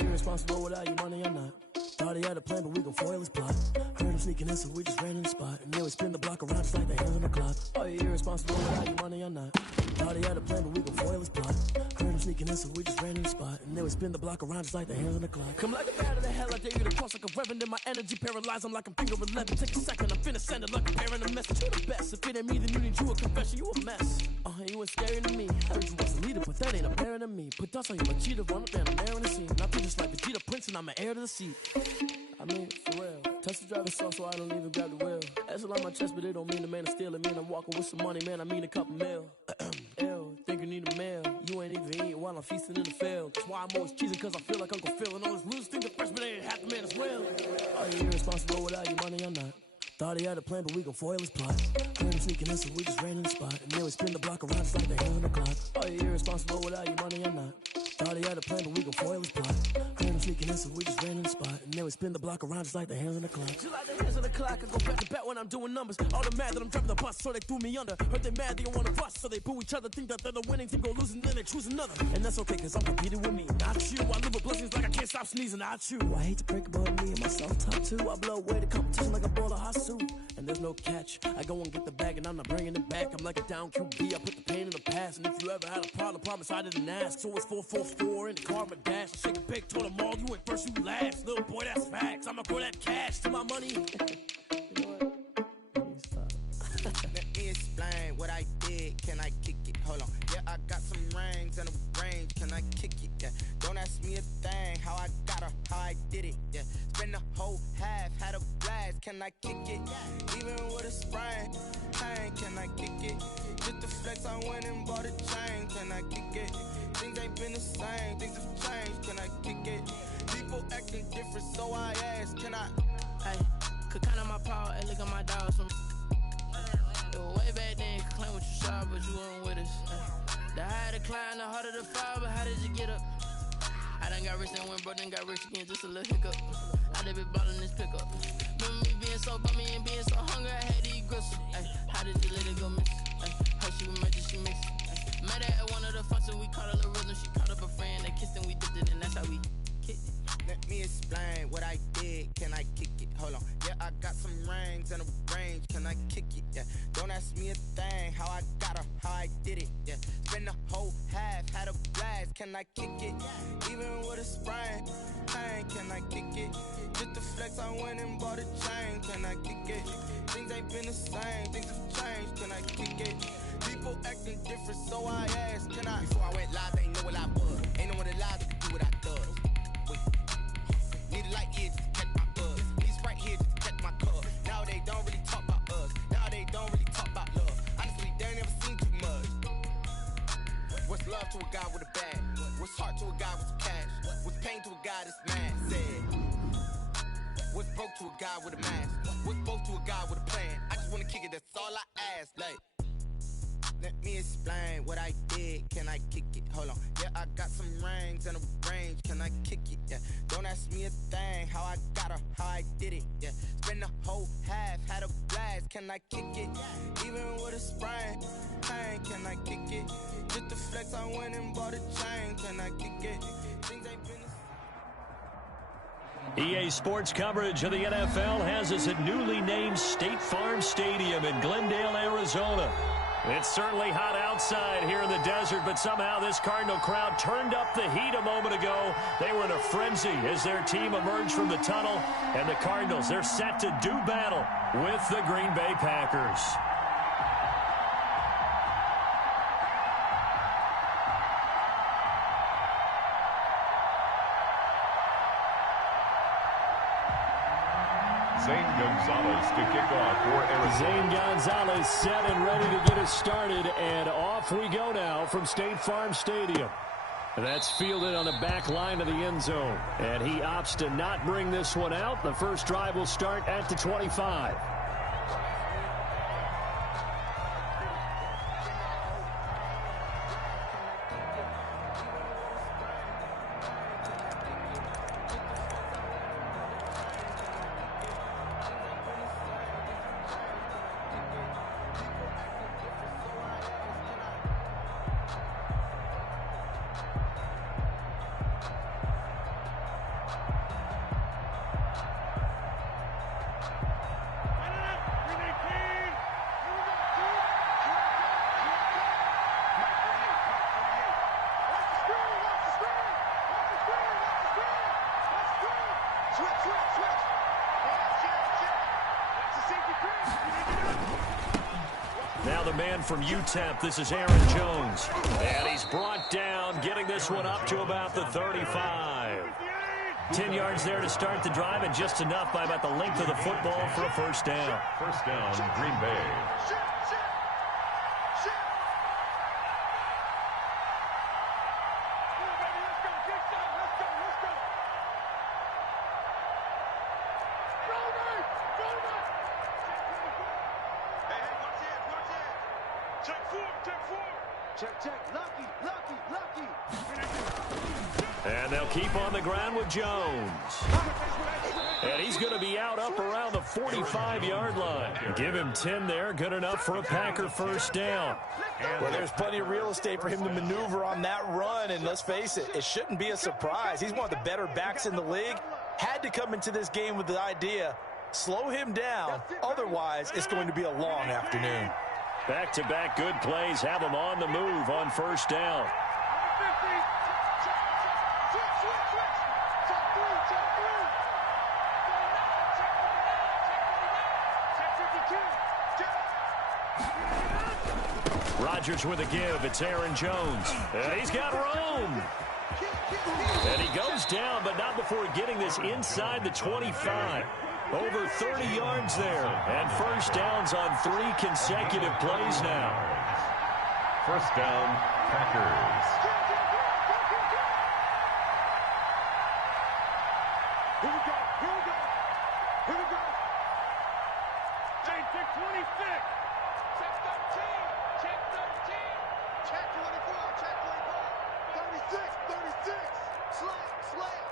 Irresponsible without your money or not. Thought he had a plan, but we gon' foil his plot. Heard him sneaking in, so we just ran in the spot. And then we spin the block around just like the hands on the clock. Are you irresponsible without your money or not? Thought he had a plan, but we gon' foil his plot. Heard him sneaking in, so we just ran in the spot. And then we spin the block around just like the hands on the clock. Come like a bat of the hell, I dare you to cross like a reverend. In my energy paralyzed, I'm like I'm finger 11. Take a second, I'm finna send it like I'm bearing a message. You the best, if it ain't me, then you need you a confession. You a mess. You ain't scary to me. Heard you was a leader, but that ain't apparent to me. Put dust on you, a cheater, run up and I'm airing the scene. I feel just like Vegeta Prince and I'm an heir to the seat. I mean, for real. Touch the driver's soft, so I don't even grab the wheel. That's on my chest, but it don't mean the man is stealing. Man, I'm walking with some money, man, I mean a couple mil. Ew, think you need a meal. You ain't even eating while I'm feasting in the field. That's why I'm always cheesing, cause I feel like Uncle Phil. And all those losers think the freshman ain't half the man as well. Are you irresponsible without your money or not? Thought he had a plan, but we gon' foil his plot. Heard him sneaking in, so we just ran in the spot. And then we spin the block around just like the hands on the clock. Are you irresponsible without your money or not? Thought he had a plan, but we gon' foil his plot. Heard him sneaking in, so we just ran in the spot. And then we spin the block around just like the hands on the clock. Just like the hands on the clock, I go back to back when I'm doing numbers. All the mad that I'm driving the bus, so they threw me under. Heard they mad, they don't wanna bust, so they boo each other. Think that they're the winning team, go losing, then they choose another. And that's okay, cause I'm competing with me, not you. I live with blessings like I can't stop sneezing, not you. I hate to break about me and my self-talk too. I blow away the competition like a ball of hot soup. And there's no catch. I go and get the bag and I'm not bringing it back. I'm like a down QB, I put the pain in the past. And if you ever had a problem, promise I didn't ask. So it's 444 in the car, my dash. I shake a big, told them all, you ain't first, you last. Little boy, that's facts. I'ma throw that cash to my money. You know what? Let me explain what I did. Can I kick it? Hold on. Yeah, I got some rings and a range. Can I kick it? Yeah. Don't ask me a thing. How I got her, how I did it, yeah. Spend the whole half, had a blast, can I kick it? Even with a sprain, pain, can I kick it? Just the flex, I went and bought a chain, can I kick it? Things ain't been the same, things have changed, can I kick it? People acting different, so I ask, can I? Hey, could count on my power and look at my dogs. Way back then, could claim what you saw, but you weren't with us. The higher the climb, the harder the fall, but how did you get up? I done got rich and went broke, then got rich again, just a little hiccup. I done been ballin' this pickup. Remember me being so bummy and being so hungry, I had to eat gristle. Ay, how did you let it go miss? Ay, how she was magic, she missed. Met her at one of the functions, we caught a little rhythm. She caught up a friend, they kissed and we dipped it, and that's how we kicked it. Let me explain what I did, can I kick it? Hold on, yeah, I got some rings and a range, can I kick it? Yeah, don't ask me a thing, how I got her, how I did it, yeah. Spend the whole half, had a blast, can I kick it? Even with a sprain, pain, can I kick it? Just the flex, I went and bought a chain, can I kick it? Things ain't been the same, things have changed, can I kick it? People acting different, so I ask, can I? Before I went live, they know what I was. Ain't no one alive that can do what I does. Need a light here just to catch my buzz. Need Sprite here just to catch my cup. Now they don't really talk about us. Now they don't really talk about love. Honestly, they ain't never seen too much. What's love to a guy with a bag? What's heart to a guy with some cash? What's pain to a guy that's mad? Said. What's broke to a guy with a mask? What's both to a guy with a plan? I just wanna kick it, that's all I ask. Like, let me explain what I did, can I kick it? Hold on, yeah, I got some rings and a range, can I kick it? Yeah, don't ask me a thing, how I got her, how I did it? Yeah, spend the whole half, had a blast, can I kick it? Even with a sprain, pain, can I kick it? Just the flex, I went and bought a chain, can I kick it? Things ain't been EA Sports coverage of the NFL has us at newly named State Farm Stadium in Glendale, Arizona. It's certainly hot outside here in the desert, but somehow this Cardinal crowd turned up the heat a moment ago. They were in a frenzy as their team emerged from the tunnel, and the Cardinals, they're set to do battle with the Green Bay Packers. Zane Gonzalez to kick off for Arizona. Zane Gonzalez set and ready to get us started, and off we go now from State Farm Stadium. That's fielded on the back line of the end zone, and he opts to not bring this one out. The first drive will start at the 25. Now the man from UTEP, this is Aaron Jones. And he's brought down, getting this one up to about the 35. 10 yards there to start the drive, and just enough by about the length of the football for a first down. First down, Green Bay. And they'll keep on the ground with Jones. And he's going to be out up around the 45-yard line. Give him 10 there, good enough for a Packer first down. Well, there's plenty of real estate for him to maneuver on that run, and let's face it, it shouldn't be a surprise. He's one of the better backs in the league. Had to come into this game with the idea, slow him down, otherwise it's going to be a long afternoon. Back-to-back good plays have him on the move on first down. Rodgers with a give. It's Aaron Jones. And he's got room. And he goes down, but not before getting this inside the 25. Over 30 yards there. And first downs on 3 consecutive plays now. First down, Packers. Here we go. Check 26. Check 13. Check 13. Check 24. Check 24. 36. Slam.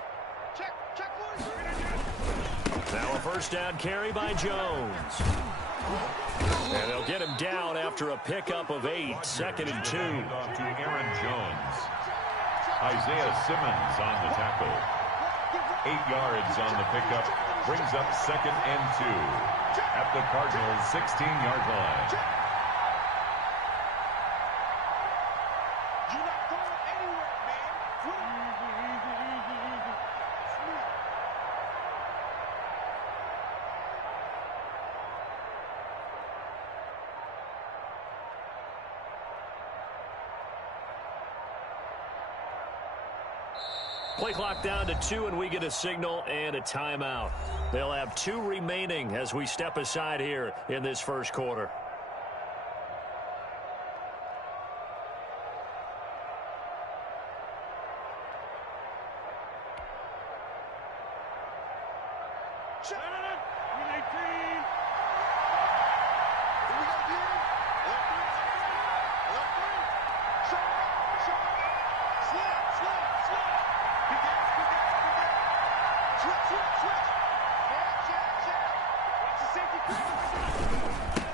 Check 43. Now a first down carry by Jones. And they'll get him down after a pickup of 8. 2nd and 2. To Aaron Jones. Isaiah Simmons on the tackle. 8 yards on the pickup. Brings up 2nd and 2. At the Cardinals' 16-yard line. You're not going anywhere, man. Easy. Smooth. Play clock down to 2, and we get a signal and a timeout. They'll have 2 remaining as we step aside here in this first quarter.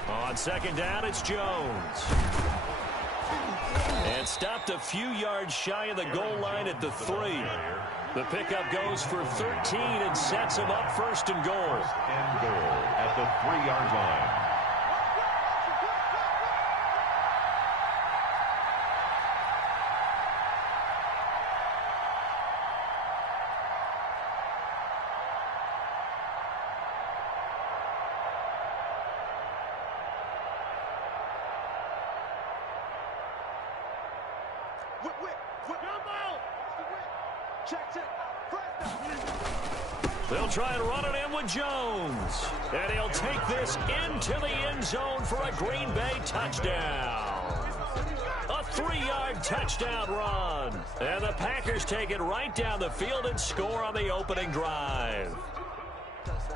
On second down, it's Jones. And stopped a few yards shy of the goal line at the 3. The pickup goes for 13 and sets him up 1st and goal. And goal at the 3-yard line. They'll try and run it in with Jones. And he'll take this into the end zone for a Green Bay touchdown. A 3-yard touchdown run. And the Packers take it right down the field and score on the opening drive.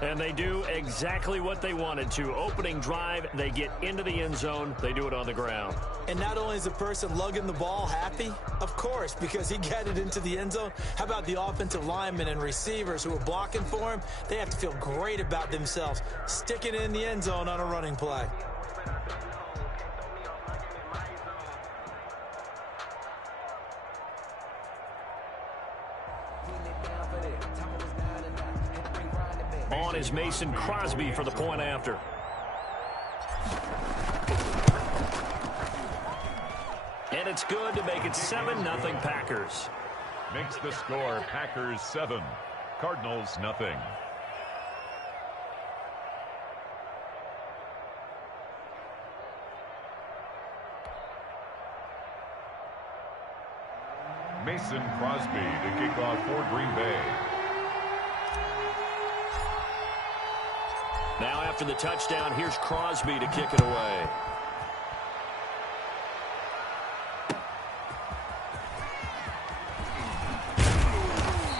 And they do exactly what they wanted to. Opening drive, they get into the end zone. They do it on the ground. And not only is the person lugging the ball happy, of course, because he got it into the end zone. How about the offensive linemen and receivers who are blocking for him? They have to feel great about themselves, sticking it in the end zone on a running play. On is Mason Crosby for the point after. And it's good to make it 7-0 Packers. Makes the score Packers 7, Cardinals nothing. Mason Crosby to kick off for Green Bay. Now after the touchdown, here's Crosby to kick it away.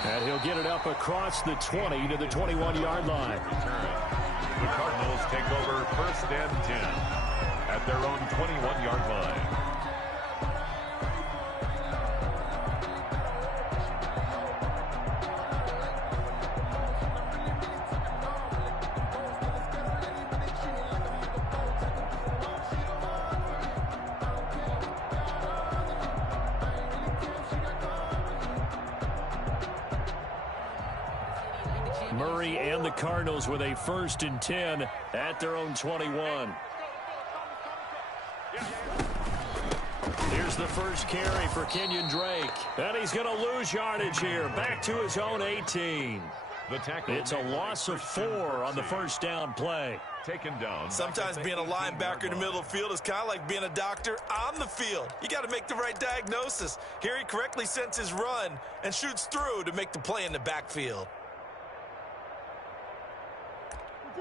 And he'll get it up across the 20 to the 21-yard line. The Cardinals take over 1st and 10 at their own 21-yard line. Murray and the Cardinals with a 1st and 10 at their own 21. Here's the first carry for Kenyon Drake. And he's going to lose yardage here. Back to his own 18. The tackle. It's a loss of 4 on the first down play. Taken down. Sometimes being a linebacker in the middle of the field is kind of like being a doctor on the field. You got to make the right diagnosis. Here he correctly senses run and shoots through to make the play in the backfield.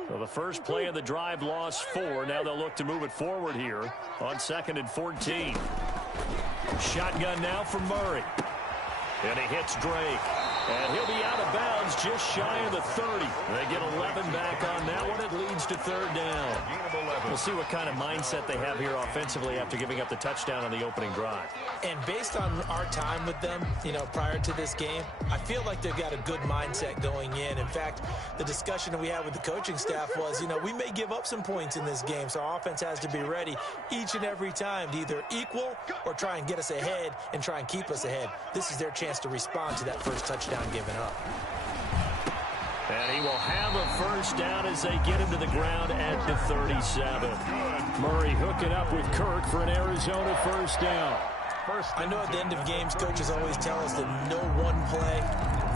So the first play of the drive lost 4. Now they'll look to move it forward here on 2nd and 14. Shotgun now for Murray. And he hits Drake. And he'll be out of bounds just shy of the 30. They get 11 back on that one. It leads to 3rd down. We'll see what kind of mindset they have here offensively after giving up the touchdown on the opening drive. And based on our time with them, prior to this game, I feel like they've got a good mindset going in. In fact, the discussion that we had with the coaching staff was, we may give up some points in this game, so our offense has to be ready each and every time to either equal or try and get us ahead and try and keep us ahead. This is their chance to respond to that first touchdown given up. And he will have a first down as they get him to the ground at the 37. Murray hooking up with Kirk for an Arizona first down. I know at the end of games, coaches always tell us that no one play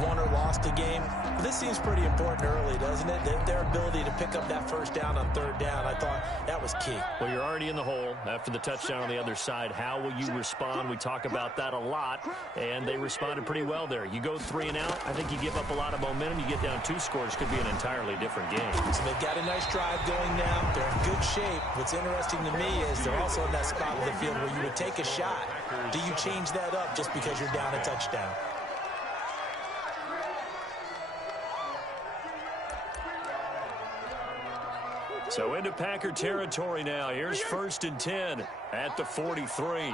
won or lost a game. But this seems pretty important early, doesn't it? Their ability to pick up that first down on 3rd down, I thought that was key. Well, you're already in the hole after the touchdown on the other side. How will you respond? We talk about that a lot, and they responded pretty well there. You go 3 and out, I think you give up a lot of momentum. You get down 2 scores, could be an entirely different game. So they've got a nice drive going now. They're in good shape. What's interesting to me is they're also in that spot of the field where you would take a shot. Do you change that up just because you're down a touchdown? So into Packer territory now. Here's 1st and 10 at the 43.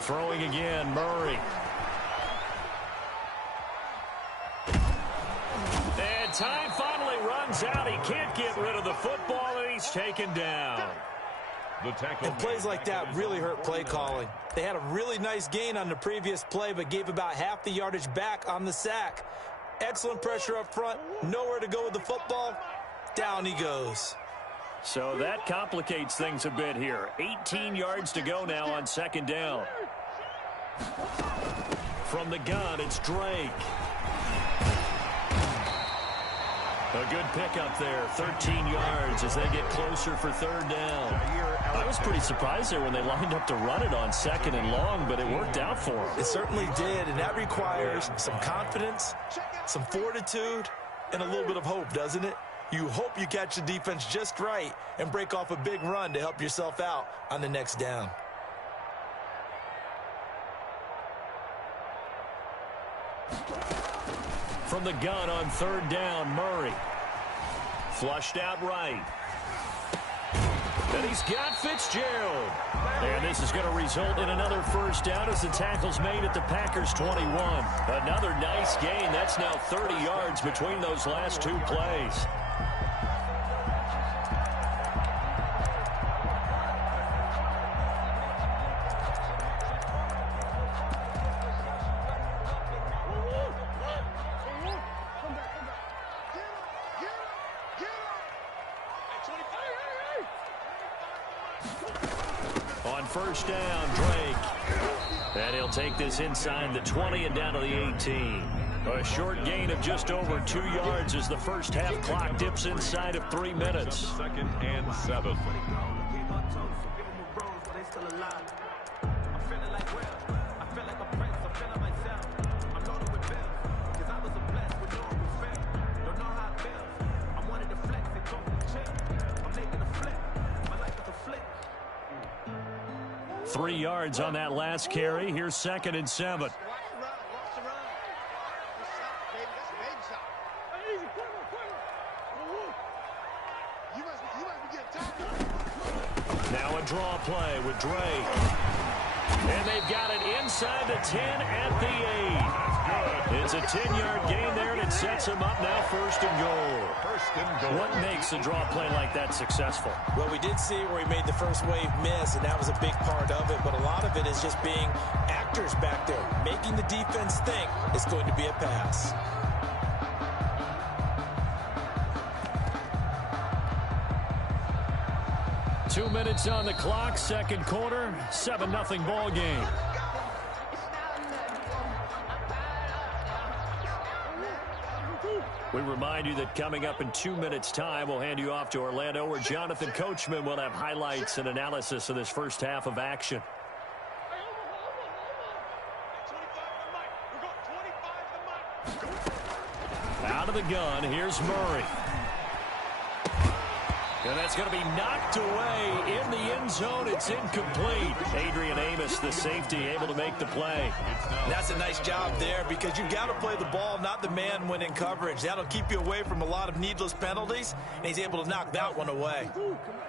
Throwing again, Murray. And time finally runs out. He can't get rid of the football, and he's taken down. And plays like that really hurt play calling. They had a really nice gain on the previous play, but gave about half the yardage back on the sack. Excellent pressure up front. Nowhere to go with the football. Down he goes. So that complicates things a bit here. 18 yards to go now on 2nd down. From the gun, it's Drake. A good pickup there, 13 yards as they get closer for 3rd down. I was pretty surprised there when they lined up to run it on 2nd and long, but it worked out for them. It certainly did, and that requires some confidence, some fortitude, and a little bit of hope, doesn't it? You hope you catch the defense just right and break off a big run to help yourself out on the next down. From the gun on 3rd down, Murray. Flushed out right. And he's got Fitzgerald. And this is going to result in another first down as the tackle's made at the Packers' 21. Another nice gain. That's now 30 yards between those last 2 plays. On 1st down, Drake. And he'll take this inside the 20 and down to the 18. A short gain of just over 2 yards as the first half clock dips inside of 3 minutes. 2nd and 7. Three yards on that last carry. Here's 2nd and 7. Now a draw play with Drake. And they've got it inside the 10 at the 8. It's a 10-yard gain there, and it sets them up now 1st and goal. What makes a draw play like that successful? Well, we did see where he made the first wave miss, and that was a big part of it. But a lot of it is just being actors back there, making the defense think it's going to be a pass. 2 minutes on the clock, second quarter, 7-0 ball game. We remind you that coming up in 2 minutes' time, we'll hand you off to Orlando, where Jonathan Coachman will have highlights and analysis of this first half of action. Out of the gun, here's Murray. And that's going to be knocked away in the end zone. It's incomplete. Adrian Amos, the safety, able to make the play. That's a nice job there, because you've got to play the ball, not the man when in coverage. That'll keep you away from a lot of needless penalties, and he's able to knock that one away.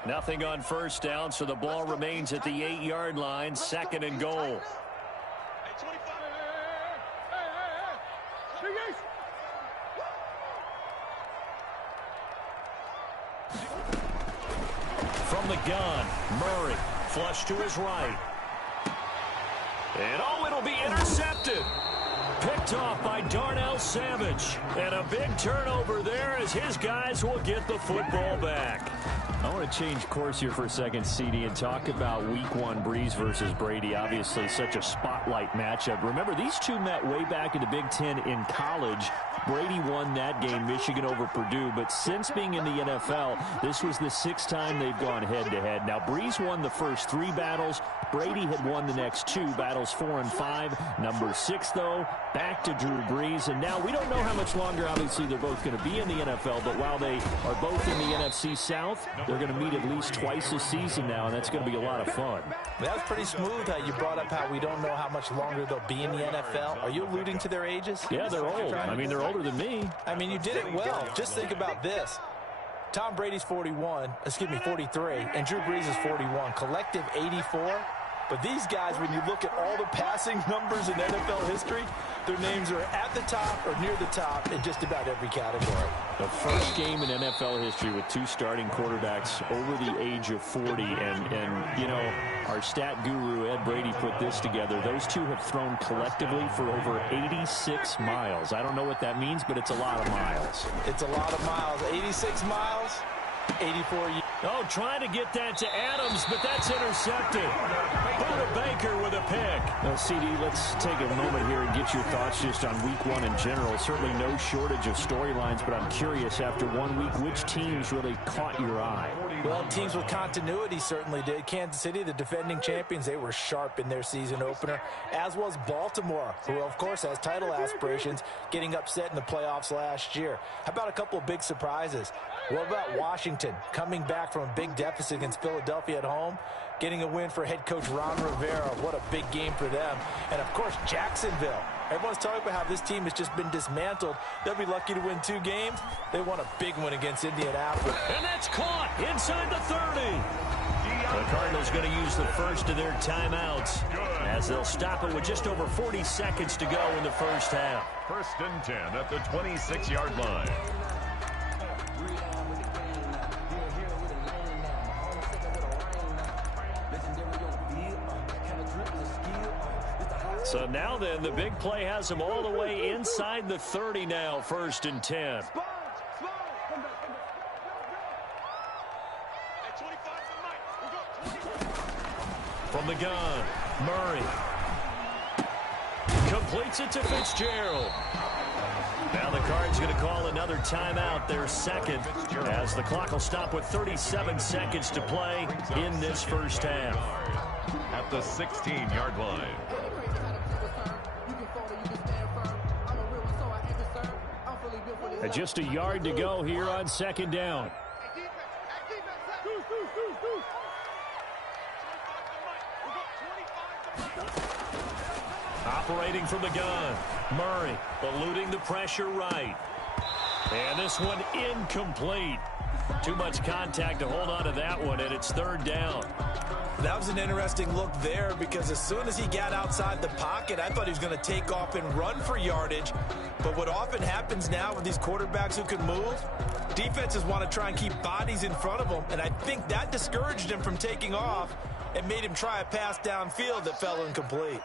Nothing on first down, so the ball remains at the 8-yard line, second and goal. From the gun, Murray, flush to his right. And oh, it'll be intercepted. Picked off by Darnell Savage. And a big turnover there as his guys will get the football back. I want to change course here for a second, CD, and talk about Week 1 Breeze versus Brady. Obviously, such a spotlight matchup. Remember, these two met way back in the Big Ten in college. Brady won that game, Michigan over Purdue. But since being in the NFL, this was the 6th time they've gone head-to-head. Now, Breeze won the first 3 battles. Brady had won the next 2, battles 4 and 5. Number 6, though, back to Drew Brees. And now we don't know how much longer, obviously, they're both going to be in the NFL. But while they are both in the NFC South, they're going to meet at least twice a season now, and that's going to be a lot of fun. That was pretty smooth how you brought up how we don't know how much longer they'll be in the NFL. Are you alluding to their ages? Yeah, they're old. I mean, they're older than me. I mean, you did it well. Just think about this. Tom Brady's 43, and Drew Brees is 41. Collective 84. But these guys, when you look at all the passing numbers in NFL history, their names are at the top or near the top in just about every category. The first game in NFL history with 2 starting quarterbacks over the age of 40. And you know, our stat guru, Ed Brady, put this together. Those two have thrown collectively for over 86 miles. I don't know what that means, but it's a lot of miles. It's a lot of miles. 86 miles, 84 years. Oh, trying to get that to Adams, but that's intercepted. Buda Baker with a pick. Well, CD, let's take a moment here and get your thoughts just on Week 1 in general. Certainly no shortage of storylines, but I'm curious, after 1 week, which teams really caught your eye? Well, teams with continuity certainly did. Kansas City, the defending champions, they were sharp in their season opener, as was Baltimore, who, of course, has title aspirations, getting upset in the playoffs last year. How about a couple of big surprises? What about Washington coming back from a big deficit against Philadelphia at home, getting a win for head coach Ron Rivera? What a big game for them. And, of course, Jacksonville. Everyone's talking about how this team has just been dismantled. They'll be lucky to win 2 games. They won a big one against Indianapolis. And that's caught inside the 30. The Cardinals going to use the first of their timeouts as they'll stop it with just over 40 seconds to go in the first half. 1st and 10 at the 26-yard line. So now then, the big play has them all the way inside the 30 now, 1st and 10. From the gun, Murray completes it to Fitzgerald. Now the Cards going to call another timeout, their second, as the clock will stop with 37 seconds to play in this first half. At the 16-yard line. Just a yard to go here on 2nd down. Operating from the gun, Murray eluding the pressure right. And this one incomplete. Too much contact to hold on to that one, and it's 3rd down. That was an interesting look there, because as soon as he got outside the pocket, I thought he was going to take off and run for yardage. But what often happens now with these quarterbacks who can move, defenses want to try and keep bodies in front of them, and I think that discouraged him from taking off and made him try a pass downfield that fell incomplete.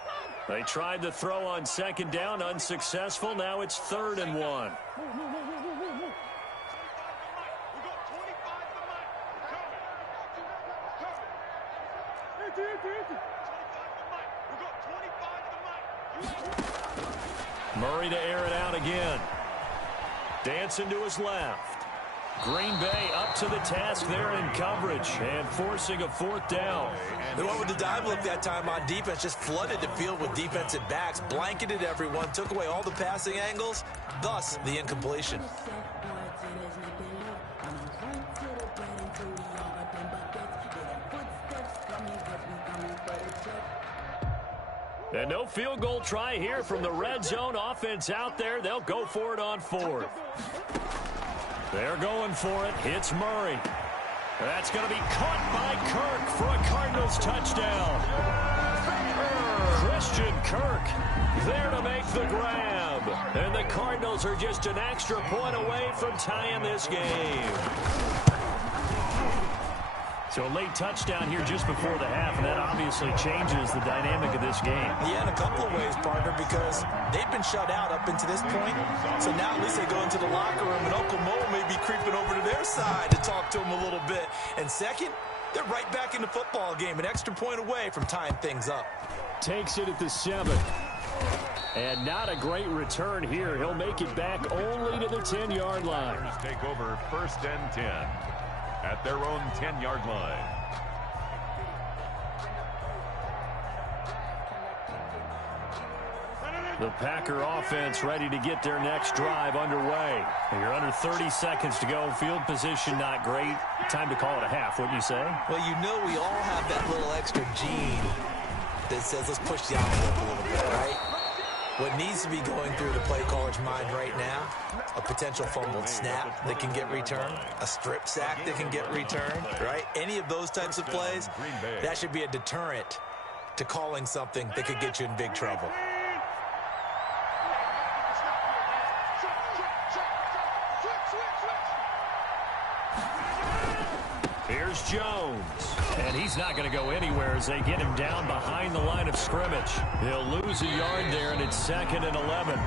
They tried the throw on 2nd down, unsuccessful. Now it's 3rd and 1. Murray to air it out again. Dancing to his left. Green Bay up to the task there in coverage and forcing a fourth down. They went with the dive look that time on defense, just flooded the field with defensive backs, blanketed everyone, took away all the passing angles, thus the incompletion. And no field goal try here from the red zone offense out there. They'll go for it on fourth. They're going for it. It's Murray. That's going to be caught by Kirk for a Cardinals touchdown. Christian Kirk there to make the grab. And the Cardinals are just an extra point away from tying this game. So a late touchdown here just before the half, and that obviously changes the dynamic of this game. Yeah, in a couple of ways, partner, because they've been shut out up until this point. So now at least they go into the locker room, and Uncle Mo may be creeping over to their side to talk to him a little bit. And second, they're right back in the football game, an extra point away from tying things up. Takes it at the 7. And not a great return here. He'll make it back only to the 10-yard line. Take over 1st and 10. At their own 10-yard line. The Packer offense ready to get their next drive underway. You're under 30 seconds to go. Field position not great. Time to call it a half, wouldn't you say? Well, you know we all have that little extra gene that says let's push the envelope a little bit, right? What needs to be going through the play caller's mind right now, a potential fumbled snap that can get returned, a strip sack that can get returned, right? Any of those types of plays, that should be a deterrent to calling something that could get you in big trouble. Here's Jones. And he's not going to go anywhere as they get him down behind the line of scrimmage. He'll lose a yard there, and it's 2nd and 11.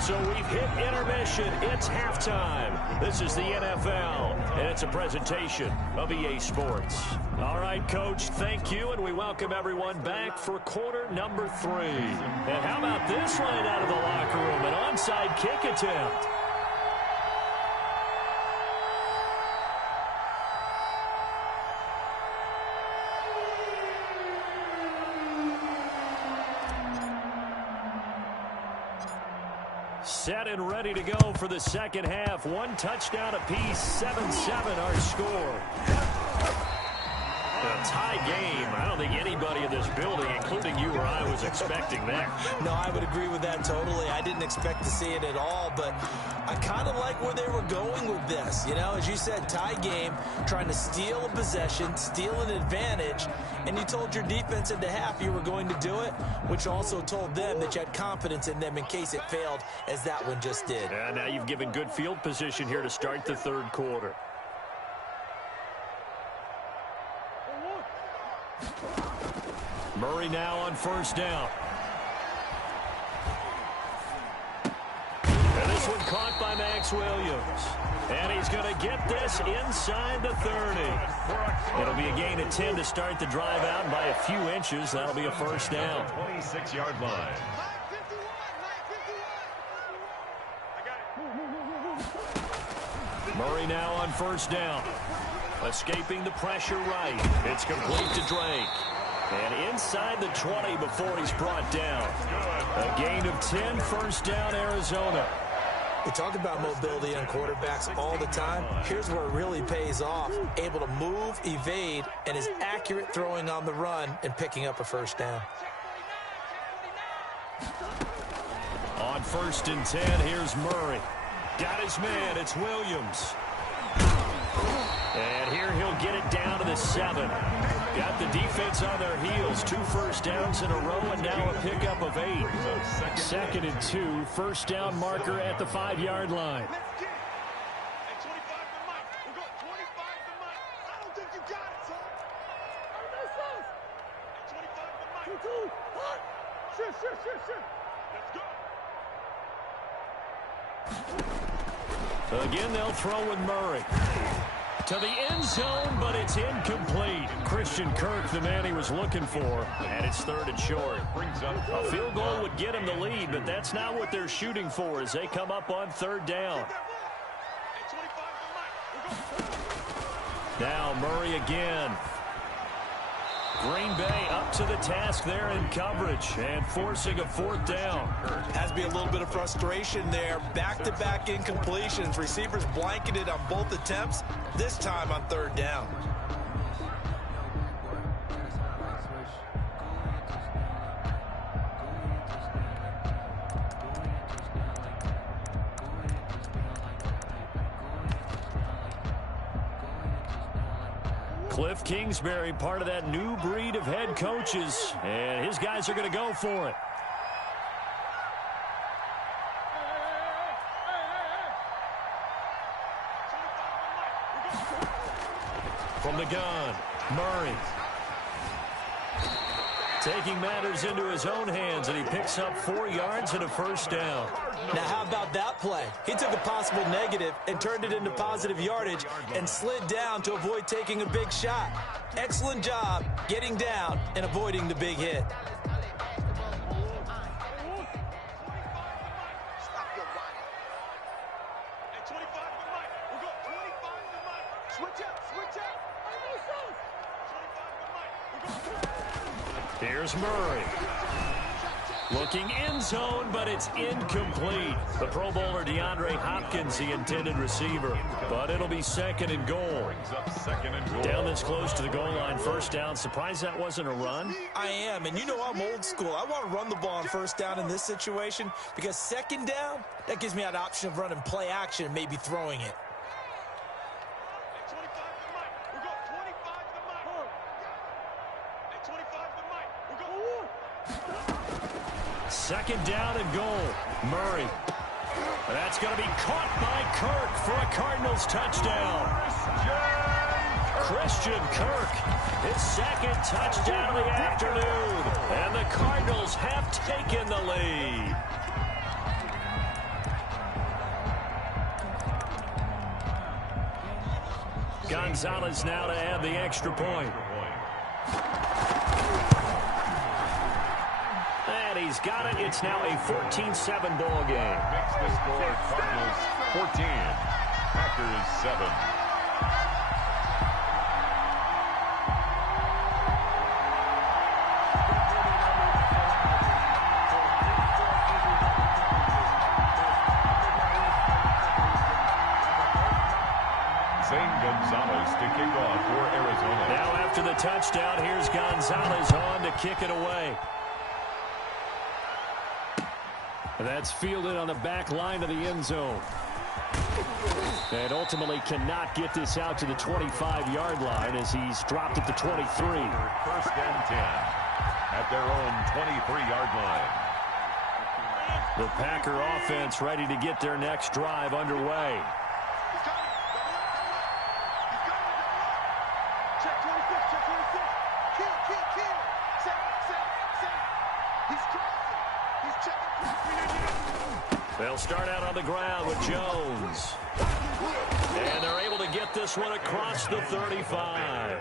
So we've hit intermission. It's halftime. This is the NFL, and it's a presentation of EA Sports. All right, Coach, thank you, and we welcome everyone back for quarter number 3. And how about this line out of the locker room? An onside kick attempt. Set and ready to go for the second half. 1 touchdown apiece, 7-7 our score. A tie game. I don't think anybody in this building, including you or I, was expecting that. No, I would agree with that totally. I didn't expect to see it at all, but I kind of like where they were going with this. You know, as you said, tie game, trying to steal a possession, steal an advantage, and you told your defense at the half you were going to do it, which also told them that you had confidence in them in case it failed, as that one just did. And now you've given good field position here to start the third quarter. Murray now on first down. And this one caught by Max Williams. And he's going to get this inside the 30. It'll be a gain of 10 to start the drive out, and by a few inches, that'll be a first down. 26-yard line. Murray now on first down. Escaping the pressure right. It's complete to Drake. And inside the 20 before he's brought down. A gain of 10, first down, Arizona. We talk about mobility on quarterbacks all the time. Here's where it really pays off. Able to move, evade, and is accurate throwing on the run and picking up a first down. On 1st and 10, here's Murray. Got his man, it's Williams. And here he'll get it down to the 7. Got the defense on their heels. 2 first downs in a row, and now a pickup of 8. 2nd and 2, first down marker at the 5-yard line. Again, they'll throw with Murray. to the end zone, but it's incomplete. Christian Kirk, the man he was looking for, and it's 3rd and short. A field goal would get him the lead, but that's not what they're shooting for as they come up on 3rd down. Now Murray again. Green Bay up to the task there in coverage and forcing a 4th down. Has to be a little bit of frustration there. Back-to-back incompletions. Receivers blanketed on both attempts, this time on 3rd down. Cliff Kingsbury, part of that new breed of head coaches, and his guys are going to go for it. From the gun, Murray. Taking matters into his own hands, and he picks up 4 yards and a 1st down. Now, how about that play? He took a possible negative and turned it into positive yardage and slid down to avoid taking a big shot. Excellent job getting down and avoiding the big hit. Here's Murray. Looking end zone, but it's incomplete. The Pro Bowler DeAndre Hopkins, the intended receiver. But it'll be 2nd and goal. Down this close to the goal line, 1st down. Surprised that wasn't a run? I am, and you know I'm old school. I want to run the ball on 1st down in this situation because 2nd down, that gives me that option of running play action and maybe throwing it. Second down and goal. Murray. That's going to be caught by Kirk for a Cardinals touchdown. Christian Kirk, his 2nd touchdown of the afternoon. And the Cardinals have taken the lead. Gonzalez now to add the extra point. And he's got it. It's now a 14-7 ball game. Makes the score Cardinals 14, Packers 7. Zane Gonzalez to kick off for Arizona. Now after the touchdown, here's Gonzalez on to kick it away. That's fielded on the back line of the end zone. And ultimately cannot get this out to the 25-yard line as he's dropped at the 23. 1st and 10 at their own 23-yard line. The Packer offense ready to get their next drive underway. They'll start out on the ground with Jones. And they're able to get this one across the 35.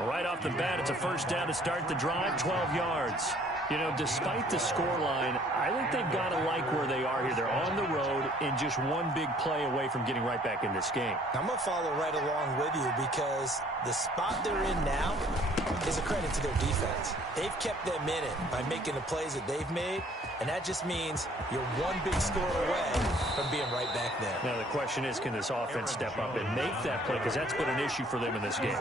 Right off the bat, it's a 1st down to start the drive, 12 yards. You know, despite the scoreline, I think they've got to like where they are here. They're on the road and just one big play away from getting right back in this game. I'm going to follow right along with you because the spot they're in now is a credit to their defense. They've kept them in it by making the plays that they've made, and that just means you're one big score away from being right back there. Now, the question is, can this offense step up and make that play? Because that's been an issue for them in this game.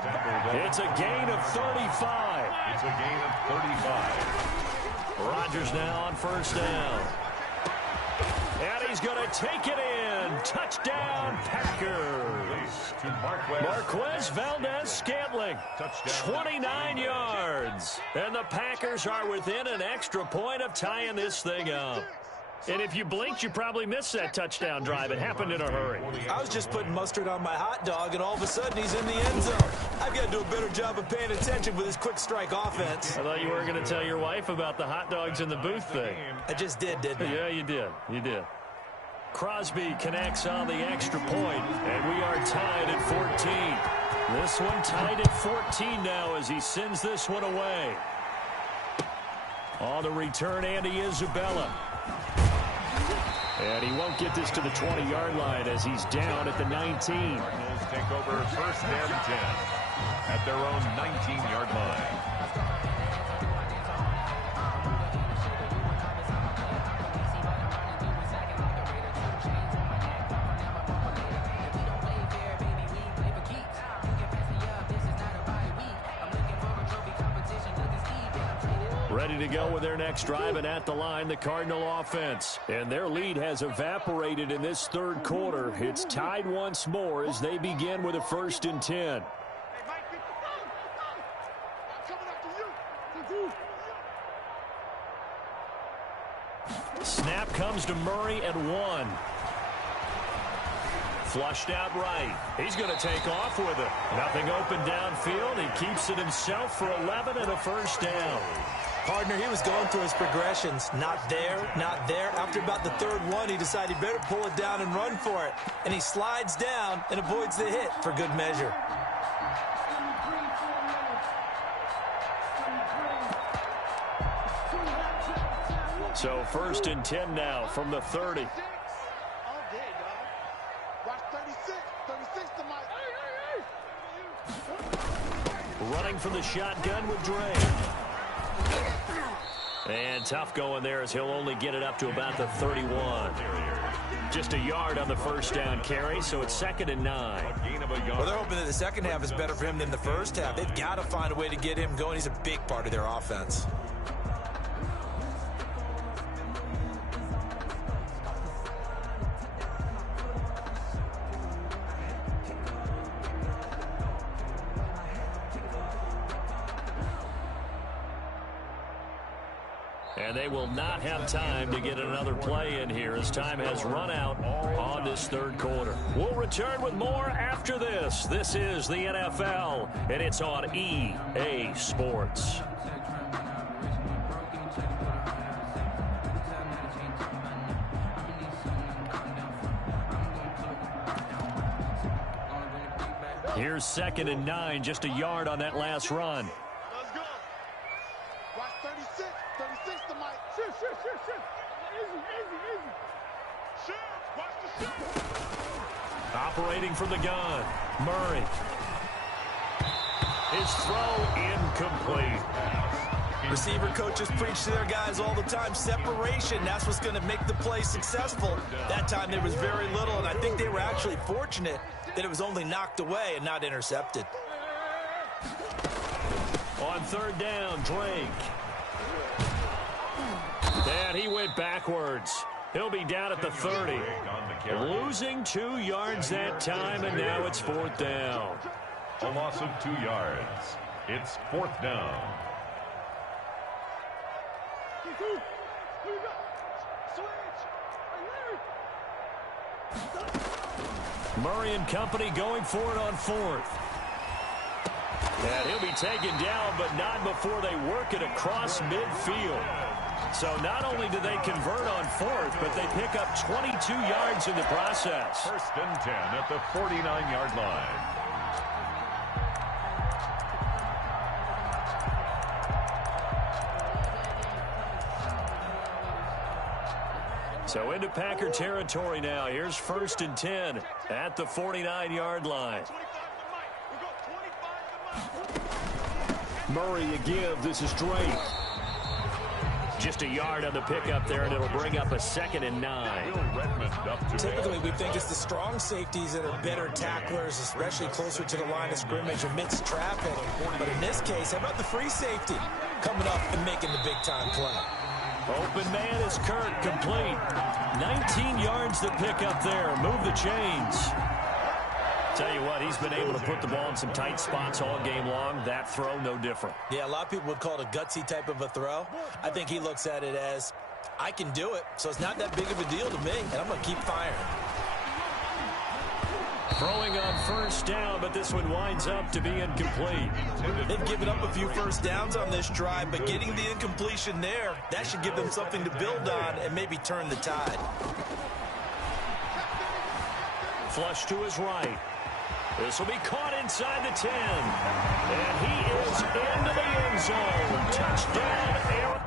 It's a gain of 35. It's a gain of 35. Rodgers now on 1st down. And he's going to take it in. Touchdown, Packers. Marquez Valdez-Scantling. 29 yards. And the Packers are within an extra point of tying this thing up. And if you blinked, you probably missed that touchdown drive. It happened in a hurry. I was just putting mustard on my hot dog, and all of a sudden he's in the end zone. I've got to do a better job of paying attention with this quick strike offense. I thought you were going to tell your wife about the hot dogs in the booth thing. I just did, didn't I? Yeah, you did. You did. Crosby connects on the extra point, and we are tied at 14. This one tied at 14 now as he sends this one away. On the return, Andy Isabella. And he won't get this to the 20-yard line as he's down at the 19. Cardinals take over first and 10 at their own 19-yard line. Ready to go with their next drive, and at the line, the Cardinal offense. And their lead has evaporated in this third quarter. It's tied once more as they begin with a 1st and 10. Snap comes to Murray at 1. Flushed out right. He's going to take off with it. Nothing open downfield. He keeps it himself for 11 and a 1st down. Partner, he was going through his progressions. Not there, not there. After about the 3rd one, he decided he better pull it down and run for it. And he slides down and avoids the hit for good measure. So 1st and 10 now from the 30. Running from the shotgun with Dre. And tough going there as he'll only get it up to about the 31. Just a yard on the 1st down carry, so it's 2nd and 9. Well, they're hoping that the second half is better for him than the first half. They've got to find a way to get him going. He's a big part of their offense. And they will not have time to get another play in here as time has run out on this 3rd quarter. We'll return with more after this. This is the NFL, and it's on EA Sports. Here's 2nd and 9, just a yard on that last run. Let's go. Watch 36. 36 to Mike. Shoot. Easy. Shoot. Watch the shoot. Operating from the gun, Murray. His throw incomplete. Receiver coaches preach to their guys all the time. Separation, that's what's going to make the play successful. That time there was very little, and I think they were actually fortunate that it was only knocked away and not intercepted. On 3rd down, Drake. And he went backwards. He'll be down at the 30. Losing 2 yards that time, and now it's 4th down. A loss of 2 yards. It's 4th down. Murray and company going for it on 4th. And he'll be taken down, but not before they work it across midfield. So not only do they convert on 4th, but they pick up 22 yards in the process. 1st and 10 at the 49-yard line. So into Packer territory now. Here's 1st and 10 at the 49-yard line. Murray a give. This is Drake. Just a yard on the pickup there, and it'll bring up a 2nd and 9. Typically, we think it's the strong safeties that are better tacklers, especially closer to the line of scrimmage amidst traffic. But in this case, how about the free safety coming up and making the big-time play? Open man is Kirk, complete. 19 yards to pick up there. Move the chains. Tell you what, he's been able to put the ball in some tight spots all game long. That throw, no different. Yeah, a lot of people would call it a gutsy type of a throw. I think he looks at it as, I can do it, so it's not that big of a deal to me, and I'm going to keep firing. Throwing on 1st down, but this one winds up to be incomplete. They've given up a few first downs on this drive, but getting the incompletion there, that should give them something to build on and maybe turn the tide. Flush to his right. This will be caught inside the 10. And he is into the end zone. Touchdown, Aaron.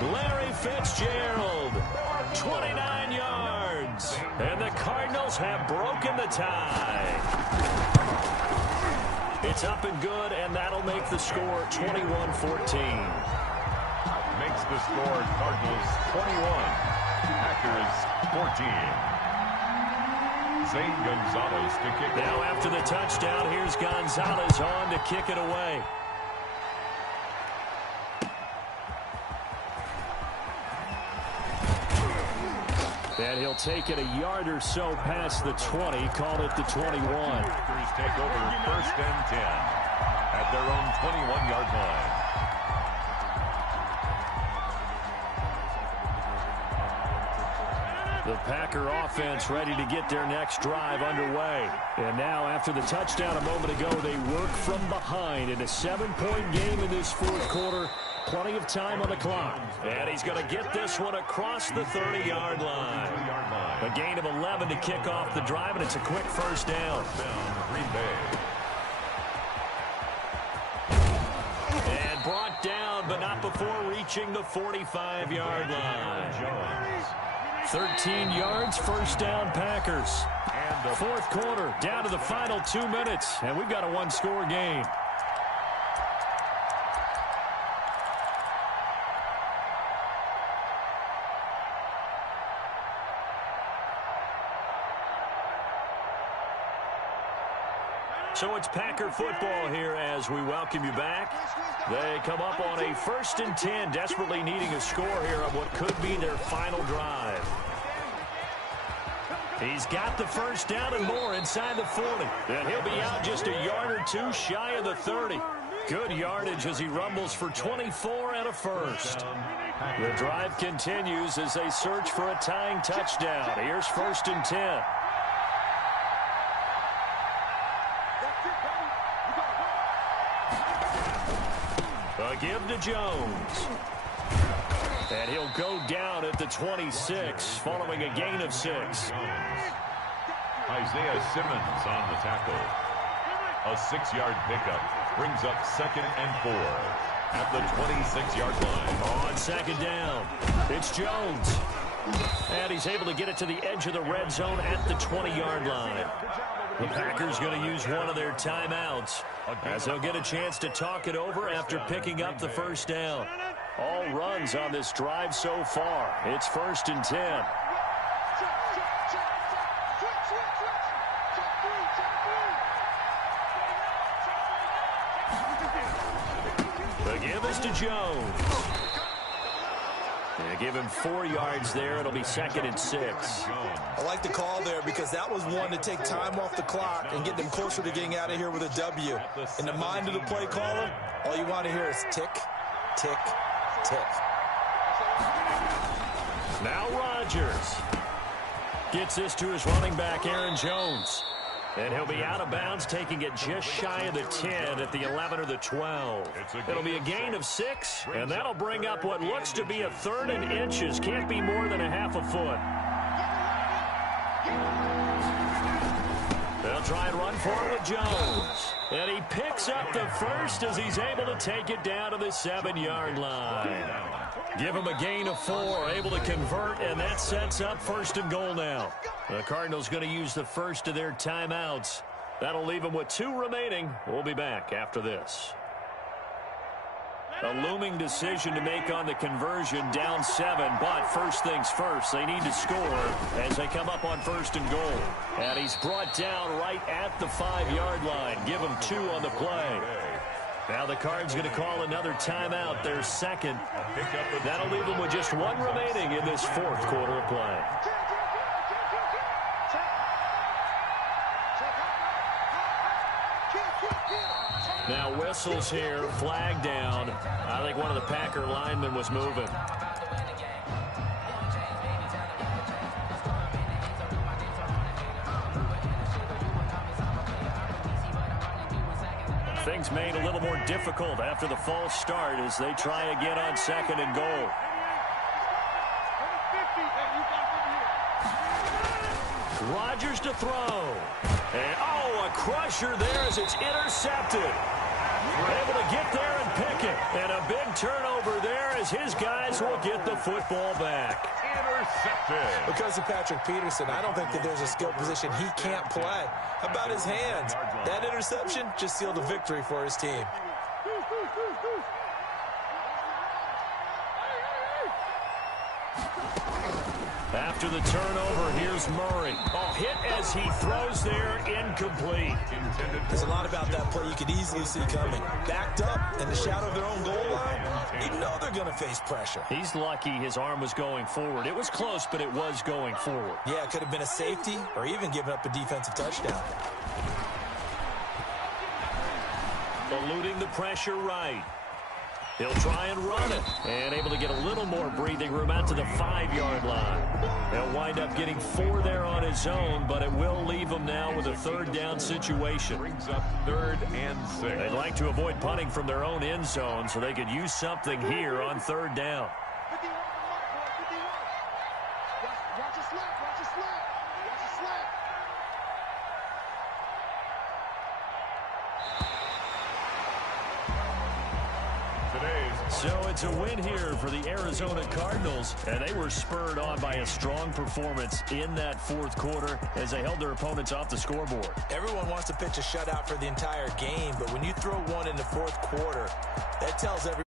Larry Fitzgerald, 29 yards. And the Cardinals have broken the tie. It's up and good, and that'll make the score 21-14. Makes the score Cardinals 21, Packers 14. Zane Gonzalez to kick it. Now after the touchdown, here's Gonzalez on to kick it away. And he'll take it a yard or so past the 20, call it the 21. Packers take over 1st and 10 at their own 21-yard line. The Packer offense ready to get their next drive underway. And now after the touchdown a moment ago, they work from behind in a 7-point game in this 4th quarter. Plenty of time on the clock. And he's going to get this one across the 30-yard line. A gain of 11 to kick off the drive, and it's a quick first down. And brought down, but not before reaching the 45-yard line. 13 yards, first down, Packers. And the 4th quarter, down to the final 2 minutes, and we've got a one-score game. So it's Packer football here as we welcome you back. They come up on a 1st and 10, desperately needing a score here on what could be their final drive. He's got the first down and more inside the 40. And he'll be out just a yard or two shy of the 30. Good yardage as he rumbles for 24 and a first. The drive continues as they search for a tying touchdown. Here's 1st and 10. A give to Jones. And he'll go down at the 26 following a gain of 6. Isaiah Simmons on the tackle. A 6-yard pickup brings up 2nd and 4 at the 26-yard line. On 2nd down, it's Jones. And he's able to get it to the edge of the red zone at the 20-yard line. The Packers going to use one of their timeouts as they'll get a chance to talk it over after picking up the first down. All runs on this drive so far. It's 1st and 10. The give is to Jones. They give him 4 yards there. It'll be 2nd and 6. I like the call there because that was one to take time off the clock and get them closer to getting out of here with a W. In the mind of the play caller, all you want to hear is tick, tick, tick. Now Rodgers gets this to his running back, Aaron Jones. And he'll be out of bounds, taking it just shy of the 10 at the 11 or the 12. It'll be a gain of 6, and that'll bring up what looks to be a 3rd and inches. Can't be more than a half a foot. They'll try and run for it with Jones. And he picks up the first as he's able to take it down to the 7-yard line. Give him a gain of 4, able to convert, and that sets up 1st and goal now. The Cardinals going to use the first of their timeouts. That'll leave them with 2 remaining. We'll be back after this. A looming decision to make on the conversion, down 7, but first things first, they need to score as they come up on 1st and goal. And he's brought down right at the 5-yard line. Give him 2 on the play. Now the Cards going to call another timeout, their second. That'll leave them with just 1 remaining in this 4th quarter of play. Now whistles here, flag down. I think one of the Packer linemen was moving. Things made a little more difficult after the false start as they try again on 2nd and goal. Rodgers to throw. And, a crusher there as it's intercepted. Able to get there and pick it. And a big turnover there as his guys will get the football back. Intercepted. Because of Patrick Peterson, I don't think that there's a skill position he can't play. How about his hands? That interception just sealed a victory for his team. After the turnover, here's Murray. Hit as he throws there, incomplete. There's a lot about that play you could easily see coming. Backed up in the shadow of their own goal line, you know they're going to face pressure. He's lucky his arm was going forward. It was close, but it was going forward. Yeah, it could have been a safety or even given up a defensive touchdown. Eluding the pressure right. He'll try and run it. And able to get a little more breathing room out to the 5-yard line. He'll wind up getting 4 there on his own, but it will leave him now with a 3rd down situation. Brings up 3rd and 6. They'd like to avoid punting from their own end zone so they could use something here on 3rd down. So it's a win here for the Arizona Cardinals, and they were spurred on by a strong performance in that 4th quarter as they held their opponents off the scoreboard. Everyone wants to pitch a shutout for the entire game, but when you throw one in the 4th quarter, that tells everyone